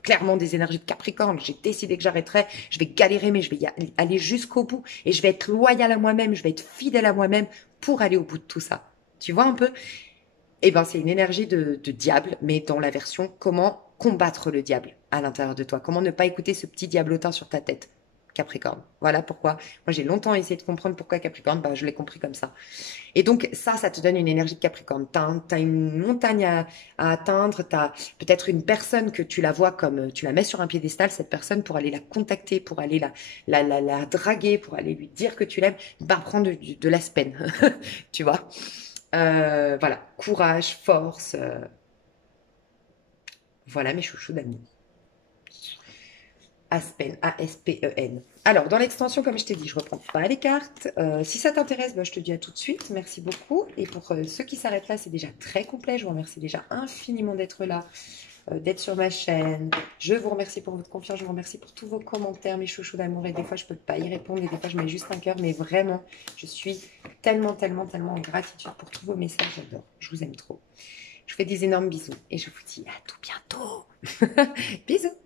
clairement des énergies de Capricorne. J'ai décidé que j'arrêterais. Je vais galérer, mais je vais aller jusqu'au bout. Et je vais être loyale à moi-même. Je vais être fidèle à moi-même pour aller au bout de tout ça. Tu vois un peu? Eh ben, c'est une énergie de diable, mais dans la version comment combattre le diable à l'intérieur de toi. Comment ne pas écouter ce petit diablotin sur ta tête. Capricorne. Voilà pourquoi. Moi, j'ai longtemps essayé de comprendre pourquoi Capricorne. Bah, je l'ai compris comme ça. Et donc, ça te donne une énergie de Capricorne. T'as une montagne à atteindre. T'as peut-être une personne que tu la vois comme, tu la mets sur un piédestal, cette personne, pour aller la contacter, pour aller la draguer, pour aller lui dire que tu l'aimes. Bah, prends de la peine. Tu vois? Voilà. Courage, force. Voilà mes chouchous d'amour. Aspen, A-S-P-E-N. Alors, dans l'extension, comme je t'ai dit, je reprends pas les cartes. Si ça t'intéresse, bah, je te dis à tout de suite. Merci beaucoup. Et pour ceux qui s'arrêtent là, c'est déjà très complet. Je vous remercie déjà infiniment d'être là, d'être sur ma chaîne. Je vous remercie pour votre confiance. Je vous remercie pour tous vos commentaires, mes chouchous d'amour. Et des fois, je peux pas y répondre. Et des fois, je mets juste un cœur. Mais vraiment, je suis tellement, tellement, tellement en gratitude pour tous vos messages. J'adore. Je vous aime trop. Je vous fais des énormes bisous. Et je vous dis à tout bientôt. Bisous.